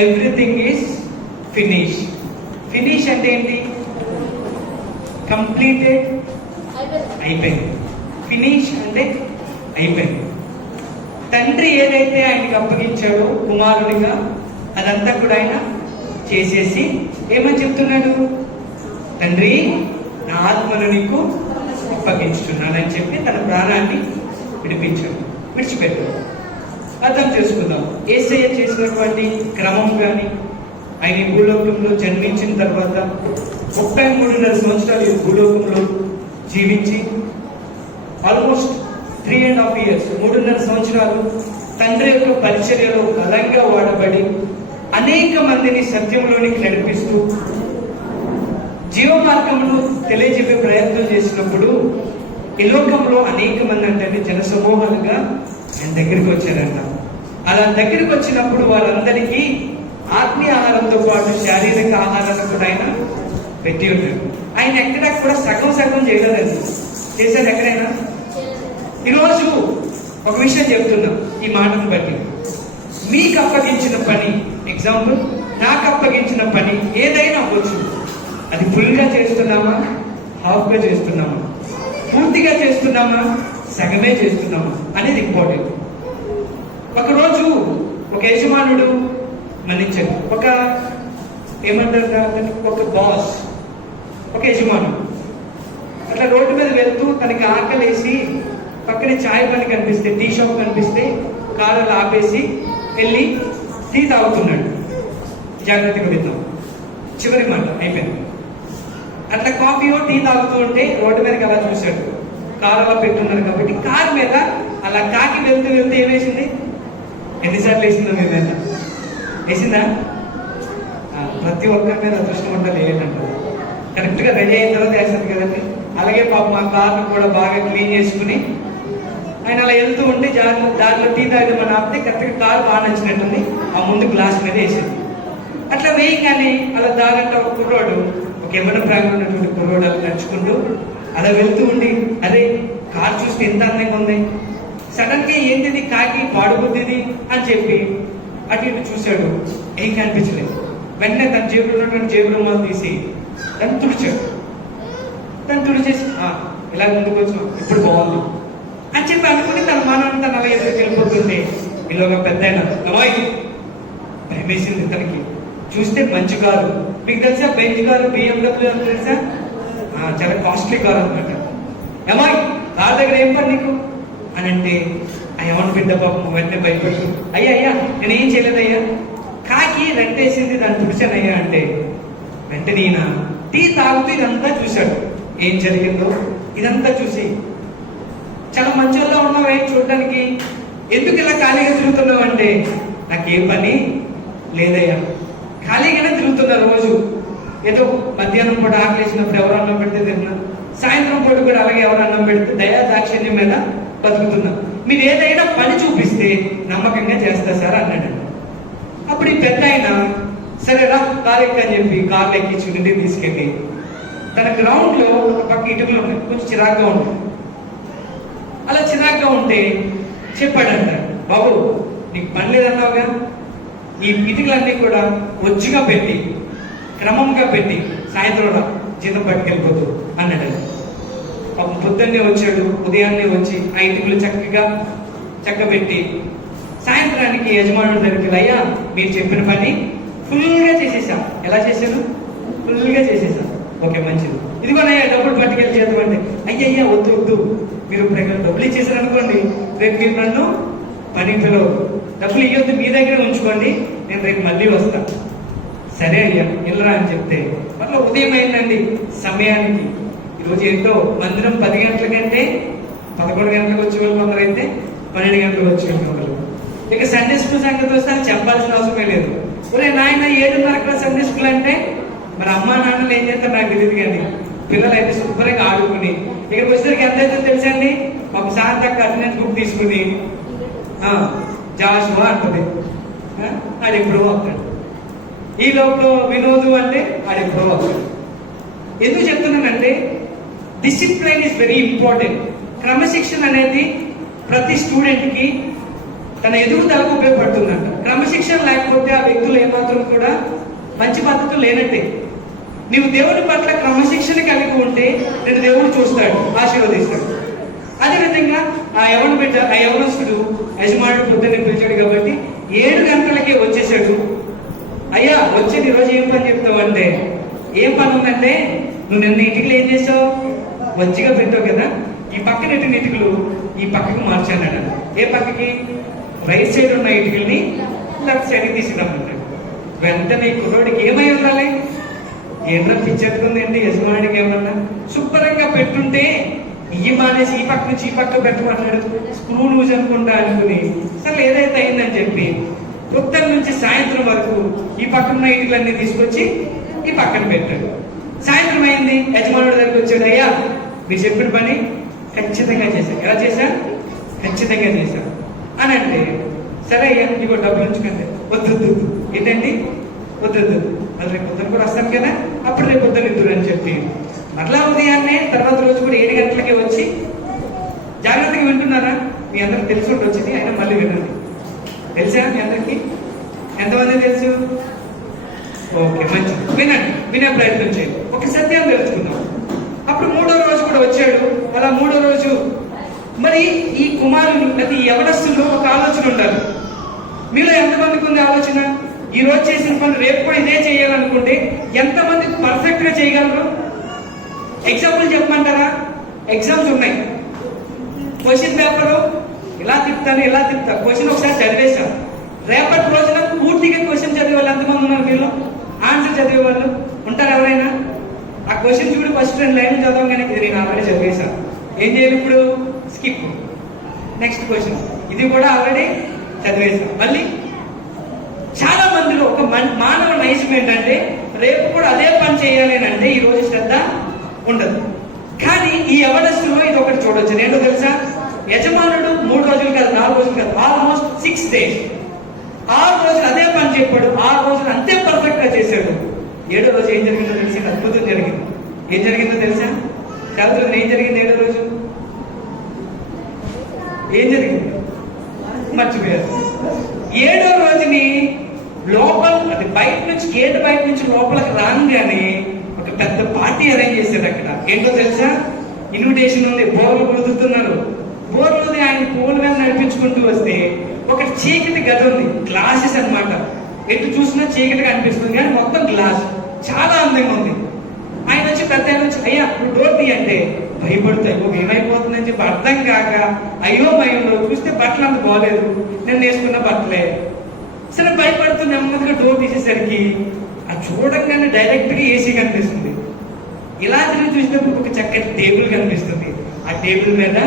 Everything is finish. ఫినిష్ అంటే ఏంటి? కంప్లీటెడ్, అయిపోయింది. ఫినిష్ అంటే అయిపోయింది. తండ్రి ఏదైతే ఆయనకి అప్పగించాడో కుమారుడిగా అదంతా కూడా ఆయన చేసేసి ఏమని చెప్తున్నాడు? తండ్రి నా ఆత్మను నీకు అప్పగించుతున్నానని చెప్పి తన ప్రాణాన్ని విడిచిపెట్టాడు. అర్థం చేసుకుందాం. యేసయ్య చేసినటువంటి క్రమం కానీ, ఆయన ఈ భూలోకంలో జన్మించిన తర్వాత 33.5 సంవత్సరాలు ఈ భూలోకంలో జీవించి ఆల్మోస్ట్ 3.5 years 3.5 సంవత్సరాలు తండ్రి యొక్క పరిచర్యలో బలంగా వాడబడి అనేక మందిని సత్యంలోనికి నడిపిస్తూ జీవ మార్గమును తెలియజెప్పే ప్రయత్నం చేసినప్పుడు ఈ లోకంలో అనేక మంది అంటే జనసమూహాలుగా ఆయన దగ్గరికి వచ్చారంట. అలా దగ్గరికి వచ్చినప్పుడు వారందరికీ ఆత్మీయ ఆహారంతో పాటు శారీరక ఆహారాన్ని కూడా ఆయన పెట్టి ఉంటాడు. ఆయన ఎక్కడా కూడా సగం చేయలేదండి. చేశారు ఎక్కడైనా? ఈరోజు ఒక విషయం చెప్తున్నాం. ఈ మాటను బట్టి మీకు అప్పగించిన పని, ఎగ్జాంపుల్ నాకు అప్పగించిన పని ఏదైనా అవ్వచ్చు. అది ఫుల్గా చేస్తున్నామా, హాఫ్గా చేస్తున్నామా, పూర్తిగా చేస్తున్నామా, సగమే చేస్తున్నామా అనేది ఇంపార్టెంట్. ఒకరోజు ఒక యజమానుడు మన్నించాడు. ఒక బాస్, ఒక యజమానుడు అట్లా రోడ్డు మీద వెళ్తూ తనకి ఆకలేసి పక్కనే చాయ్ బండి కనిపిస్తే, టీ షాప్ కనిపిస్తే కారులో ఆపేసి వెళ్ళి టీ తాగుతున్నాడు. జాగ్రత్తగా విద్దాం. చివరి మాట అయిపోయింది. అట్లా కాఫీయో టీ తాగుతూ ఉంటే రోడ్డు మీదకి అలా చూశాడు. కారు అలా పెట్టున్నాడు కాబట్టి కారు మీద అలా కాకి వెళ్తూ ఏమేసింది? ఎన్నిసార్లు వేసిందో మీ మీద? వేసిందా? ప్రతి ఒక్కరి మీద అదృష్టం ఉండాలి ఏంటంటారు. కరెక్ట్గా రెడీ అయిన తర్వాత వేస్తుంది కదండి. అలాగే పాప మా కార్ను కూడా బాగా క్లీన్ చేసుకుని ఆయన అలా వెళ్తూ ఉంటే దారిలో టీ తాగుదామని ఆపితే కరెక్ట్గా కారు బాగా నచ్చినట్టుంది. ఆ ముందు గ్లాస్ మీద వేసింది. అట్లా వేయగానే అలా దారంటే ఒక కుర్రోడు, ఒక యవ్వన ప్రాంగంలో ఉన్నటువంటి కుర్రోడు అలా నడుచుకుంటూ అలా వెళ్తూ ఉండి, అదే కారు చూస్తే ఎంత అందంగా ఉంది, సడన్ గా ఏంటిది కాకి పాడుబుద్ధిది అని చెప్పి అటు ఇటు చూశాడు. ఏం కనిపించలేదు. వెంటనే తన జేబులో ఉన్నటువంటి జేబు రుమాలు తీసి దాన్ని తుడిచాడు. దాన్ని తుడిచేసి ఇలా ముందుకు వచ్చాం, ఇప్పుడు బాగుంది అని చెప్పి అనుకుని తన మానాన్ని తన అలా ఎదురు వెళ్ళిపోతుంది. ఇలాగ పెద్ద అమ్మాయి భయమేసింది తనకి. చూస్తే మంచి కారు. మీకు తెలుసా బెంజ్ కారు, BMW అని తెలుసా? చాలా కాస్ట్లీ కారు అనమాట. అమ్మాయి కారు దగ్గర ఏం పని నీకు అని అంటే, అయ్యవన్ బిడ్డ పాపం వెంటనే భయపడు, అయ్యా నేను ఏం చేయలేదయ్యా, కాకి రెంటేసింది దాన్ని తుడిచానయ్యా అంటే, వెంటనే ఈయన టీ తాగుతూ ఇదంతా చూశాడు. ఏం జరిగిందో ఇదంతా చూసి, చాలా మంచోళ్ళ ఉన్నావే చూడడానికి, ఎందుకు ఇలా ఖాళీగా తిరుగుతున్నావు అంటే, నాకే పని లేదయ్యా, ఖాళీగానే తిరుగుతున్నా రోజు. ఏదో మధ్యాహ్నం పూట ఆకలేసినప్పుడు ఎవరు అన్నం పెడితే తిన్నా, సాయంత్రం పూట కూడా అలాగే ఎవరు అన్నం పెడితే దయా దాక్షిణ్యం మీద బతుకుతున్నా. మీరు ఏదైనా పని చూపిస్తే నమ్మకంగా చేస్తా సార్ అన్నాడు. అప్పుడు ఈ పెద్ద ఆయన సరే రా కారు ఎక్కని చెప్పి కార్లు ఎక్కించి ఇంటికి తీసుకెళ్ళి తన గ్రౌండ్ లో ఒక పక్క ఇటుకలు ఉన్నాయి, కొంచెం చిరాగ్గా ఉంటాయి. అలా చిరాగ్గా ఉంటే చెప్పాడంట, బాబు నీకు పని లేదన్నావుగా, ఈ ఇటుకలన్నీ కూడా ఒజ్జుగా పెట్టి క్రమంగా పెట్టి సాయంత్రం జీతం పట్టుకెళ్ళిపోతూ అన్నాడు. పొద్దున్నే వచ్చాడు, ఉదయాన్నే వచ్చి ఆ ఇటుకలు చక్కగా చక్కబెట్టి సాయంత్రానికి యజమానుడి దగ్గరికి, అయ్యా మీరు చెప్పిన పని ఫుల్గా చేసేసాం. ఎలా చేశాను? ఫుల్గా చేసేసాం. ఓకే, మంచిది. ఇదిగోనయ్యా డబ్బులు పట్టుకెళ్ళి చేద్దామంటే, అయ్యయ్యా వద్దు వద్దు, మీరు ఇప్పుడు డబ్బులు ఇచ్చేసారు అనుకోండి, రేపు మీరు నన్ను పని పిలవదు, డబ్బులు ఇవ్వద్దు, మీ దగ్గర ఉంచుకోండి, నేను రేపు మళ్ళీ వస్తా. సరే అయ్యా వెళ్ళరా అని చెప్తే మళ్ళీ ఉదయం అయిందండి సమయానికి. ఈరోజు ఏంటో మందిరం 10 గంటల కంటే 11 గంటలకు వచ్చే వాళ్ళు కొందరైతే 12 గంటలకు వచ్చే వాళ్ళు. ఇక సండే స్కూల్ సంగతి వస్తే చెప్పాల్సిన అవసరమే లేదు. ఒరే నాయన 7:30 సండే స్కూల్ అంటే మరి అమ్మా నాన్నలు ఏం చేస్తారు నాకు తెలియదు, కానీ పిల్లలు అయితే శుభ్రంగా ఆడుకుని ఇక్కడికి వచ్చేసరికి ఎంత అయితే తెలుసండి, ఒకసారి దాకా అటెండెన్స్ బుక్ తీసుకుని జాషువా అంటుంది, ఆడెప్పుడో వస్తాడు. ఈ లోపల వినోదు అంటే ఆడెప్పుడో వస్తాడు. ఎందుకు చెప్తున్నానంటే డిసిప్లైన్ ఇస్ వెరీ ఇంపార్టెంట్. క్రమశిక్షణ అనేది ప్రతి స్టూడెంట్కి తన ఎదుగుదలకు ఉపయోగపడుతుందంట. క్రమశిక్షణ లేకపోతే ఆ వ్యక్తులు ఏమాత్రం కూడా మంచి పద్ధతులు లేనట్టే. నీవు దేవుని పట్ల క్రమశిక్షణ కలిగి ఉంటే నేను దేవుడు చూస్తాడు, ఆశీర్వదిస్తాడు. అదేవిధంగా ఆ యవనస్తుడు యజమానుడు పొద్దున్నే పిలిచాడు కాబట్టి 7 గంటలకే వచ్చేసాడు. అయ్యా వచ్చేది ఈరోజు ఏం పని చెప్తావు అంటే, ఏం పని ఉందంటే, నువ్వు నిన్న ఇటుకలు ఏం చేసావు, మంచిగా పెట్టావు కదా, ఈ పక్కన ఎట్టిన ఇటుకలు ఈ పక్కకు మార్చానట. ఏ పక్కకి? రైట్ సైడ్ ఉన్న ఇటుకల్ని లెఫ్ట్ సైడ్కి తీసుకురామంటాడు. వెంటనే కుర్రోడికి ఏమై ఉండాలి, ఏంట్రా పిచ్చెత్తుందండి యజమానికి ఏమన్నా, శుభ్రంగా పెట్టుంటే ఇవి మానేసి ఈ పక్క నుంచి ఈ పక్క పెట్టమన్నాడు, స్క్రూ లూజ్ అనుకుంటా అనుకుని అసలు ఏదైతే అయిందని చెప్పి పొద్దున్న నుంచి సాయంత్రం వరకు ఈ పక్కన ఇటుకలన్నీ తీసుకొచ్చి ఈ పక్కన పెట్టాడు. సాయంత్రం అయింది, యజమానుడి దగ్గరికి వచ్చాడు, అయ్యా మీరు చెప్పిన పని ఖచ్చితంగా చేశాను. ఎలా చేశా? ఖచ్చితంగా చేశాను అని అంటే, సరే అయ్యా ఇగో డబ్బులు ఉంచుకండి. వద్దు. ఏంటండి? వద్దు, మళ్ళీ రేపు పొద్దున కూడా వస్తాను కదా, అప్పుడు రేపు పొద్దున ఇద్దరు అని చెప్పి అట్లా ఉదయాన్నే తర్వాత రోజు కూడా 7 గంటలకే వచ్చి, జాగ్రత్తగా వింటున్నారా? మీ అందరికి తెలిసి వచ్చింది, అయినా మళ్ళీ వినండి. తెలుసా మీ అందరికి? ఎంతమంది తెలుసు? ఓకే, మంచిది. వినండి, వినే ప్రయత్నం చేయండి. ఒక సత్యాన్ని తెలుసుకుందాం. అప్పుడు 3వ రోజు కూడా వచ్చాడు. అలా 3వ రోజు మరి ఈ కుమారులు ప్రతి యవనస్తులు ఒక ఆలోచన ఉండాలి. మీలో ఎంతమందికి ఉంది ఆలోచన? ఈ రోజు చేసిన పని రేపు కూడా ఇదే చేయాలనుకుంటే ఎంతమంది పర్ఫెక్ట్ గా చేయగలరు? ఎగ్జాంపుల్ చెప్పమంటారా? ఎగ్జామ్స్ ఉన్నాయి, క్వశ్చన్ పేపర్ ఇలా తిప్పుతా క్వశ్చన్ ఒకసారి చదివేశాం. రేపటి రోజున పూర్తిగా క్వశ్చన్ చదివే వాళ్ళు ఎంతమంది ఉన్నారు? మీరు ఆన్సర్ చదివే వాళ్ళు ఉంటారు ఎవరైనా? ఆ క్వశ్చన్ చూడు, ఫస్ట్ 2 లైన్లు చదవగానే ఇది నేను ఆల్రెడీ చదివేశాను, ఏం చేయాలి ఇప్పుడు? స్కిప్. నెక్స్ట్ క్వశ్చన్, ఇది కూడా ఆల్రెడీ చదివేశాం. మళ్ళీ చాలా మందిలో ఒక మానవ నైజం ఏంటంటే రేపు కూడా అదే పని చేయాలి అని అంటే ఈ రోజు శ్రద్ధ ఉండదు. కానీ ఈ యవనస్తుల్లో ఇది ఒకటి చూడొచ్చు. ఏంటో తెలుసా? యజమానుడు 3 రోజులు కాదు, 4 రోజులు కాదు, ఆల్మోస్ట్ 6 days 6 రోజులు అదే పని చెప్పాడు. 6 రోజులు అంతే పర్ఫెక్ట్ గా చేశాడు. 7వ రోజు ఏం జరిగిందో తెలిసి అద్భుతం జరిగింది. ఏం జరిగిందో తెలుసా? చాలా రోజులు ఏం జరిగింది? 7వ రోజు ఏం జరిగింది మర్చిపోయారు. 7వ రోజుని లోపల, అది బయట నుంచి, గేట్ బయట నుంచి లోపలికి రాగానే ఒక పెద్ద పార్టీ అరేంజ్ చేశారు అక్కడ. ఏంటో తెలుసా? ఇన్విటేషన్ ఉంది, బోర్లు కుదురుతున్నారు. బోర్లు ఆయన పూల మీద నడిపించుకుంటూ వస్తే ఒక చీకటి గది ఉంది, గ్లాసెస్ అన్నమాట. ఎటు చూసినా చీకటిగా అనిపిస్తుంది, కానీ మొత్తం గ్లాస్, చాలా అందంగా ఉంది. ఆయన వచ్చి పెద్ద వచ్చి, అయ్యా నువ్వు డోర్ తీ అంటే భయపడతాయి, ఏమైపోతుందని చెప్పి అర్థం కాక అయోమయంలో చూస్తే బట్టలు అంత బాగలేదు, నేను వేసుకున్న బట్టలే. సరే భయపడుతూ నెమ్మదిగా డోర్ తీసేసరికి ఆ చూడంగానే డైరెక్ట్ గా ఏసీ కనిపిస్తుంది. ఇలా తిరిగి చూసినప్పుడు ఒక చక్కటి టేబుల్ కనిపిస్తుంది. ఆ టేబుల్ మీద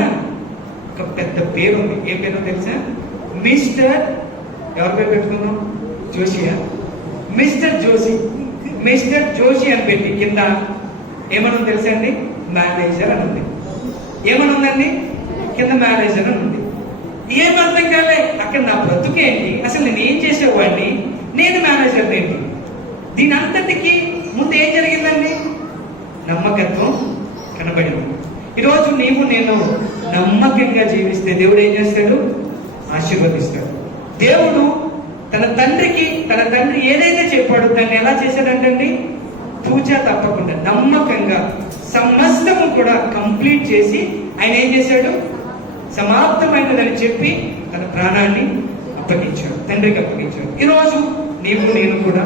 ఒక పెద్ద పేరు ఉంది. ఏ పేరు తెలుసా? మిస్టర్, ఎవరి పేరు పెట్టుకుందాం? జోషియా. మిస్టర్ జోషి అని పెట్టి కింద ఏమన్నా తెలుసా అండి? మేనేజర్ అని ఉంది. ఏమని ఉందండి? కింద మేనేజర్ అని ఉంది. ఏం అర్థం కాలే, అక్కడ నా బ్రతుకేంటి, అసలు నేను ఏం చేసేవాడిని, నేను మేనేజర్ ఏంటి? దీని అంతటికి ముందు ఏం జరిగిందండి? నమ్మకత్వం కనబడింది. ఈరోజు నీవు నేను నమ్మకంగా జీవిస్తే దేవుడు ఏం చేస్తాడు? ఆశీర్వదిస్తాడు. దేవుడు తన తండ్రి ఏదైతే చెప్పాడో దాన్ని ఎలా చేశాడంటండి? పూజ తప్పకుండా నమ్మకంగా సమస్తము కూడా కంప్లీట్ చేసి ఆయన ఏం చేశాడు? సమాప్తమైనదని చెప్పి తన ప్రాణాన్ని అప్పగించాడు, తండ్రికి అప్పగించాడు. ఈరోజు నీవు నేను కూడా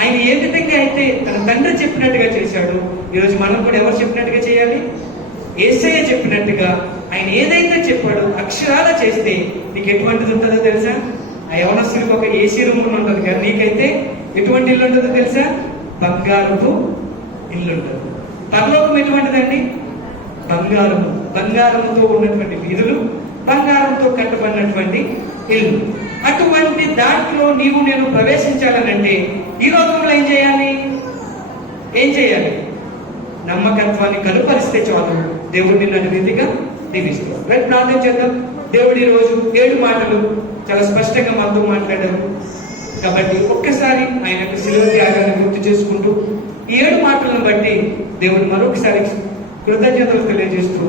ఆయన ఏ విధంగా అయితే తన తండ్రి చెప్పినట్టుగా చేశాడు, ఈరోజు మనం కూడా ఎవరు చెప్పినట్టుగా చేయాలి? యేసయ్య చెప్పినట్టుగా ఆయన ఏదైతే చెప్పాడో అక్షరాల చేస్తే నీకు ఎటువంటిది ఉంటుందో తెలుసా? ఆ యవనస్తునికి ఒక ఏసీ రూమ్ ఉంటుంది, కానీ నీకైతే ఎటువంటి ఇల్లు ఉంటుందో తెలుసా? బంగారపు ఇల్లు ఉంటుంది. పరలోకం ఎటువంటిదండి? బంగారము, బంగారంతో ఉన్నటువంటి వీధులు, బంగారంతో కట్టబడినటువంటి ఇల్లు. అటువంటి దాంట్లో నీవు నేను ప్రవేశించాలనంటే ఈ లోకంలో ఏం చేయాలి? ఏం చేయాలి? నమ్మకత్వాన్ని కనుపరిస్తే చాలు, దేవుడు నిన్ను రీతిగా దీవిస్తాడు. రైట్, ప్రార్థన చేద్దాం. దేవుడు ఈరోజు 7 మాటలు చాలా స్పష్టంగా మనతో మాట్లాడారు. కాబట్టి ఒక్కసారి ఆయన యొక్క శిలువ త్యాగాన్ని గుర్తు చేసుకుంటూ ఈ 7 మాటలను బట్టి దేవుడు మరొకసారి కృతజ్ఞతలు తెలియజేస్తూ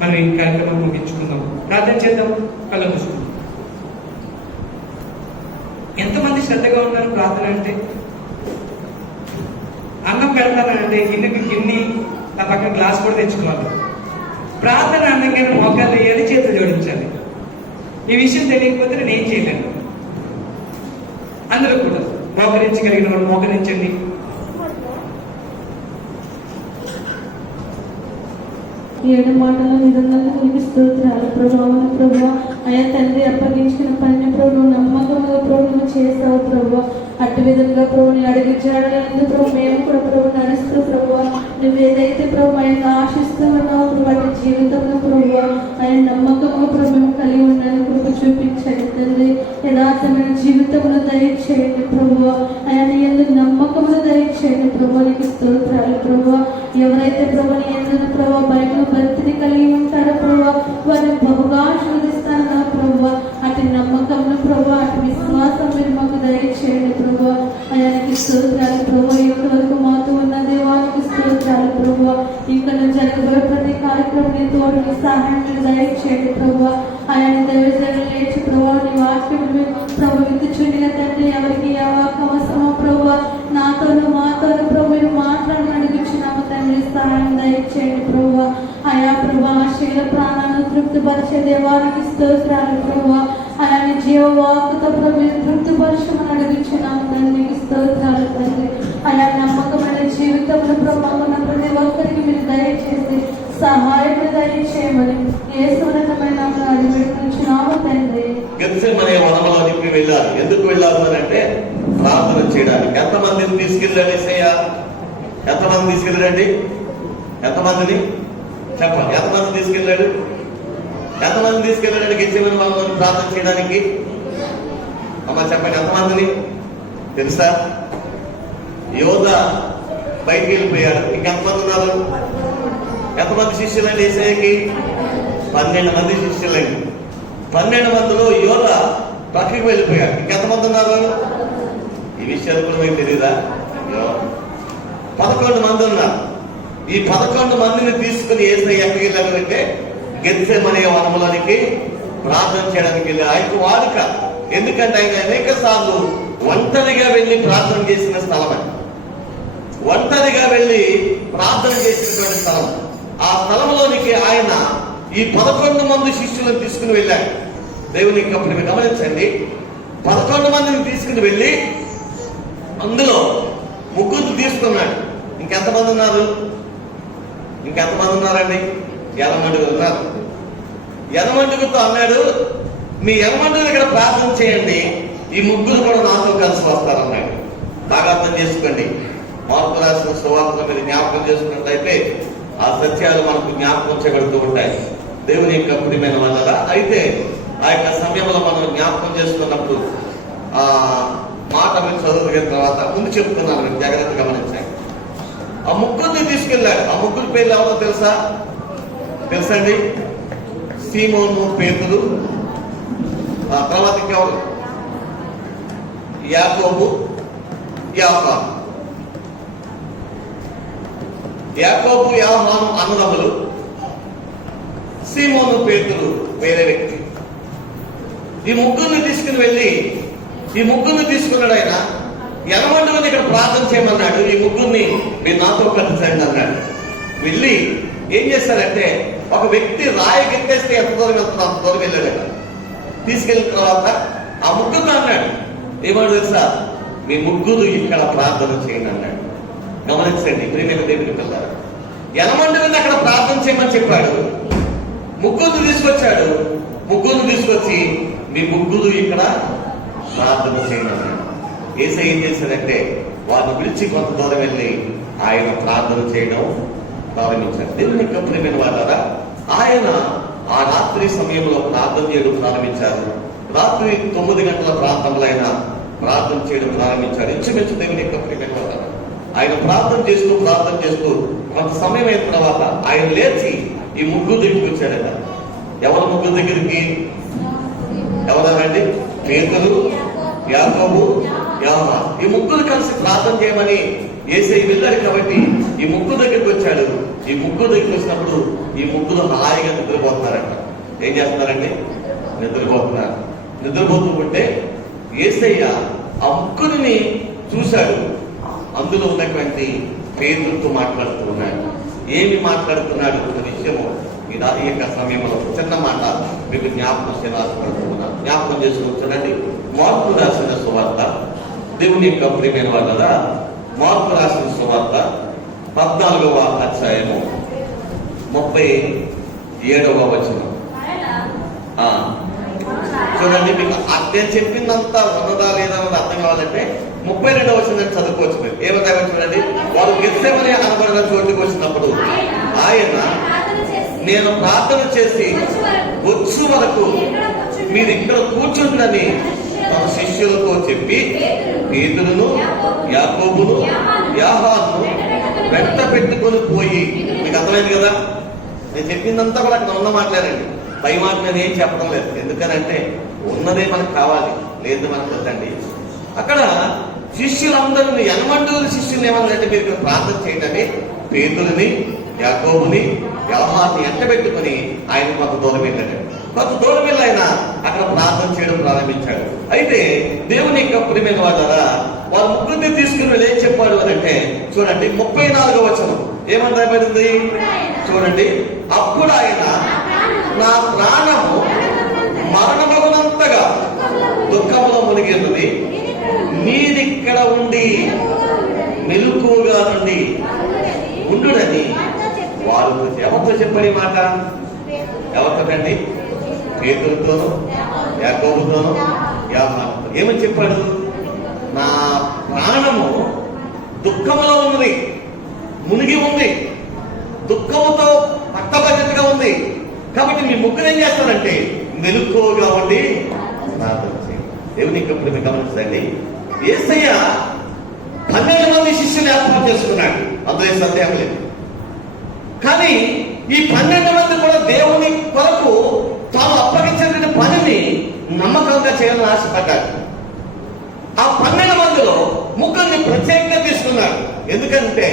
మనం ఈ కార్యక్రమం ముగించుకుందాం. ప్రార్థన చేద్దాం, కళ్ళ మూసుకుందాం. ఎంతమంది శ్రద్ధగా ఉన్నారు ప్రార్థన అంటే? అన్నం పెడతానంటే గిన్నెకి గిన్నె, నా పక్కన గ్లాస్ కూడా తెచ్చుకోవాలి. ప్రార్థన అన్నంగానే మోకాళ్ళు వేయాలి, చేతులు జోడించాలి. ఈ విషయం తెలియకపోతే నేను ఏం చేయలేను. అందరూ కూడా మోకరించగలిగిన వాళ్ళు మోకరించండి. ఈ 7 మాటల విధంగా నీకు స్తోత్రాలు ప్రభువా. ప్రభువా అయ్యా తండ్రి అప్పగించిన పని ప్రభు నమ్మకంగా ప్రభు నువ్వు చేసావు ప్రభు. అటు విధంగా ప్రభుని అడిగి జాడలేదు ప్రభు మేము కూడా ప్రభు నడుస్తూ ప్రభు నువ్వు ఏదైతే ప్రభు ఆయన ఆశిస్తూ ఉన్నావు వాటి జీవితంలో ప్రభు ఆయన నమ్మకంగా ప్రభు మేము కలిగి ఉండాలని కృప చూపించండి తండ్రి. యథార్థమైన జీవితంలో దయచేయండి ప్రభు. ఆయన ఎందుకు నమ్మకంలో దయచేయండి ప్రభు. నీకు స్తోత్రాలు ప్రభు. ఎవరైతే ప్రభు నీ ఎందుకు ప్రభు బైబిల్ భక్తిని కలిగి ఉంటారో ప్రభు వారిని బహుగా ఆశీర్వదిస్తాను ప్రభు. అటు నమ్మకంలో ప్రభు, అటు విశ్వాసం మీరు మాకు దయచేయండి ప్రభు. ఆయనకి స్తోత్రాలు ప్రభు. ఇంతవరకు మాతో ఉన్న దేవానికి స్తోత్రాలు ప్రభు. ఇంకా జరగబోయే ప్రతి కార్యక్రమం తోడు సహాయం దయచేయండి ప్రభు. ఆయన దైవజనులు లేచి ప్రభు నీ వాక్యం ప్రభు విద్యుచుండిగా తండ్రి ఎవరికి అవసరమో ప్రభు నాతోను మాతోను ప్రభు మీరు మాట్లాడి అడుగుచున్నాము తండ్రి. సహాయం దయచేయండి ప్రభు. ఆయా ప్రభు శీల ప్రాణాలను తృప్తిపరిచే దేవానికి స్తోత్రాలు ప్రభు. ఆయన జీవవాకుతో ప్రభు తృప్తిపరచమని అడుగుచున్నాము తండ్రి. స్తోత్రాలు తండ్రి. ఆయా నమ్మకమైన జీవితంలో ప్రభు ఉన్న ప్రతి ఒక్కరికి మీరు దయచేసి సహాయం దయచేయమని యేసున్నతమైన అడిగిచున్నాము తండ్రి. గెత్సేమనే వనములోనికి వెళ్ళారు. ఎందుకు వెళ్ళారు అని అంటే ప్రార్థన చేయడానికి. ఎంతమందిని తీసుకెళ్ళాడు యేసయ్య? ఎంతమంది తీసుకెళ్ళాడండి? ఎంతమందిని చెప్పండి. ఎంతమంది తీసుకెళ్ళాడు? ఎంతమంది తీసుకెళ్ళాడు గెత్సేమనే వనంలోని ప్రార్థన చేయడానికి? అమ్మ చెప్పండి, ఎంతమందిని తెలుసా? యోధ బయటికి వెళ్ళిపోయాడు. ఇంకెంతమంది ఉన్నారు? ఎంతమంది శిష్యులండి యేసయ్యకి? 12 మంది శిష్యులండి. 12 మందిలో యోధ పక్కకి వెళ్ళిపోయాడు. ఇంకెంతమంది ఉన్నారు? ఈ విషయాలు కూడా మీకు తెలియదా? 11 మంది ఉన్నారు. ఈ 11 మందిని తీసుకుని యేసయ్య ఎక్కడికి వెళ్ళారు అంటే గెత్సేమనే వనములోనికి ప్రార్థన చేయడానికి వెళ్ళారు. ఆయన వాడుక. ఎందుకంటే ఆయన అనేక సార్లు ఒంటరిగా వెళ్ళి ప్రార్థన చేసిన స్థలం అది. ఒంటరిగా వెళ్ళి ప్రార్థన చేసినటువంటి స్థలం. ఆ స్థలంలోనికి ఆయన ఈ 11 మంది శిష్యులను తీసుకుని వెళ్ళాడు. దేవునికి అప్పుడు మీరు గమనించండి, 11 మందిని తీసుకుని వెళ్ళి అందులో 3 తీసుకున్నాడు. ఇంకెంతమంది ఉన్నారు? ఇంకెంతమంది ఉన్నారండి? 8 ఉన్నారు. 8 అన్నాడు, మీ 8 ఇక్కడ ప్రార్థన చేయండి, ఈ 3 కూడా నాతో కలిసి వస్తారన్నాడు. బాగా అర్థం చేసుకోండి. మార్పు రాసిన సువార్తను మీరు జ్ఞాపకం చేసుకున్నట్లయితే ఆ సత్యాలు మనకు జ్ఞాపకం చేయబడుతూ ఉంటాయి. దేవుని యొక్క ప్రియమైన వల్ల అయితే ఆ యొక్క సమయంలో మనం జ్ఞాపకం చేసుకున్నప్పుడు ఆ మాట మీరు చదువుకున్న తర్వాత ముందు చెప్తున్నాను, మీరు జాగ్రత్తగా గమనించండి. ఆ 3 తీసుకెళ్ళాడు. ఆ 3 పేర్లు ఎవరో తెలుసండి? సీమోను పేతురు, ఆ తర్వాత ఇంకెవరు? యాకోబు, యోహాను. యాకోబు యోహాను అన్నదమ్ములు, సీమోను పేతురు వేరే వ్యక్తి. ఈ 3 తీసుకుని వెళ్ళి ఈ 3 తీసుకున్నాడు ఆయన. ఎనమండుగుని ఇక్కడ ప్రార్థన చేయమన్నాడు. ఈ ముగ్గురిని మీరు నాతో కలిసి అన్నాడు. వెళ్ళి ఏం చేస్తారంటే, ఒక వ్యక్తి రాయి గిట్టేస్తే ఎంత దూరం వెళ్తుందో అంత దూరం వెళ్ళాడట. తీసుకెళ్ళిన తర్వాత ఆ ముగ్గురు అన్నాడు, ఏమన్నా తెలుసా, మీ ముగ్గురు ఇక్కడ ప్రార్థన చేయండి అన్నాడు. గమనించండి ప్రియమైన దేవుని పిల్లలు, ఎనమండుగుని అక్కడ ప్రార్థన చేయమని చెప్పాడు. ముగ్గురు తీసుకొచ్చాడు. ముగ్గురు తీసుకొచ్చి మీ ముగ్గురు ఇక్కడ ప్రార్థన చేయండి అన్నాడు. యేసయ్య ఏం చేశాడంటే, వారిని విడిచి కొంత దూరం వెళ్ళి ఆయన ప్రార్థన చేయడం ప్రారంభించాడు. దేవుని యొక్క ప్రియమైన వాళ్ళారా, ఆయన ఆ రాత్రి సమయంలో ప్రార్థన చేయడం ప్రారంభించారు. రాత్రి 9 గంటల ప్రాంతంలో ఆయన ప్రార్థన చేయడం ప్రారంభించాడు. ఇంచుమించు దేవుని యొక్క ప్రియమైన వాళ్ళారా, ఆయన ప్రార్థన చేస్తూ కొంత సమయం అయిన తర్వాత ఆయన లేచి ఈ ముగ్గురు దగ్గరికి వచ్చాడట. ఎవరు ముగ్గురు దగ్గరికి? ఎవరండి? పేతురు, యాకోబు, యోహాను. ఈ ముగ్గురు కలిసి ప్రార్థన చేయమని యేసయ్య వెళ్ళాడు కాబట్టి ఈ ముగ్గురు దగ్గరికి వచ్చాడు. ఈ ముగ్గురు దగ్గరికి వచ్చినప్పుడు ఈ ముగ్గురు హాయిగా నిద్రపోతున్నారంట. ఏం చేస్తున్నారండి? నిద్రపోతున్నారు. నిద్రపోతూ ఉంటే యేసయ్య ఆ ముగ్గురిని చూశాడు. అందులో ఉన్నటువంటి పేతురుతో మాట్లాడుతూ ఉన్నాడు. ఏమి మాట్లాడుతున్నాడు అన్న విషయము ఈ యొక్క సమయంలో చిన్న మాట మీకు జ్ఞాపకం చేయాలనుకుంటున్నాను. జ్ఞాపకం చేసుకుంటున్నాండి. మార్పు రాసిన సువార్త, దేవుని యొక్క ప్రియమైన వాళ్ళ మార్పు రాసిన సువార్త 14వ అధ్యాయము 37వ వచనం. చూడండి, మీకు నేను చెప్పిందంతా ఉన్నదా లేదా అన్నది అర్థం కావాలంటే 32వ వచనం చదువుకోవచ్చు. మీరు ఏమన్నా చూడండి, వారు గెత్సేమని అనబడిన చోటుకు వచ్చినప్పుడు ఆయన, నేను ప్రార్థన చేసి వచ్చు వరకు మీరు ఇక్కడ కూర్చుండని తన శిష్యులతో చెప్పి పేతురును, యాకోబును, యోహానును వెంట పెట్టుకొని పోయి, మీకు అర్థమైంది కదా, నేను చెప్పిందంతా కూడా అక్కడ ఉన్న మాట్లాడండి. పై మాట నేను ఏం చెప్పడం లేదు. ఎందుకనంటే ఉన్నదే మనకు కావాలి, లేదు మనకు వద్దండి. అక్కడ శిష్యులందరినీ, 80 శిష్యులు ఏమన్నారంటే, మీరు ఇక్కడ ప్రార్థన చేయండి. పేతురుని, యాకోబుని, యోహానుని ఎంట పెట్టుకుని ఆయన కొంత దూరం వెళ్ళాడు. కొంత దూరం వెళ్ళి ఆయన అక్కడ ప్రార్థన చేయడం ప్రారంభించాడు. అయితే దేవుని యొక్క ప్రియమైన వాళ్ళ వారు ముగ్గురిని తీసుకుని వెళ్ళి ఏం చెప్పాడు అని అంటే, చూడండి 34వ వచనం ఏమని రాయబడింది చూడండి. అప్పుడు ఆయన, నా ప్రాణము మరణమగునంతగా దుఃఖంలో మునిగి ఉన్నది, మీరిక్కడ ఉండి మెలకువగా నుండి ఉండునని వారు ఎవరితో చెప్పని మాట? ఎవరితోటండి? పేతురుతోనూ, యాకోబుతోనూ, యోహానుతో. ఏమని చెప్పాడు? నా ప్రాణము దుఃఖంలో ఉన్నది, మునిగి ఉంది, దుఃఖంతో పట్టబద్ధతగా ఉంది. కాబట్టి మీ ముగ్గురు ఏం చేస్తారంటే మెలకువగా ఉండి ప్రార్థన చేయండి. దేవుని యొక్క ప్రేమ గమనించండి. యేసయ్య 12 మంది శిష్యులు ఏర్పాటు చేసుకున్నాడు, అందులో సందేహం లేదు. కానీ ఈ 12 మంది కూడా దేవుని కొరకు తాను అప్పగించిన పనిని నమ్మకంగా చేయాలని ఆశపడ్డాడు. ఆ 12 మందిలో ముగ్గురిని ప్రత్యేకంగా తీసుకున్నాడు. ఎందుకంటే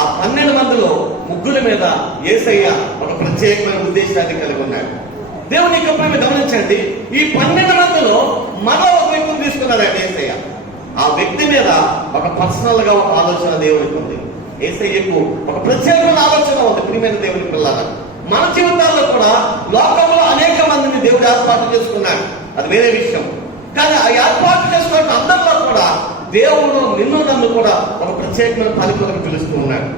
ఆ 12 మందిలో ముగ్గురి మీద యేసయ్య ఒక ప్రత్యేకమైన ఉద్దేశాన్ని కలిగి ఉన్నాడు. దేవుని యొక్క ప్రేమ గమనించండి. ఈ 12 మందిలో మరో ఒక వ్యక్తిని తీసుకున్నాడు ఆయన యేసయ్య. ఆ వ్యక్తి మీద ఒక పర్సనల్ గా ఒక ఆలోచన దేవునికి ఉంది. యేసయ్యకు ఒక ప్రత్యేకమైన ఆలోచన ఉంది. ప్రియమైన దేవుని పిల్లల, మన జీవితాల్లో కూడా లోకంలో అనేక మందిని దేవుడు ఏర్పాటు చేసుకున్నాడు, అది వేరే విషయం. కానీ ఆ ఏర్పాటు చేసుకున్న అందరిలో కూడా దేవుడు నిన్ను నన్ను కూడా ఒక ప్రత్యేకమైన పని కొరకు పిలుస్తూ ఉన్నాడు.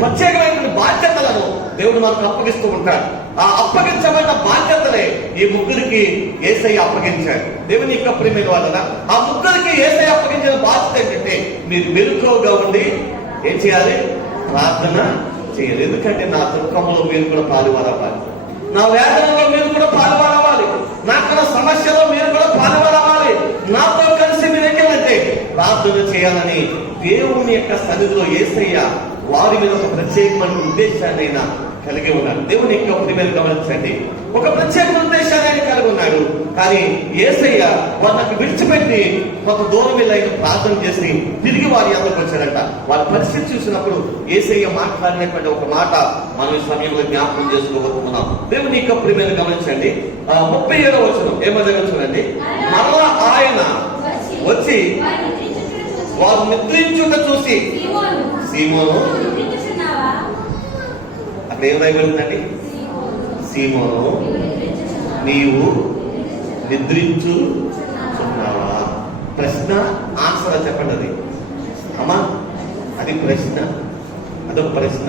ప్రత్యేకమైన బాధ్యతలను దేవుడు మనకు అప్పగిస్తూ ఉంటాడు. ఆ అప్పగించబడిన బాధ్యతలే ఈ ముగ్గురికి యేసయ్య అప్పగించాడు. దేవుని యొక్క ప్రియమైన వాళ్ళ ఆ ముగ్గురికి యేసయ్య అప్పగించిన బాధ్యత ఏంటంటే, మీరు మెలకువగా ఉండి ఏం చేయాలి? ప్రార్థన చేయాలి. ఎందుకంటే నా దుఃఖంలో మీరు కూడా పాలువారవ్వాలి, నా వేదనలో మీరు కూడా పాలువారవ్వాలి, నాకున్న సమస్యలో మీరు కూడా పాలువారవ్వాలి. నాతో కలిసి మీరు ఏం చేయాలంటే ప్రార్థన చేయాలని దేవుని యొక్క సన్నిధిలో యేసయ్య వారి మీద ఒక ప్రత్యేకమైన ఉద్దేశాన్ని ఆయన కలిగి ఉన్నాడు. దేవుని యొక్క ప్రియమైన గమనించండి, ఒక ప్రత్యేకమైన ఉద్దేశాన్ని ఆయన కలిగి ఉన్నాడు. కానీ యేసయ్య వాళ్ళకి విడిచిపెట్టి కొంత దూరం వెళ్ళి ఆయన ప్రార్థన చేసి తిరిగి వారి అందరికి వచ్చాడంట. వారి పరిస్థితి చూసినప్పుడు యేసయ్య మాట్లాడినటువంటి ఒక మాట మనం ఈ సమయంలో జ్ఞాపకం చేసుకోబోతున్నాం. దేవుని యొక్క ప్రియమైన గమనించండి. 37వ వచనం ఏమన్నా చూడండి. మరలా ఆయన వచ్చి వారు నిద్రించుట చూసి సీమోను అక్కడ ఏం రాయబడిందండి? సీమోను నీవు నిద్రించుచున్నావా? ప్రశ్న ఆన్సర్ చెప్పండి. అది అమ్మా, అది ప్రశ్న, అదొక ప్రశ్న.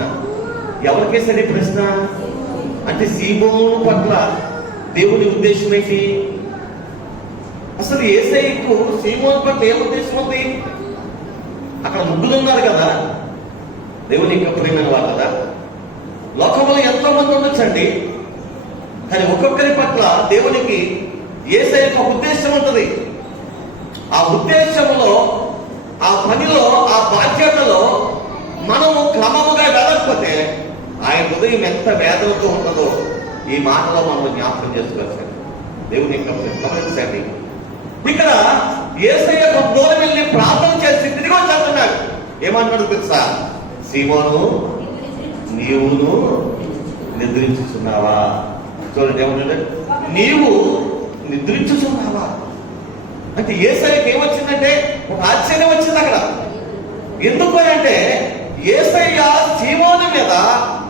ఎవరికేసరి ప్రశ్న అంటే సీమోను పట్ల దేవుని ఉద్దేశం ఏంటి? అసలు యేసయ్యకు సీమోను పట్ల ఏ ఉద్దేశం ఉంది? అక్కడ ముగ్గురు ఉన్నారు కదా, దేవుని యొక్క ప్రియమైన వాళ్ళు కదా. లోకంలో ఎంతో మంది ఉండొచ్చండి, కానీ ఒక్కొక్కరి పట్ల దేవునికి యేసయ్యకు ఒక ఉద్దేశం ఉంటుంది. ఆ ఉద్దేశంలో, ఆ పనిలో, ఆ బాధ్యతలో మనము క్రమముగా వెళ్ళకపోతే ఆయన హృదయం ఎంత వేదనతో ఉంటుందో ఈ మాటలో మనం జ్ఞాపకం చేసుకోవచ్చు. దేవుని గమనించండి. ఇక్కడ యేసయ్య కొంత దూరం వెళ్ళి ప్రార్థన చేసి తిరిగి వచ్చేస్తున్నాడు. ఏమన్నాడు తెలుసా? సీమోను నీవును నిద్రించుచున్నావా? చూడండి ఏమన్నాడు, నీవు నిద్రించుచున్నావా అంటే యేసయ్యకి ఏమొచ్చిందంటే ఒక ఆశ్చర్యం వచ్చింది అక్కడ. ఎందుకు అంటే యేసయ్య సీమోను మీద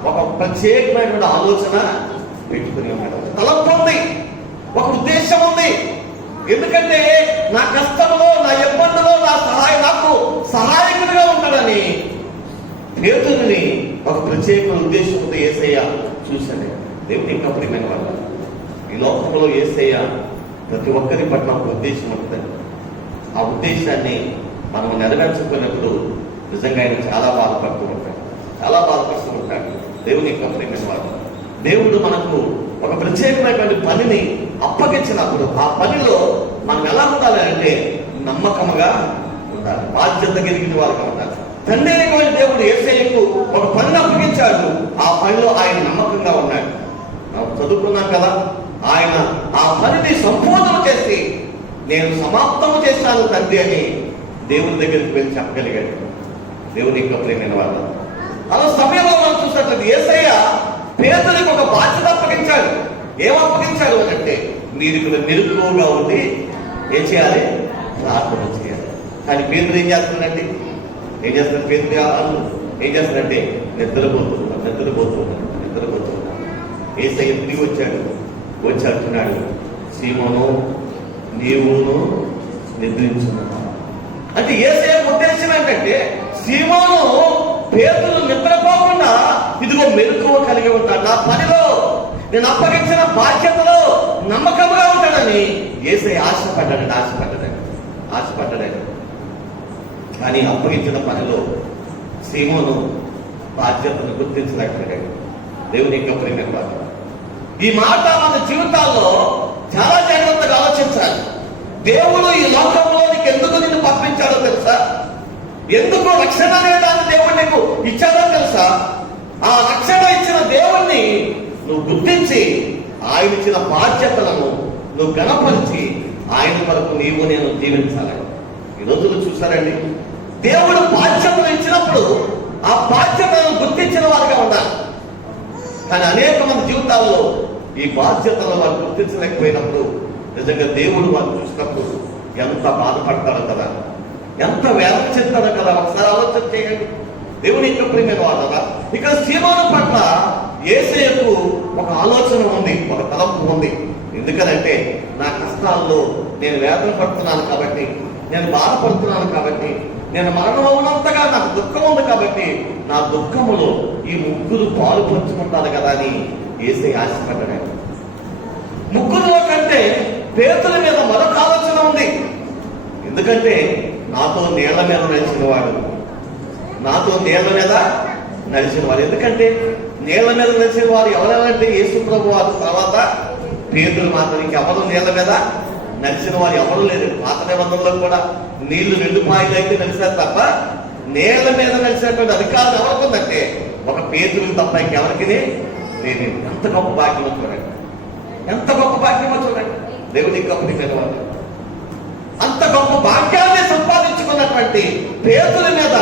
ఒక ప్రత్యేకమైనటువంటి ఆలోచన పెట్టుకుని ఉన్నాడు. తలంపు ఉంది, ఒక ఉద్దేశం ఉంది. ఎందుకంటే నా కష్టంలో, నా ఇబ్బందులో నాకు సహాయకుడిగా ఉంటాడని పేతురుని ఒక ప్రత్యేక ఉద్దేశం ఉంది యేసయ్య చూశాడు. దేవుని ఇంకా ప్రియమైన వాళ్ళు, ఈ లోకంలో యేసయ్య ప్రతి ఒక్కరి పట్ల ఒక ఉద్దేశం ఉంటుంది. ఆ ఉద్దేశాన్ని మనం నెరవేర్చుకున్నప్పుడు నిజంగా ఆయన చాలా బాధపడుతూ ఉంటాడు, చాలా బాధపడుతూ ఉంటాడు. దేవుని యొక్క ప్రియమైన వాళ్ళు, దేవుడు మనకు ఒక ప్రత్యేకమైనటువంటి పనిని అప్పగించినప్పుడు ఆ పనిలో మనం ఎలా ఉండాలి అంటే నమ్మకముగా ఉండాలి, బాధ్యత కలిగిన వారుగా ఉండాలి. తండ్రి అయినటువంటి దేవుడు యేసయ్యకు ఒక పనిని అప్పగించాడు, ఆ పనిలో ఆయన నమ్మకంగా ఉన్నాడు. మనం చదువుకున్నాం కదా, ఆయన ఆ పనిని సంపూర్ణం చేసి నేను సమాప్తము చేశాను తండ్రి అని దేవుని దగ్గరికి వెళ్ళి చెప్పగలిగాడు. దేవుని యొక్క ప్రియమైన వాళ్ళు, అలా సమయంలో మనం చూసినట్లయితే యేసయ్య పేతురికి ఒక బాధ్యత అప్పగించాడు. ఏం అప్పగించాడు అని అంటే మీరు ఇక్కడ మెలకువగా ఉండి ఏం చేయాలి? ప్రార్థన చేయాలి. కానీ పేతురు ఏం చేస్తున్నాడండి? పేతురు ఏం చేస్తాడంటే నిద్రపోతున్నాడు. యేసయ్య తిరిగి వచ్చి అంటున్నాడు, సీమోను నీవును నిద్రించున్నావు అంటే యేసయ్య ఉద్దేశం ఏంటంటే సీమోను పేతురు నిద్రపోకుండా ఇదిగో మెలకువ కలిగి ఉంటాడు, నా పనిలో నేను అప్పగించిన బాధ్యతలో నమ్మకంగా ఉంటాడని యేసయ్య ఆశపడ్డాడు. కానీ అప్పగించిన పనిలో సీమోను బాధ్యతను గుర్తించలేకపోయాడు. దేవుని యొక్క ప్రియమైన వారు, ఈ మాట మన జీవితాల్లో చాలా జాగ్రత్తగా ఆలోచించాలి. దేవుడు ఈ లోకంలోనికి ఎందుకు నిన్ను పంపించాడో తెలుసా? ఎందుకు రక్షణ అనేదాన్ని దేవుడు నీకు ఇచ్చాడో తెలుసా? ఆ రక్షణ ఇచ్చిన దేవుణ్ణి నువ్వు గుర్తించి ఆయన ఇచ్చిన బాధ్యతలను నువ్వు గణపరిచి ఆయన వరకు నీవు నేను జీవించాలి. ఈ రోజులు చూసారండి, దేవుడు బాధ్యతలు ఇచ్చినప్పుడు ఆ బాధ్యతలను గుర్తించిన వారిగా ఉండాలి. కానీ అనేక మంది జీవితాల్లో ఈ బాధ్యతలను వారు గుర్తించలేకపోయినప్పుడు నిజంగా దేవుడు వారు చూసినప్పుడు ఎంత బాధపడతాడో కదా, ఎంత వేదన చెందుతాడో కదా. ఒకసారి ఆలోచన చేయండి. దేవుని యొక్క ప్రియమైన వారు, ఇక్కడ సీమోను పట్ల యేసయ్యకు ఒక ఆలోచన ఉంది, ఒక తలంపు ఉంది. ఎందుకనంటే నా కష్టాల్లో నేను వేదన పడుతున్నాను కాబట్టి, నేను బాధపడుతున్నాను కాబట్టి, నేను మరణం అవునంతగా నాకు దుఃఖం ఉంది కాబట్టి నా దుఃఖములో ఈ ముగ్గురు పాలు పంచుకుంటాను కదా అని యేసయ్య ఆశపడ్డాడు. ముగ్గురులో కంటే పేతుల మీద మరొక ఆలోచన ఉంది. ఎందుకంటే నాతో నీళ్ల మీద నడిచిన వాడు, ఎందుకంటే నీళ్ల మీద నడిచిన వారు ఎవరెవరంటే యేసు ప్రభు వారు తర్వాత పేతులు మాత్రం. ఇంకెవరు నీళ్ల మీద నడిచిన వారు ఎవరు లేరు. పాత నిబంధనలో కూడా నీళ్లు 2 పాయలు అయితే నడిచారు తప్ప నీళ్ల మీద నడిచినటువంటి అధికారం ఎవరికుందంటే ఒక పేతులకు తప్ప ఇంకెవరికి లేదు. ఎంత గొప్ప భాగ్యమో చూడండి, ఎంత గొప్ప భాగ్యమో చూడండి. దేవుని గొప్పని పిలవాలి. అంత గొప్ప భాగ్యాన్ని సంపాదించుకున్నటువంటి పేతుల మీద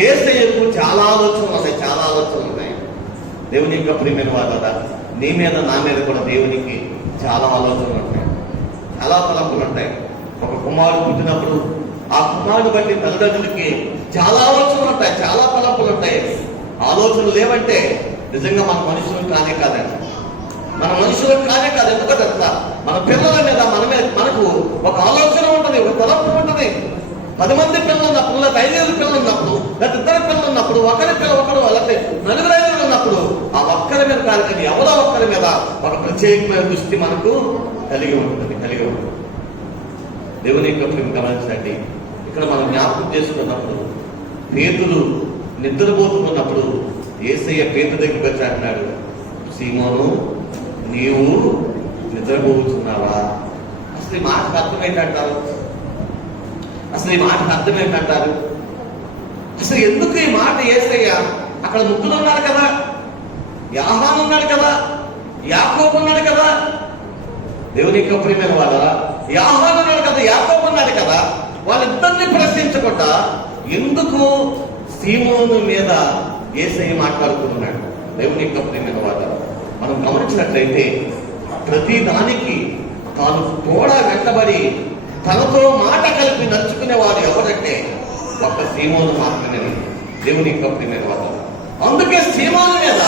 యేసయ్యకు చాలా ఆలోచనలు ఉన్నాయి. దేవుని యొక్క ప్రియమైన వారు కదా, నీ మీద నా మీద కూడా దేవునికి చాలా ఆలోచనలు ఉంటాయి, చాలా తలంపులు ఉంటాయి. ఒక కుమారుడు పుట్టినప్పుడు ఆ కుమారుడు బట్టి తల్లిదండ్రులకి చాలా ఆలోచనలు ఉంటాయి, చాలా తలంపులు ఉంటాయి. ఆలోచనలు లేవంటే నిజంగా మన మనుషులు కానే కాదండి, మన మనుషులు కానే కాదు. ఎందుకంటే మన పిల్లల మీద మనకు ఒక ఆలోచన ఉంటుంది, ఒక తలంపు ఉంటుంది. 10 మంది పిల్లలు ఉన్నప్పుడు, లేదా 5 పిల్లలు ఉన్నప్పుడు, లేదా 2 పిల్లలు ఉన్నప్పుడు, ఒకరి పిల్ల ఒకరు, లేకపోతే 4 5 ఉన్నప్పుడు ఆ ఒక్కరి మీద కాదు కానీ ఎవరో ఒక్కరి మీద ఒక ప్రత్యేకమైన దృష్టి మనకు కలిగి ఉంటుంది. దేవుని యొక్క ప్రేమ గమనించండి. ఇక్కడ మనం జ్ఞాపకం చేసుకున్నప్పుడు పేతురు నిద్రపోతున్నప్పుడు యేసయ్య పేతురు దగ్గరికి వచ్చి అంటున్నాడు, సీమోను నీవు నిద్రపోతున్నావా? అసలు ఈ మాటకు అర్థం ఏంటంటారు? అసలు ఎందుకు ఈ మాట యేసయ్య? అక్కడ ముగ్గురు ఉన్నారు కదా, యోహాను ఉన్నాడు కదా, యాకోబు ఉన్నాడు కదా. దేవుని యొక్క ప్రియమైన వాళ్ళ యోహాను ఉన్నాడు కదా, యాకోబు ఉన్నాడు కదా. వాళ్ళిద్దరిని ప్రశ్నించకుండా ఎందుకు సీమోను మీద యేసయ్య మాట్లాడుతున్నాడు? దేవుని యొక్క ప్రియమైన వాళ్ళ మనం గమనించినట్లయితే ప్రతి దానికి తాను తోడా వెంటబడి తనతో మాట కలిపి నడుచుకునేవాడు ఎవరంటే ఒక్క సీమోను మాత్రమే. దేవుని యొక్క ప్రియమైన వాళ్ళ అందుకే సీమోను మీద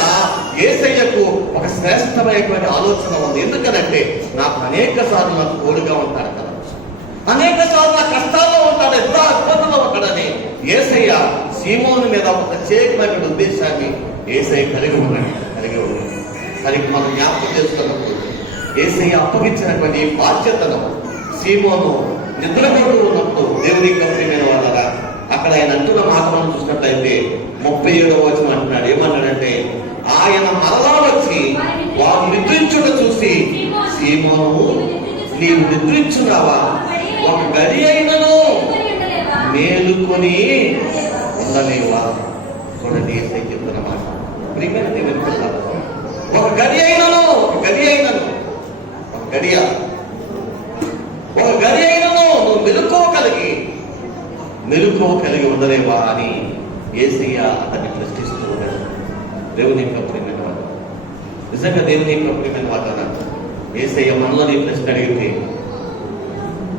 యేసయ్యకు ఒక శ్రేష్టమైనటువంటి ఆలోచన ఉంది. ఎందుకనంటే నాకు అనేక సార్లు నాకు తోడుగా ఉంటాడు కదా, అనేక సార్లు నా కష్టాల్లో ఉంటాడు, ఎంతో అద్భుతంలో ఉంటాడని యేసయ్య సీమోను మీద ఒక ప్రత్యేకమైన ఉద్దేశాన్ని యేసయ్య కలిగి ఉన్నాడు. కానీ మనం జ్ఞాపకం చేసుకున్నప్పుడు యేసయ్య అప్పగించినటువంటి బాధ్యతను సీమోను నిద్రపోతూ ఉన్నప్పుడు దేవుని ప్రియమైన వాళ్ళగా అక్కడ ఆయన అంటున్న మాట మనం చూసినట్లయితే 37వ వచనం అంటున్నాడు. ఏమన్నాడంటే ఆయన మరలా వచ్చి వారు నిద్రించుట చూసి సీమోను నీవు నిద్రించున్నావా? ఒక గడి అయినను మేలుకొని ఉండలేవా? చూడండి యేసయ్య చెప్తున్న మాట. ప్రియమైన దేవుని పిల్లలు, ఒక గడి అయినను నువ్వు మెలుకో కలిగి ఉండలేవా అని యేసయ్య అతన్ని ప్రశ్నిస్తూ ఉన్నాడు. దేవుని యొక్క ప్రియమైన వాడు, నిజంగా దేవుని యొక్క ప్రియమైన వాదన యేసయ్య మనలో నీ ప్రశ్న అడిగితే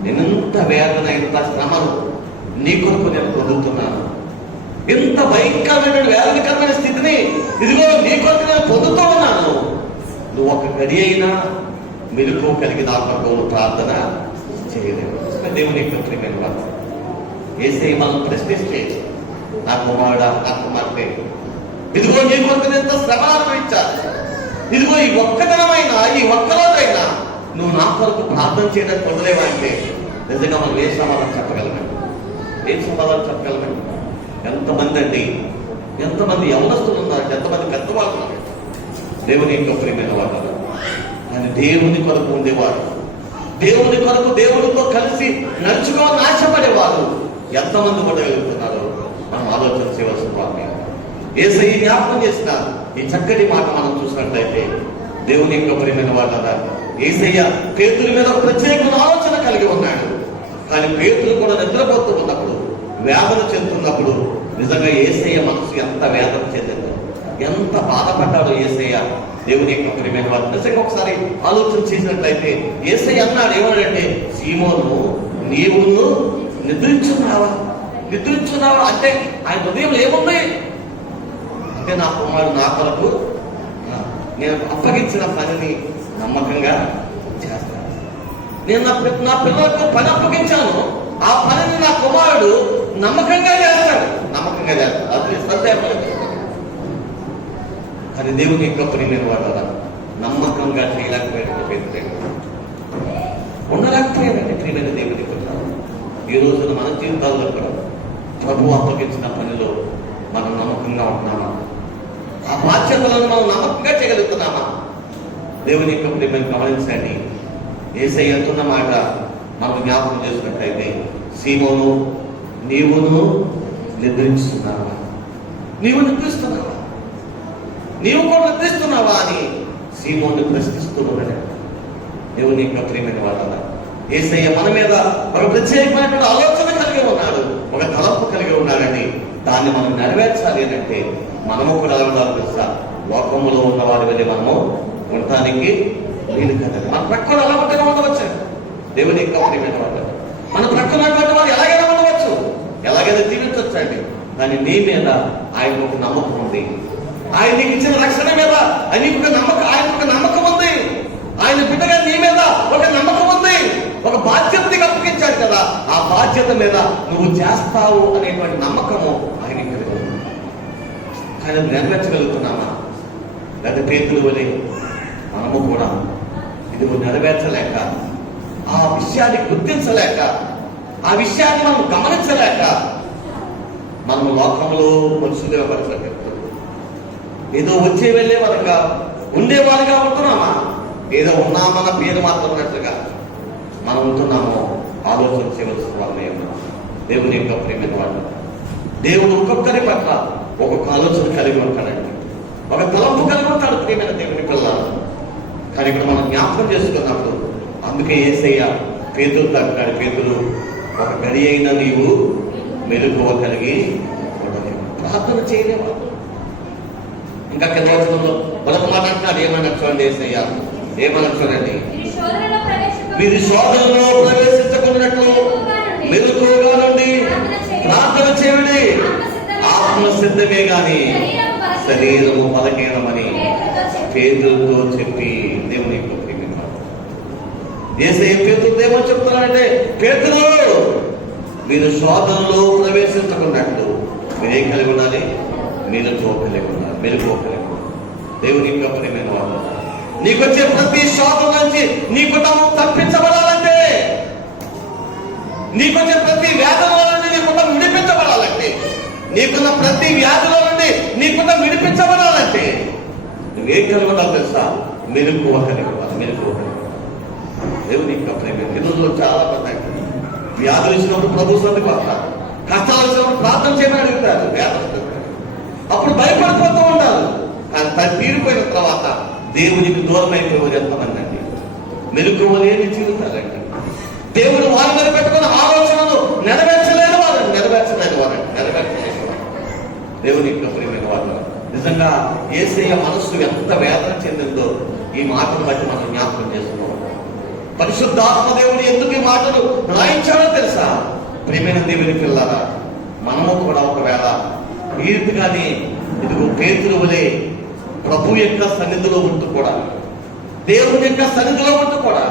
నేనెంత వేదన, ఎంత శ్రమను నీ కొరకు నేను పొందుతున్నాను, ఎంత భయంకరమైన వేదనకరమైన స్థితిని ఇదిగో నీ కొరకు నేను పొందుతూ ఉన్నాను. నువ్వు ఒక గడి అయినా మెలుకు కలిగి నా కొరకు ప్రార్థన చేయలేవు. దేవుని యొక్క ప్రియమైన వాడు యేసయ్య మనం ప్రశ్నిస్తే నా కుమారుడా, నా కుమార్తె, ఇదిగో నీ కొరకు ఎంత శ్రమ అనుభవించాలి, ఇదిగో ఈ ఒక్కదనమైనా ఈ ఒక్కరోజైనా నువ్వు నా కొరకు ప్రార్థన చేయడానికి వదిలేవా అంటే నిజంగా మనం ఏ సమాధానం చెప్పగలమండి? ఎంతమంది యవనస్తులు ఉన్నారు, ఎంతమంది పెద్దవాళ్ళు ఉన్నారు. దేవుని యొక్క ప్రియమైన వాళ్ళు ఆయన దేవుని కొరకు ఉండేవారు, దేవుని కొరకు దేవుడితో కలిసి నడుచుకోవాలని ఆశపడేవారు ఎంతమంది ఉండగలుగుతున్నారో మనం ఆలోచన చేయవలసిన వారిని యేసయ్య జ్ఞాపకం చేసిన ఈ చక్కటి మాట మనం చూసినట్లయితే దేవుని యొక్క ప్రియమైన వాళ్ళ యేసయ్య పేతురు మీద ఒక ప్రత్యేకమైన ఆలోచన కలిగి ఉన్నాడు. కానీ పేతురు కూడా నిద్రపోతూ ఉన్నప్పుడు, వేదన చెందుతున్నప్పుడు నిజంగా యేసయ్య మనసు ఎంత వేదన చెందిందో, ఎంత బాధపడ్డాడో యేసయ్య. దేవుని యొక్క ప్రియమైన వాళ్ళు నిజంగా ఒకసారి ఆలోచన చేసినట్లయితే యేసయ్య అన్నాడు, ఏమన్నాడంటే సీమోను నీవును నిద్రించున్నావా అంటే ఆయన హృదయంలో ఏముంది అంటే నా కుమారుడు నా కొరకు నేను అప్పగించిన పనిని నమ్మకంగా చేస్తాను, నేను నా పిల్లలకు పని అప్పగించాను, ఆ పనిని నా కుమారుడు నమ్మకంగా చేస్తాడు. అది శ్రద్ధ. కానీ దేవుని యొక్క ప్రియమైన వాళ్ళ నమ్మకంగా చేయలేకపోయాడంటే ఉండలేకపోయాడంటే ప్రియమైన దేవుని పిల్లలు. ఈ రోజున మన జీవితాల్లో కూడా ప్రభువు అప్పగించిన పనిలో మనం నమ్మకంగా ఉంటున్నామా? ఆ బాధ్యతలను మనం నమ్మకంగా చేయగలుగుతున్నామా? దేవుని యొక్క ప్రియమైన గమనించండి. యేసయ్య అంటున్న మాట మనం జ్ఞాపకం చేసినట్లయితే సీమోను నీవును నిద్రిస్తున్నావా? నీవు కూడా నిద్రిస్తున్నావా అని సీమోను ప్రశ్నిస్తూ ఉన్నాడు. దేవుని యొక్క ప్రియమైన వాళ్ళ యేసయ్య మన మీద ఒక ప్రత్యేకమైనటువంటి ఆలోచన కలిగి ఉన్నాడు, ఒక తలంపు కలిగి ఉన్నాడని దాన్ని మనం నెరవేర్చాలి అంటే మనము కూడా తెలుసా, లోకములో ఉన్న వారి వెళ్ళి మనము ఉండటానికి వీలు కదండి. మన ప్రక్కన ఎలా ఉంటేనే ఉండవచ్చు. దేవుని యొక్క ప్రియమైన వాళ్ళు మన ప్రక్కన వారు ఎలాగైనా ఉండవచ్చు. ఎలాగైనా జీవించవచ్చండి. కానీ నీ మీద ఆయన ఒక నమ్మకం ఉంది. ఆయన నీకు ఇచ్చిన రక్షణ మీద ఆయనకు ఒక నమ్మకం ఉంది. ఆయన బిడ్డగా నీ మీద ఒక నమ్మకం ఉంది. ఒక బాధ్యత నీకు అప్పగించాడు కదా, ఆ బాధ్యత మీద నువ్వు చేస్తావు అనేటువంటి నమ్మకము ఆయనకి కలిగి ఉంది. ఆయన నెరవేర్చగలుగుతున్నామా? లేదా పేతులు వలె మనము కూడా ఇది నెరవేర్చలేక, ఆ విషయాన్ని గుర్తించలేక, ఆ విషయాన్ని మనం గమనించలేక మనము లోకంలో మనుషులుగా పరిచయం ఏదో వచ్చే వెళ్ళే వారుగా ఉండేవారుగా ఉంటున్నామా? ఏదో ఉన్నామన్న పేరు మాత్రం ఉన్నట్లుగా మనం ఉంటున్నామో ఆలోచన చేయవలసిన వాళ్ళమే ఉన్నాం. దేవుని యొక్క ప్రేమైన వాళ్ళు, దేవుడు ఒక్కొక్కరి పట్ల ఒక్కొక్క ఆలోచన కలిగి ఉంటాడండి, ఒక తలంపు కలిగి ఉంటాడు ప్రేమైన దేవుని పిల్లలు. కానీ ఇక్కడ మనం జ్ఞాపకం చేసుకున్నప్పుడు అందుకే యేసయ్య పేతురుతో అంటాడు, పేతురు ఒక గడి అయినా నీవు మెలకువ కలిగి ఉండలేవు, ప్రార్థన చేయలేవా? ఇంకా కింద వచనంలో మరొక మాట అంటున్నాడు, ఏమన్నా చూడండి యేసయ్య ఏమన్నా చూడండి, మీరు శోధనలో ప్రవేశించకున్నట్లు మెలకువగా నుండి ప్రార్థన చేయండి, ఆత్మసిద్ధమే గాని శరీరము బలహీనమని పేతురుతో చెప్పి దేవుని యొక్క ప్రేమికుడు. యేసయ్య పేతురుతో ఏమని చెప్తున్నాడంటే, పేతురు మీరు శోధనలో ప్రవేశించకున్నట్లు మీరేం కలిగి ఉండాలి? మెలకువ కలిగి ఉండాలి, మెలకువ కలిగి ఉండాలి. దేవుని యొక్క ప్రేమైన వాళ్ళు, నీకొచ్చే ప్రతి శోధన నుంచి నీ కుటుంబం తప్పించబడాలంటే, నీకొచ్చే ప్రతి వ్యాధుల నుండి నీ కుటుంబం విడిపించబడాలంటే, నీకున్న ప్రతి వ్యాధుల నుండి నీ కుటుంబం విడిపించబడాలంటే నువ్వేం కలిగి ఉండాలి తెలుసా? మెలకువ కలిగి ఉండాలి, మెలకువ కలిగి ఉండాలి. దేవుని యొక్క ప్రేమ రోజుల్లో చాలా మంది వ్యాధులు ఇచ్చినప్పుడు ప్రభు సన్నిధికి వస్తారు, కష్టాలు వచ్చినప్పుడు ప్రార్థన చేయమని అడుగుతారు, వ్యాధులు అప్పుడు భయపడిపోతూ ఉంటారు. కానీ తను తీరిపోయిన తర్వాత దేవునికి దూరం అయిపోయేవారు ఎంతమంది అండి? మెలకువ లేని జీవితాలండి. దేవుడు వారి మీద పెట్టుకున్న ఆలోచనలు నెరవేర్చలేని వారు. దేవుని యొక్క ప్రియమైన వారు, నిజంగా యేసయ్య మనస్సు ఎంత వేదన చెందిందో ఈ మాటను బట్టి మనం జ్ఞాపకం చేసుకున్నాం. పరిశుద్ధాత్మ దేవుడు ఎందుకు ఈ మాటలు రాయించాడో తెలుసా? ప్రియమైన దేవుని పిల్లరా, మనము కూడా ఒకవేళ ఈ రీతిగానే ఇదిగో పేతురు వలె ప్రభు యొక్క సన్నిధిలో ఉంటూ కూడా, దేవుని యొక్క సన్నిధిలో ఉంటూ కూడా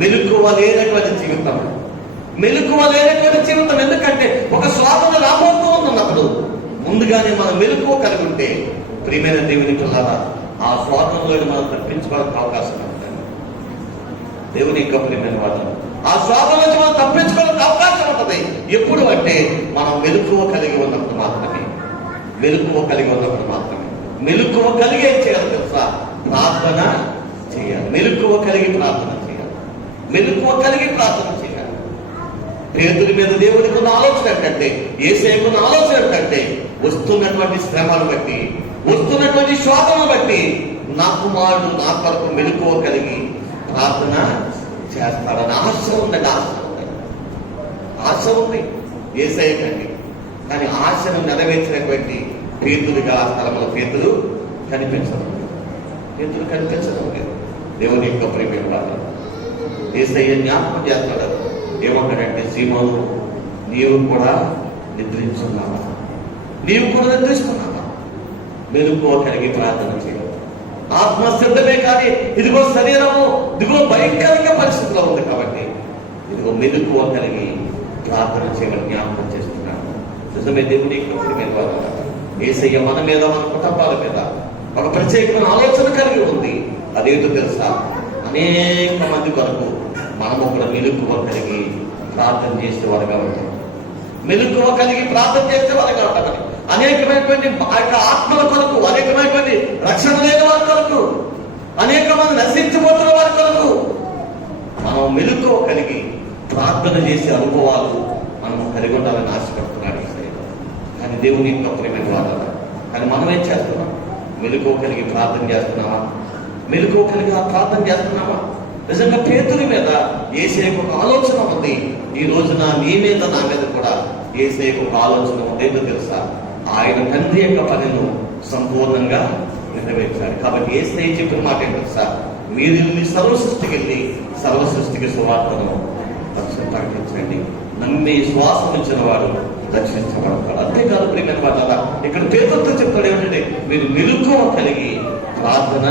మెలకువ లేనటువంటి జీవితం, మెలకువ లేనటువంటి జీవితం. ఎందుకంటే ఒక శోధన రాబోతూ ఉన్నప్పుడు ముందుగానే మనం మెలకువ కలిగి ఉంటే ప్రియమైన దేవుని పిల్లరా, ఆ శోధనలో మనం తప్పించుకోవడానికి అవకాశం ఉంటుంది. దేవుని యొక్క ప్రియమైన వాదన, ఆ శోధన నుంచి మనం తప్పించుకోవడానికి అవకాశం ఉంటుంది. ఎప్పుడు అంటే మనం మెలకువ కలిగి ఉన్నప్పుడు మాత్రమే, మెలకువ కలిగి ఉన్నప్పుడు మాత్రమే. మెలకువ కలిగి ఏం చేయాలి తెలుసా? ప్రార్థన చేయాలి. మెలకువ కలిగి ప్రార్థన చేయాలి, మెలకువ కలిగి ప్రార్థన చేయాలి. పేతురు మీద దేవునికి ఉన్న ఆలోచన ఏంటంటే, యేసయ్యకు ఉన్న ఆలోచన ఏంటంటే, వస్తున్నటువంటి శ్రమను బట్టి, వస్తున్నటువంటి శోధనను బట్టి నా కుమారుడు నా కొరకు మెలకువ కలిగి ప్రార్థన చేస్తాడని ఆశ ఉందండి, ఆశ ఉంది యేసయ్యకండి. కానీ ఆశను నెరవేర్చినటువంటి పేతురుగా ఆ స్థలంలో పేతురు కనిపించడం లేదు. దేవుని యొక్క ప్రేమ వారు యేసయ్య జ్ఞాపకం చేస్తాడు. ఏమంటాడంటే, సీమోను నీవు కూడా నిద్రించున్నావా? నీవు కూడా నిద్రిస్తున్నావా? మెలకువ కలిగి ప్రార్థన చేయాలి. ఆత్మ సిద్ధమే కానీ ఇదిగో శరీరము ఇదిగో భయంకరంగా పరిస్థితిలో ఉంది కాబట్టి ఇదిగో మెలకువ కలిగి ప్రార్థన చేయమని జ్ఞాపకం చేస్తున్నాను. నిజమే దేవుని యొక్క వారు, యేసయ్య మన మీద మన కుటుంబాల మీద ఒక ప్రత్యేకమైన ఆలోచన కలిగి ఉంది. అదేంటో తెలుసా? అనేక మంది కొరకు మనము కూడా మెలకువ కలిగి ప్రార్థన చేసే వారుగా ఉంటాం. మెలకువ కలిగి ప్రార్థన చేసే వారుగా ఉంటామని అనేకమైనటువంటి ఆత్మల కొరకు, అనేకమైనటువంటి రక్షణ లేని వారి కొరకు, అనేక మంది నశించిపోతున్న వారి కొరకు మనం మెలకువ కలిగి ప్రార్థన చేసే అనుభవాలు మనం కలిగి ఉండాలని ఆశపడుతున్నాడు. కానీ దేవుని యొక్క ప్రేమైన వారు, కానీ మనం ఏం చేస్తున్నాం? మెలకువ కలిగి ప్రార్థన చేస్తున్నామా? మెలకువ కలిగి ప్రార్థన చేస్తున్నామా? నిజంగా పేతురు మీద యేసయ్యకు ఒక ఆలోచన ఉంది. ఈ రోజున నీ మీద నా మీద కూడా యేసయ్యకు ఒక ఆలోచన ఉంది. ఏంటో తెలుసా? ఆయన తండ్రి యొక్క పనిని సంపూర్ణంగా నెరవేర్చాడు. కాబట్టి యేసయ్య చెప్పిన మాట ఏంటో తెలుసా? మీరు సర్వ సృష్టికి వెళ్ళి సర్వ సృష్టికి సువార్తను ప్రకటించండి. నమ్మి శ్వాసం ఇచ్చిన వాడు రక్షించబడతాడు. అంతేకాదు ప్రియమైన వాళ్ళ ఇక్కడ పేదలతో చెప్తాడు ఏమిటంటే మీరు మెలకువ కలిగి ప్రార్థన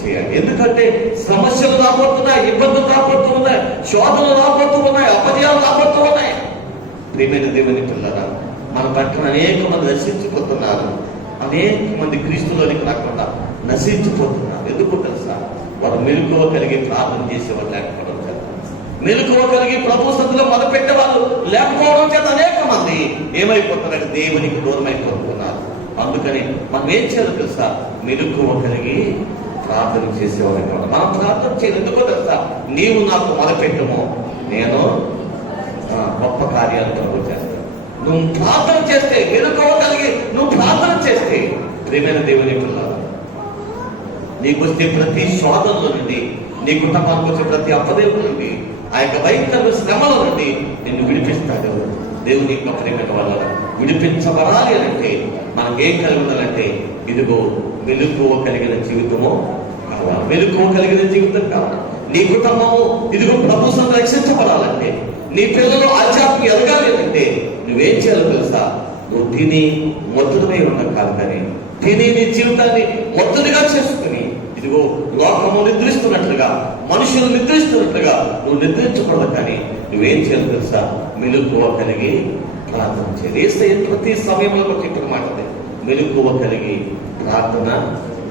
చేయాలి. ఎందుకంటే సమస్యలు రాబోతున్నాయి, ఇబ్బందులు రాబోతూ ఉన్నాయి, శోధనలు రాబోతూ ఉన్నాయి, అపజయాలు రాబోతూ ఉన్నాయి. ప్రియమైన దేవుని పిల్లరా, మన పట్ల అనేక మంది నశించిపోతున్నారు. అనేక మంది క్రీస్తులోనికి రాకుండా నశించిపోతున్నారు. ఎందుకు తెలుసా? వారు మెలకువ కలిగి ప్రార్థన చేసేవారు లేకపోవడం చేత, మెలకువ కలిగి ప్రభు సన్నిధిలో మొదలుపెట్టే వాళ్ళు లేకపోవడం చేత అనేక మంది ఏమైపోతున్నారంటే దేవునికి దూరం అయిపోతున్నారు. అందుకని మనం ఏం చేయాలో తెలుసా? మెలకువ కలిగి ప్రార్థన చేసేవారు. మనం ప్రార్థన చేయాలి. ఎందుకో తెలుసా? నీవు నాకు మొదలుపెట్టము, నేను గొప్ప కార్యాలు ప్రభు చేస్తాను. నువ్వు ప్రార్థన చేస్తే, మెలకువ కలిగి నువ్వు ప్రార్థన చేస్తే, ప్రియమైన దేవుని పిల్లలు, నీకు వచ్చే ప్రతి శోధనల నుండి, నీ కుటుంబానికి వచ్చే ప్రతి అపదేవుల నుండి, ఆ యొక్క భయంకర శ్రమల నుండి నిన్ను విడిపిస్తాడు దేవుని యొక్క ప్రియమైన వాళ్ళ. విడిపించబడాలి అంటే మనకేం కలిగి ఉండాలంటే, ఇదిగో మెలకువ కలిగిన జీవితము కావాలి. మెలకువ కలిగిన జీవితం కావాలి. నీ కుటుంబము ఇదిగో ప్రభు సన్నిధిలో రక్షించబడాలంటే, నీ పిల్లలు ఆధ్యాత్మిక ఎదగాలి అంటే నువ్వేం చేయాలో తెలుసా? నువ్వు తిని మొత్తుడిపై ఉండవు కాదు, కానీ తిని నీ జీవితాన్ని మొత్తుడిగా చేసుకుని, ఇదిగో లోకము నిద్రిస్తున్నట్లుగా, మనుషులు నిద్రిస్తున్నట్లుగా నువ్వు నిద్రించకూడదు. కానీ నువ్వేం చేయాలో తెలుసా? మెలకువ కలిగి ప్రార్థన చేయాలి. యేసయ్య ప్రతి సమయంలో చెప్పిన మాట అదే, మెలకువ కలిగి ప్రార్థన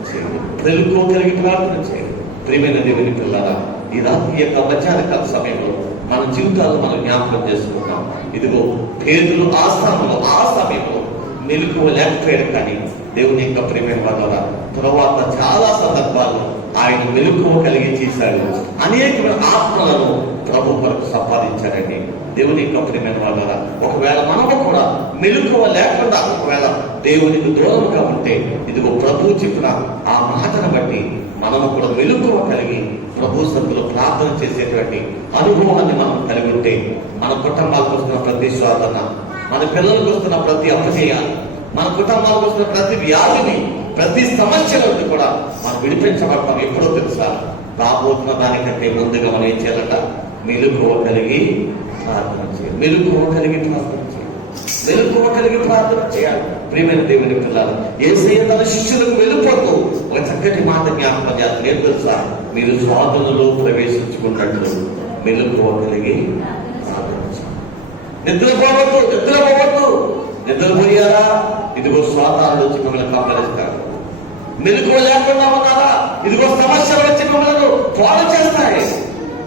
చేయాలి. మెలకువ కలిగి ప్రార్థన చేయాలి. ప్రియమైన దేవుని పిల్లరా, ఈ రాత్రి యొక్క మధ్యాహ్నకాల సమయంలో మన జీవితాలు మనం జ్ఞాపకం చేసుకుంటాం. ఇదిగో పేదలు ఆ స్థానంలో, ఆ సమయంలో మెలకువ లేకపోయాడు. కానీ దేవుని యొక్క ప్రియమైన వాళ్ళ తర్వాత చాలా సందర్భాల్లో ఆయన మెలకువ కలిగి చేశాడు. అనేకమైన ఆత్మలను ప్రభు కొరకు సంపాదించాడండి. దేవుని యొక్క ప్రియమైన వాళ్ళ ఒకవేళ మనము కూడా మెలకువ లేకుండా ఒకవేళ దేవునికి దూరంగా ఉంటే, ఇదిగో ప్రభు చెప్పిన ఆ మాటను బట్టి మనము కూడా మెలకువ కలిగి ప్రభు సన్నిధిలో ప్రార్థన చేసేటువంటి అనుభవాన్ని మనం కలిగి ఉంటే, మన కుటుంబాలకు వస్తున్న ప్రతి శోధన, మన పిల్లలకు వస్తున్న ప్రతి అపజయాలు, మన కుటుంబాలకు వస్తున్న ప్రతి వ్యాధిని, ప్రతి సమస్య నుండి కూడా మనం విడిపించబడతాం. ఎప్పుడో తెలుసా? రాబోతున్న దానికంటే ముందుగా మనం ఏం చేయాలంట? మెలకువ కలిగి ప్రార్థన చేయాలి. మెలకువ కలిగి ప్రార్థన చేయాలి. మెలకువ కలిగి ప్రార్థన చేయాలి. ప్రియమైన దేవుని పిల్లలు, యేసయ్య తన శిష్యులకు వెళ్ళిపోతూ ఒక చక్కటి మాట జ్ఞాపకం చేస్తారు. ఏం తెలుసా? మీరు శోధనలో ప్రవేశించుకున్నట్లు మెలకువ కలిగి ప్రార్థన చేయాలి. నిద్రపోవద్దు, నిద్రపోవద్దు. నిద్రపోయారా? ఇదిగో శోధనలు వచ్చి మిమ్మల్ని కప్పలిస్తారు. మెలకువ లేకుండా ఉన్నారా? ఇదిగో సమస్యలు వచ్చి మిమ్మల్ని పాడు చేస్తాయి.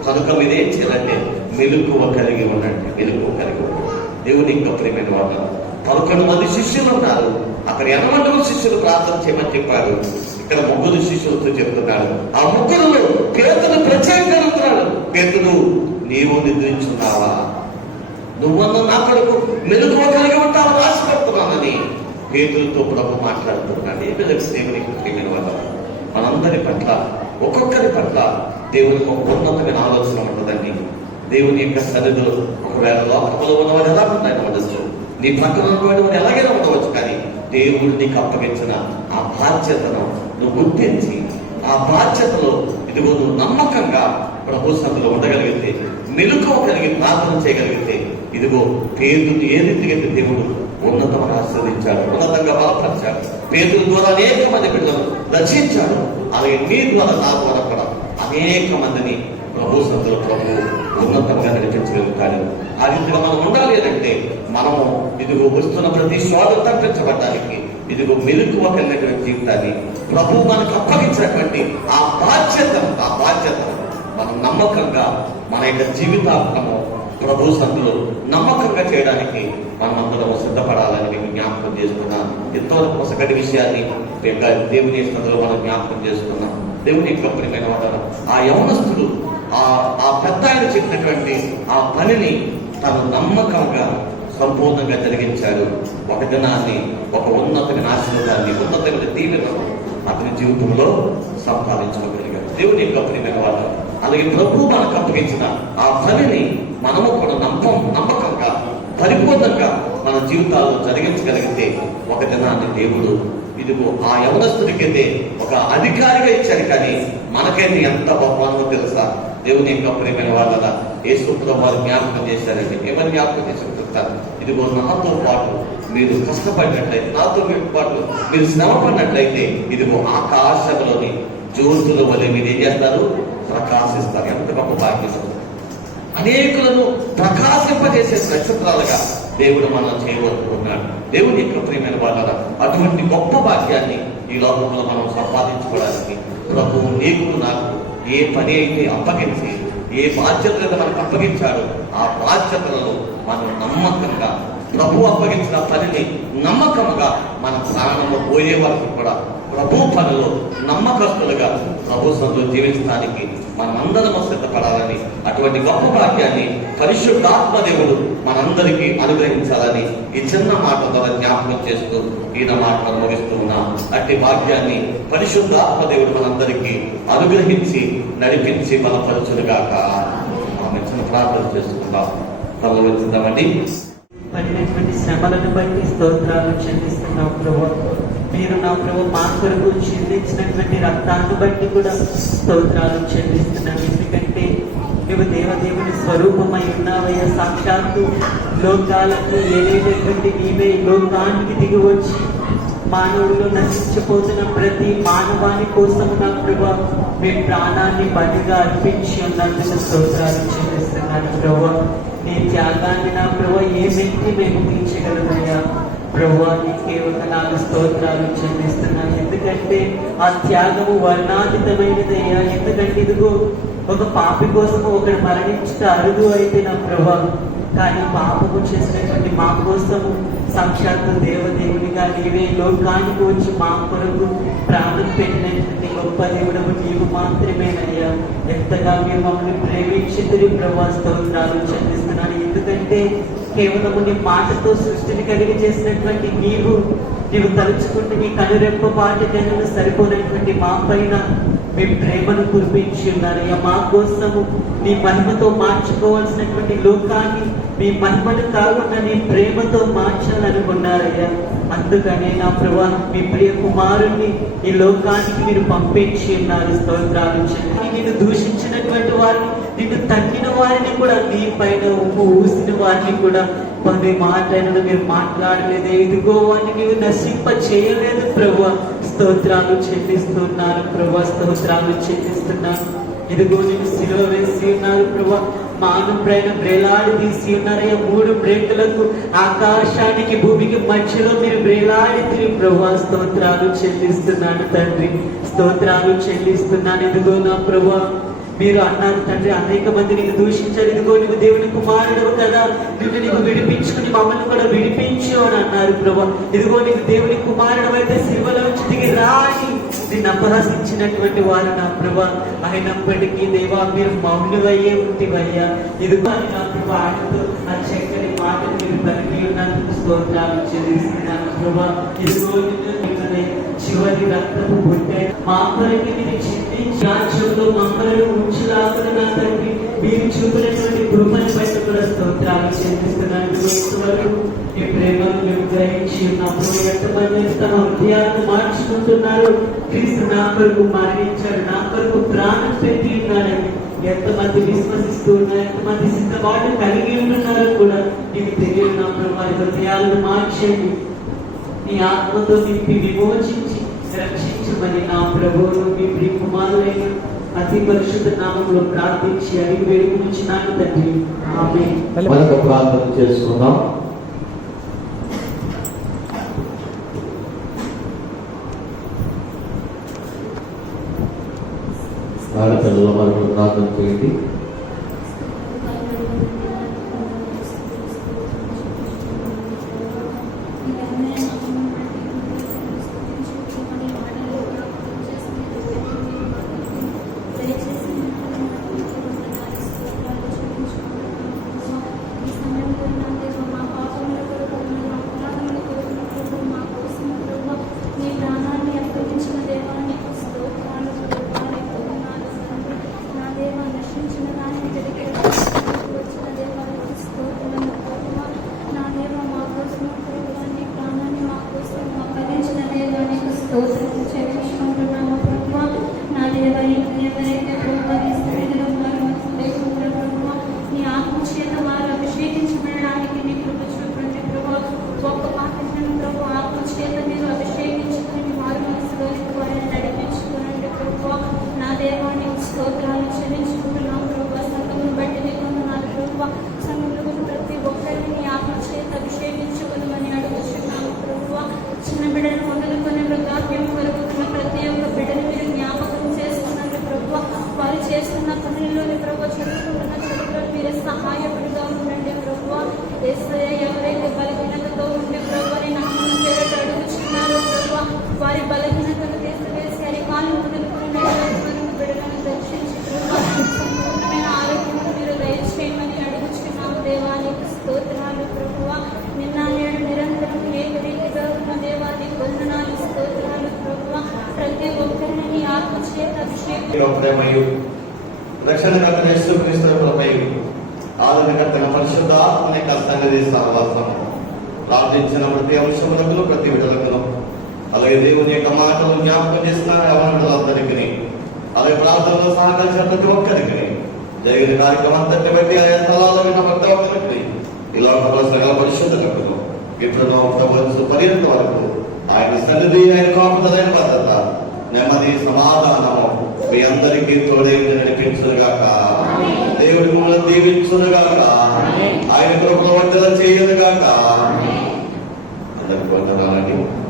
కనుక మీరు ఏం చేయాలంటే మెలకువ కలిగి ఉండండి. మెలకువ కలిగి ఉండండి. దేవుని యొక్క ప్రియమైన వాళ్ళు 11 మంది శిష్యులు ఉన్నారు. అక్కడ 80 శిష్యులు ప్రార్థన చేయమని చెప్పారు. ఇక్కడ 3 శిష్యులతో చెప్తున్నాడు. ఆ 3లో పేతురు ప్రత్యేకంగా అడుగుతున్నాడు. పేతురు, నీవు నిద్రించున్నావా? నువ్వన్న నా కొడుకు మెలకువ కలిగి ఉంటావు రాసిపెడుతున్నానని పేతురుతో ప్రభు మాట్లాడుతున్నాడు. ఏ విధంగా దేవునికి ప్రియమైన వాళ్ళు, మనందరి పట్ల, ఒక్కొక్కరి పట్ల దేవునికి ఒక ఉన్నతమైన ఆలోచన ఉంటుందండి. దేవుని యొక్క సన్నిధిలో ఒకవేళ లోకంలో ఉన్నవారు ఎలా ఉంటాయని ఉండొచ్చు, నీ పక్కన ఉన్నవాడు వారు ఎలాగైనా ఉండవచ్చు. కానీ దేవుడు నీకు అప్పగించిన ఆ బాధ్యతను నువ్వు గుర్తించి, ఆ బాధ్యతలో ఇదిగో నువ్వు నమ్మకంగా ప్రభు సన్నిధిలో ఉండగలిగితే, మెలకువ కలిగి ప్రార్థన చేయగలిగితే, ఇదిగో పేతురుని ఏ రీతిగా దేవుడు ఉన్నతంగా ఆశీర్వదించాడు, ఉన్నతంగా బలపరిచాడు. పేతురు ద్వారా అనేక మంది బిడ్డలను రక్షించాడు. అలాగే నీ ద్వారా, నా ద్వారా కూడా అనేక మందిని ప్రభు సన్నిధిలో ప్రభు ఉన్నతంగా నడిపించగలుగుతాడు. ఆ రీతిగా మనం ఉండాలి అంటే మనము ఇదిగో వస్తున్న ప్రతి శోధన తప్పించబడడానికి ఇదిగో మెలకువ కలిగినటువంటి జీవితాన్ని ప్రభు మనకు అప్పగించినటువంటి ఆ బాధ్యతను మనం నమ్మకంగా మన యొక్క జీవితాలను ప్రభు సన్నిధిలో నమ్మకంగా చేయడానికి మనం అందరం సిద్ధపడాలని మేము జ్ఞాపకం చేసుకున్నాం. ఎంతవరకు ఒకటి విషయాన్ని దేవుని సన్నిధిలో మనం జ్ఞాపకం చేసుకున్నాం. దేవుని యొక్క ప్రియమైన వారు, ఆ యవనస్తుడు ఆ పెద్ద ఆయన చెప్పినటువంటి ఆ పనిని తను నమ్మకంగా సంపూర్ణంగా జరిగించాడు. ఒక దినాన్ని, ఒక ఉన్నతమైన ఆశీర్వాదాన్ని, ఉన్నతమైన దీవెనను అతని జీవితంలో సంపాదించుకోగలిగాడు. దేవుని యొక్క ప్రియమైన వారు, అలాగే ప్రభు మనకు అప్పగించిన ఆ పనిని మనము కూడా నమ్మకంగా, పరిపూర్ణంగా మన జీవితాల్లో జరిగించగలిగితే ఒక దినాన్ని దేవుడు ఇదిగో ఆ యవనస్తుడికైతే ఒక అధికారిగా ఇచ్చాడు. కానీ మనకైతే ఎంత బహుమానమో తెలుసా? దేవుని యొక్క ప్రియమైన వాళ్ళ యేసుప్రభువు వారు జ్ఞాపకం చేశారండి. ఏమని జ్ఞాపకం చేసుకుంటారు? ఇదిగో నాతో పాటు మీరు కష్టపడినట్లయితే, నాతో పాటు మీరు శ్రమ పడినట్లయితే, ఇదిగో ఆకాశంలోని జ్యోతుల వల్ల మీరు ఏం చేస్తారు? ప్రకాశిస్తారు. ఎంత గొప్ప భాగ్యం! అనేకులను ప్రకాశింపజేసే నక్షత్రాలుగా దేవుడు మనం చేయవలనుకున్నాడు. దేవుని యొక్క ప్రియమైన వాళ్ళ అటువంటి గొప్ప భాగ్యాన్ని ఈ లోకంలో మనం సంపాదించుకోవడానికి ప్రభువు నీకు నాకు ఏ పని అయితే అప్పగించి, ఏ బాధ్యతలను మనకు అప్పగించాడో ఆ బాధ్యతలలో మనం నమ్మకంగా, ప్రభు అప్పగించిన పనిని నమ్మకంగా మన ప్రాణంలో పోయే వరకు కూడా ప్రభు పనిలో నమ్మకస్తులుగా ప్రభు సంతో జీవించడానికి మనమందరము సిద్ధపడాలని, అటువంటి గొప్ప భాగ్యాన్ని పరిశుద్ధాత్మ దేవుడు మనందరికీ అనుగ్రహించాలని ఈ చిన్న మాట ద్వారా జ్ఞాపకం చేస్తూ ఈయన మాటను ముగిస్తూ ఉన్నాం. అట్టి భాగ్యాన్ని పరిశుద్ధాత్మ దేవుడు మనందరికీ అనుగ్రహించి నడిపించి బలపరచునుగాక. ఆమె చిన్న ప్రార్థన చేసుకుందాం. తమలో వచ్చిందామండి. పడినటువంటి శ్రమలను బట్టి స్తోత్రాలు చెల్లిస్తున్నాం ప్రభు. మీరు నా ప్రభు మా కొరకు చెల్లించినటువంటి రక్తాన్ని బట్టి కూడా స్తోత్రాలు చెల్లిస్తున్నాను. ఎందుకంటే నువ్వు దేవదేవుని స్వరూపమై ఉన్నావయ్యా. సాక్షాత్తు లోకాలకు ఏలేటటువంటి నీవే లోకానికి దిగి వచ్చి మానవుడిలో నశించిపోతున్న ప్రతి మానవాని కోసం నా ప్రభు మీ ప్రాణాన్ని బలిగా అర్పించి ఉన్నందుకు స్తోత్రాలు చెల్లిస్తున్నాను ప్రభు. నీ త్యాగాన్ని నా ప్రభు ఏ వ్యక్తి మేము తీర్చగలమయ్యా. ప్రభు నీకే వందనాలు స్తోత్రాలు చెల్లిస్తున్నాను. ఎందుకంటే ఆ త్యాగము వర్ణాతీతమైనదయ్యా. ఎందుకంటే ఇదిగో ఒక పాపి కోసము ఒకడు మరణించుట అరుదు అయితే నా ప్రభు, కానీ పాపము చేసినటువంటి మా కోసము సాక్షాత్తు దేవదేవునిగా నీవే లోకానికి వచ్చి మా కొరకు ప్రాణం పెట్టినటువంటి గొప్ప దేవుడము నీవు మాత్రమేనయ్యా. ఎంతగా మీరు మమ్మల్ని ప్రేమించింది ప్రభు, స్తోత్రాలు చెల్లిస్తున్నాను. ఎందుకంటే కేవలము నీ మాటతో సృష్టిని కలిగి చేసినటువంటి నీవు తలుచుకుంటే నీ కనురెప్ప పాటికను సరిపోయినటువంటి మా పైన మీ ప్రేమను కురిపించి ఉన్నారయ్యా. మా కోసము నీ మహిమతో మార్చుకోవాల్సినటువంటి లోకాన్ని మీ మహిమను కాకుండా నీ ప్రేమతో మార్చాలనుకున్నారయ్యా. అందుకనే నా ప్రభు మీ ప్రియ కుమారుణ్ణి ఈ లోకానికి మీరు పంపించి ఉన్నారు. స్తోత్రాలు చెల్లి నిన్ను దూషించినటువంటి వారిని, నిన్ను తగ్గిన వారిని కూడా, నీ పైన ఉప్పు ఊసిన వారిని కూడా పది మాటలను మీరు మాట్లాడలేదే. ఇదిగో వారిని నీవు నశింప చేయలేదు ప్రభు. స్తోత్రాలు చెల్లిస్తున్నాను ప్రభు, స్తోత్రాలు చెల్లిస్తున్నాను. ఇదిగో నేను సిలువ వేసి ఉన్నారు ప్రభు, మాను పైన బ్రేలాడి తీసి ఉన్నారయ్యా. 3 బ్రేకులకు ఆకాశానికి భూమికి మధ్యలో మీరు బ్రేలాడి తిరిగి ప్రభు, స్తోత్రాలు చెల్లిస్తున్నాను తండ్రి, స్తోత్రాలు చెల్లిస్తున్నాను. ఇదిగో నా ప్రభు మీరు అన్నారు తండ్రి, అనేక మంది నీకు దూషించారు, ఇదిగో నువ్వు దేవుని కుమారుడు కదా, నిన్ను నీకు విడిపించుకుని మమ్మల్ని కూడా విడిపించు అని అన్నారు ప్రభు. ఇదిగో నీకు దేవుని కుమారుడు అయితే సిలువలో నుంచి దిగి రాని నిన్ను అపహసించినటువంటి వారు నా ప్రభు, అయినప్పటికీ దేవా మీరు మౌనువయ్యే ఉంటివయ్యా. ఇదిగో నా ప్రభు ఆడుతూ ఆ చక్కని మాటలు మీరు పలికి ఉన్నందుకు స్తోత్రాలు చెల్లిస్తున్నాను ప్రభు. ఇదిగో చివరి రక్తము పుట్టే మా కొరకు మీరు చింతించి రాజ్యంలో మమ్మల్ని ఉంచులాగా నా తండ్రి మీరు చూపినటువంటి కృపను బట్టి కూడా స్తోత్రాలు చెల్లిస్తున్నాను. వరకు ఈ ప్రేమను మేము గ్రహించి ఉన్నప్పుడు ఎంతమంది తమ హృదయాలను మార్చుకుంటున్నారు. క్రీస్తు నా కొరకు మరణించాడు, నా కొరకు ప్రాణం పెట్టి ఉన్నారని ఎంతమంది విశ్వసిస్తూ ఉన్నారు, ఎంతమంది సిద్ధపాటు కలిగి ఉంటున్నారో కూడా నీకు తెలియదు నా ప్రభు. వారి హృదయాలను మార్చండి, నీ ఆత్మతో నింపి విమోచించి రక్షించమని నా ప్రభువును మీ ప్రియ కుమారులైన అతి పరిశుద్ధ నామములో ప్రార్థించి అడిగి వేడుకొనుచున్నాను తండ్రి, ఆమేన్. మనకు ప్రార్థన చేసుకుందాం. ఆడపిల్లలు మనకు ప్రార్థన చేయండి. నా దేవ నశించిన ప్రేమయు రక్షణకర్త యేసుక్రీస్తు కృపయు ఆదరణకర్తగా పరిశుద్ధాత్మని కష్టాన్ని సహవాసము ప్రార్థించిన ప్రతి అంశములకు ప్రతి విడుదలకు అలాగే దేవుని యొక్క మాటలు జ్ఞాపకం చేసిన యవనులందరికీ అలాగే ప్రార్థనలో సహకరించిన ప్రతి ఒక్కరికి జరిగిన కార్యక్రమం అంతటి బట్టి ఆయా స్థలాల్లో విన్న భక్త ఒక్కరికి ఇలా సకల పరిశుద్ధులకు ఇప్పుడు పర్యంత వరకు ఆయన సన్నిధి, ఆయన కాపుదలైన భద్రత, నెమ్మది, సమాధానము మీ అందరికీ తోడే నడిపించుగాక. దేవుడి మిమ్మల్ని దీవించుగాక. ఆయన కృపలో వర్ధన చేయనుగాక. అందరికీ వందనాలండి.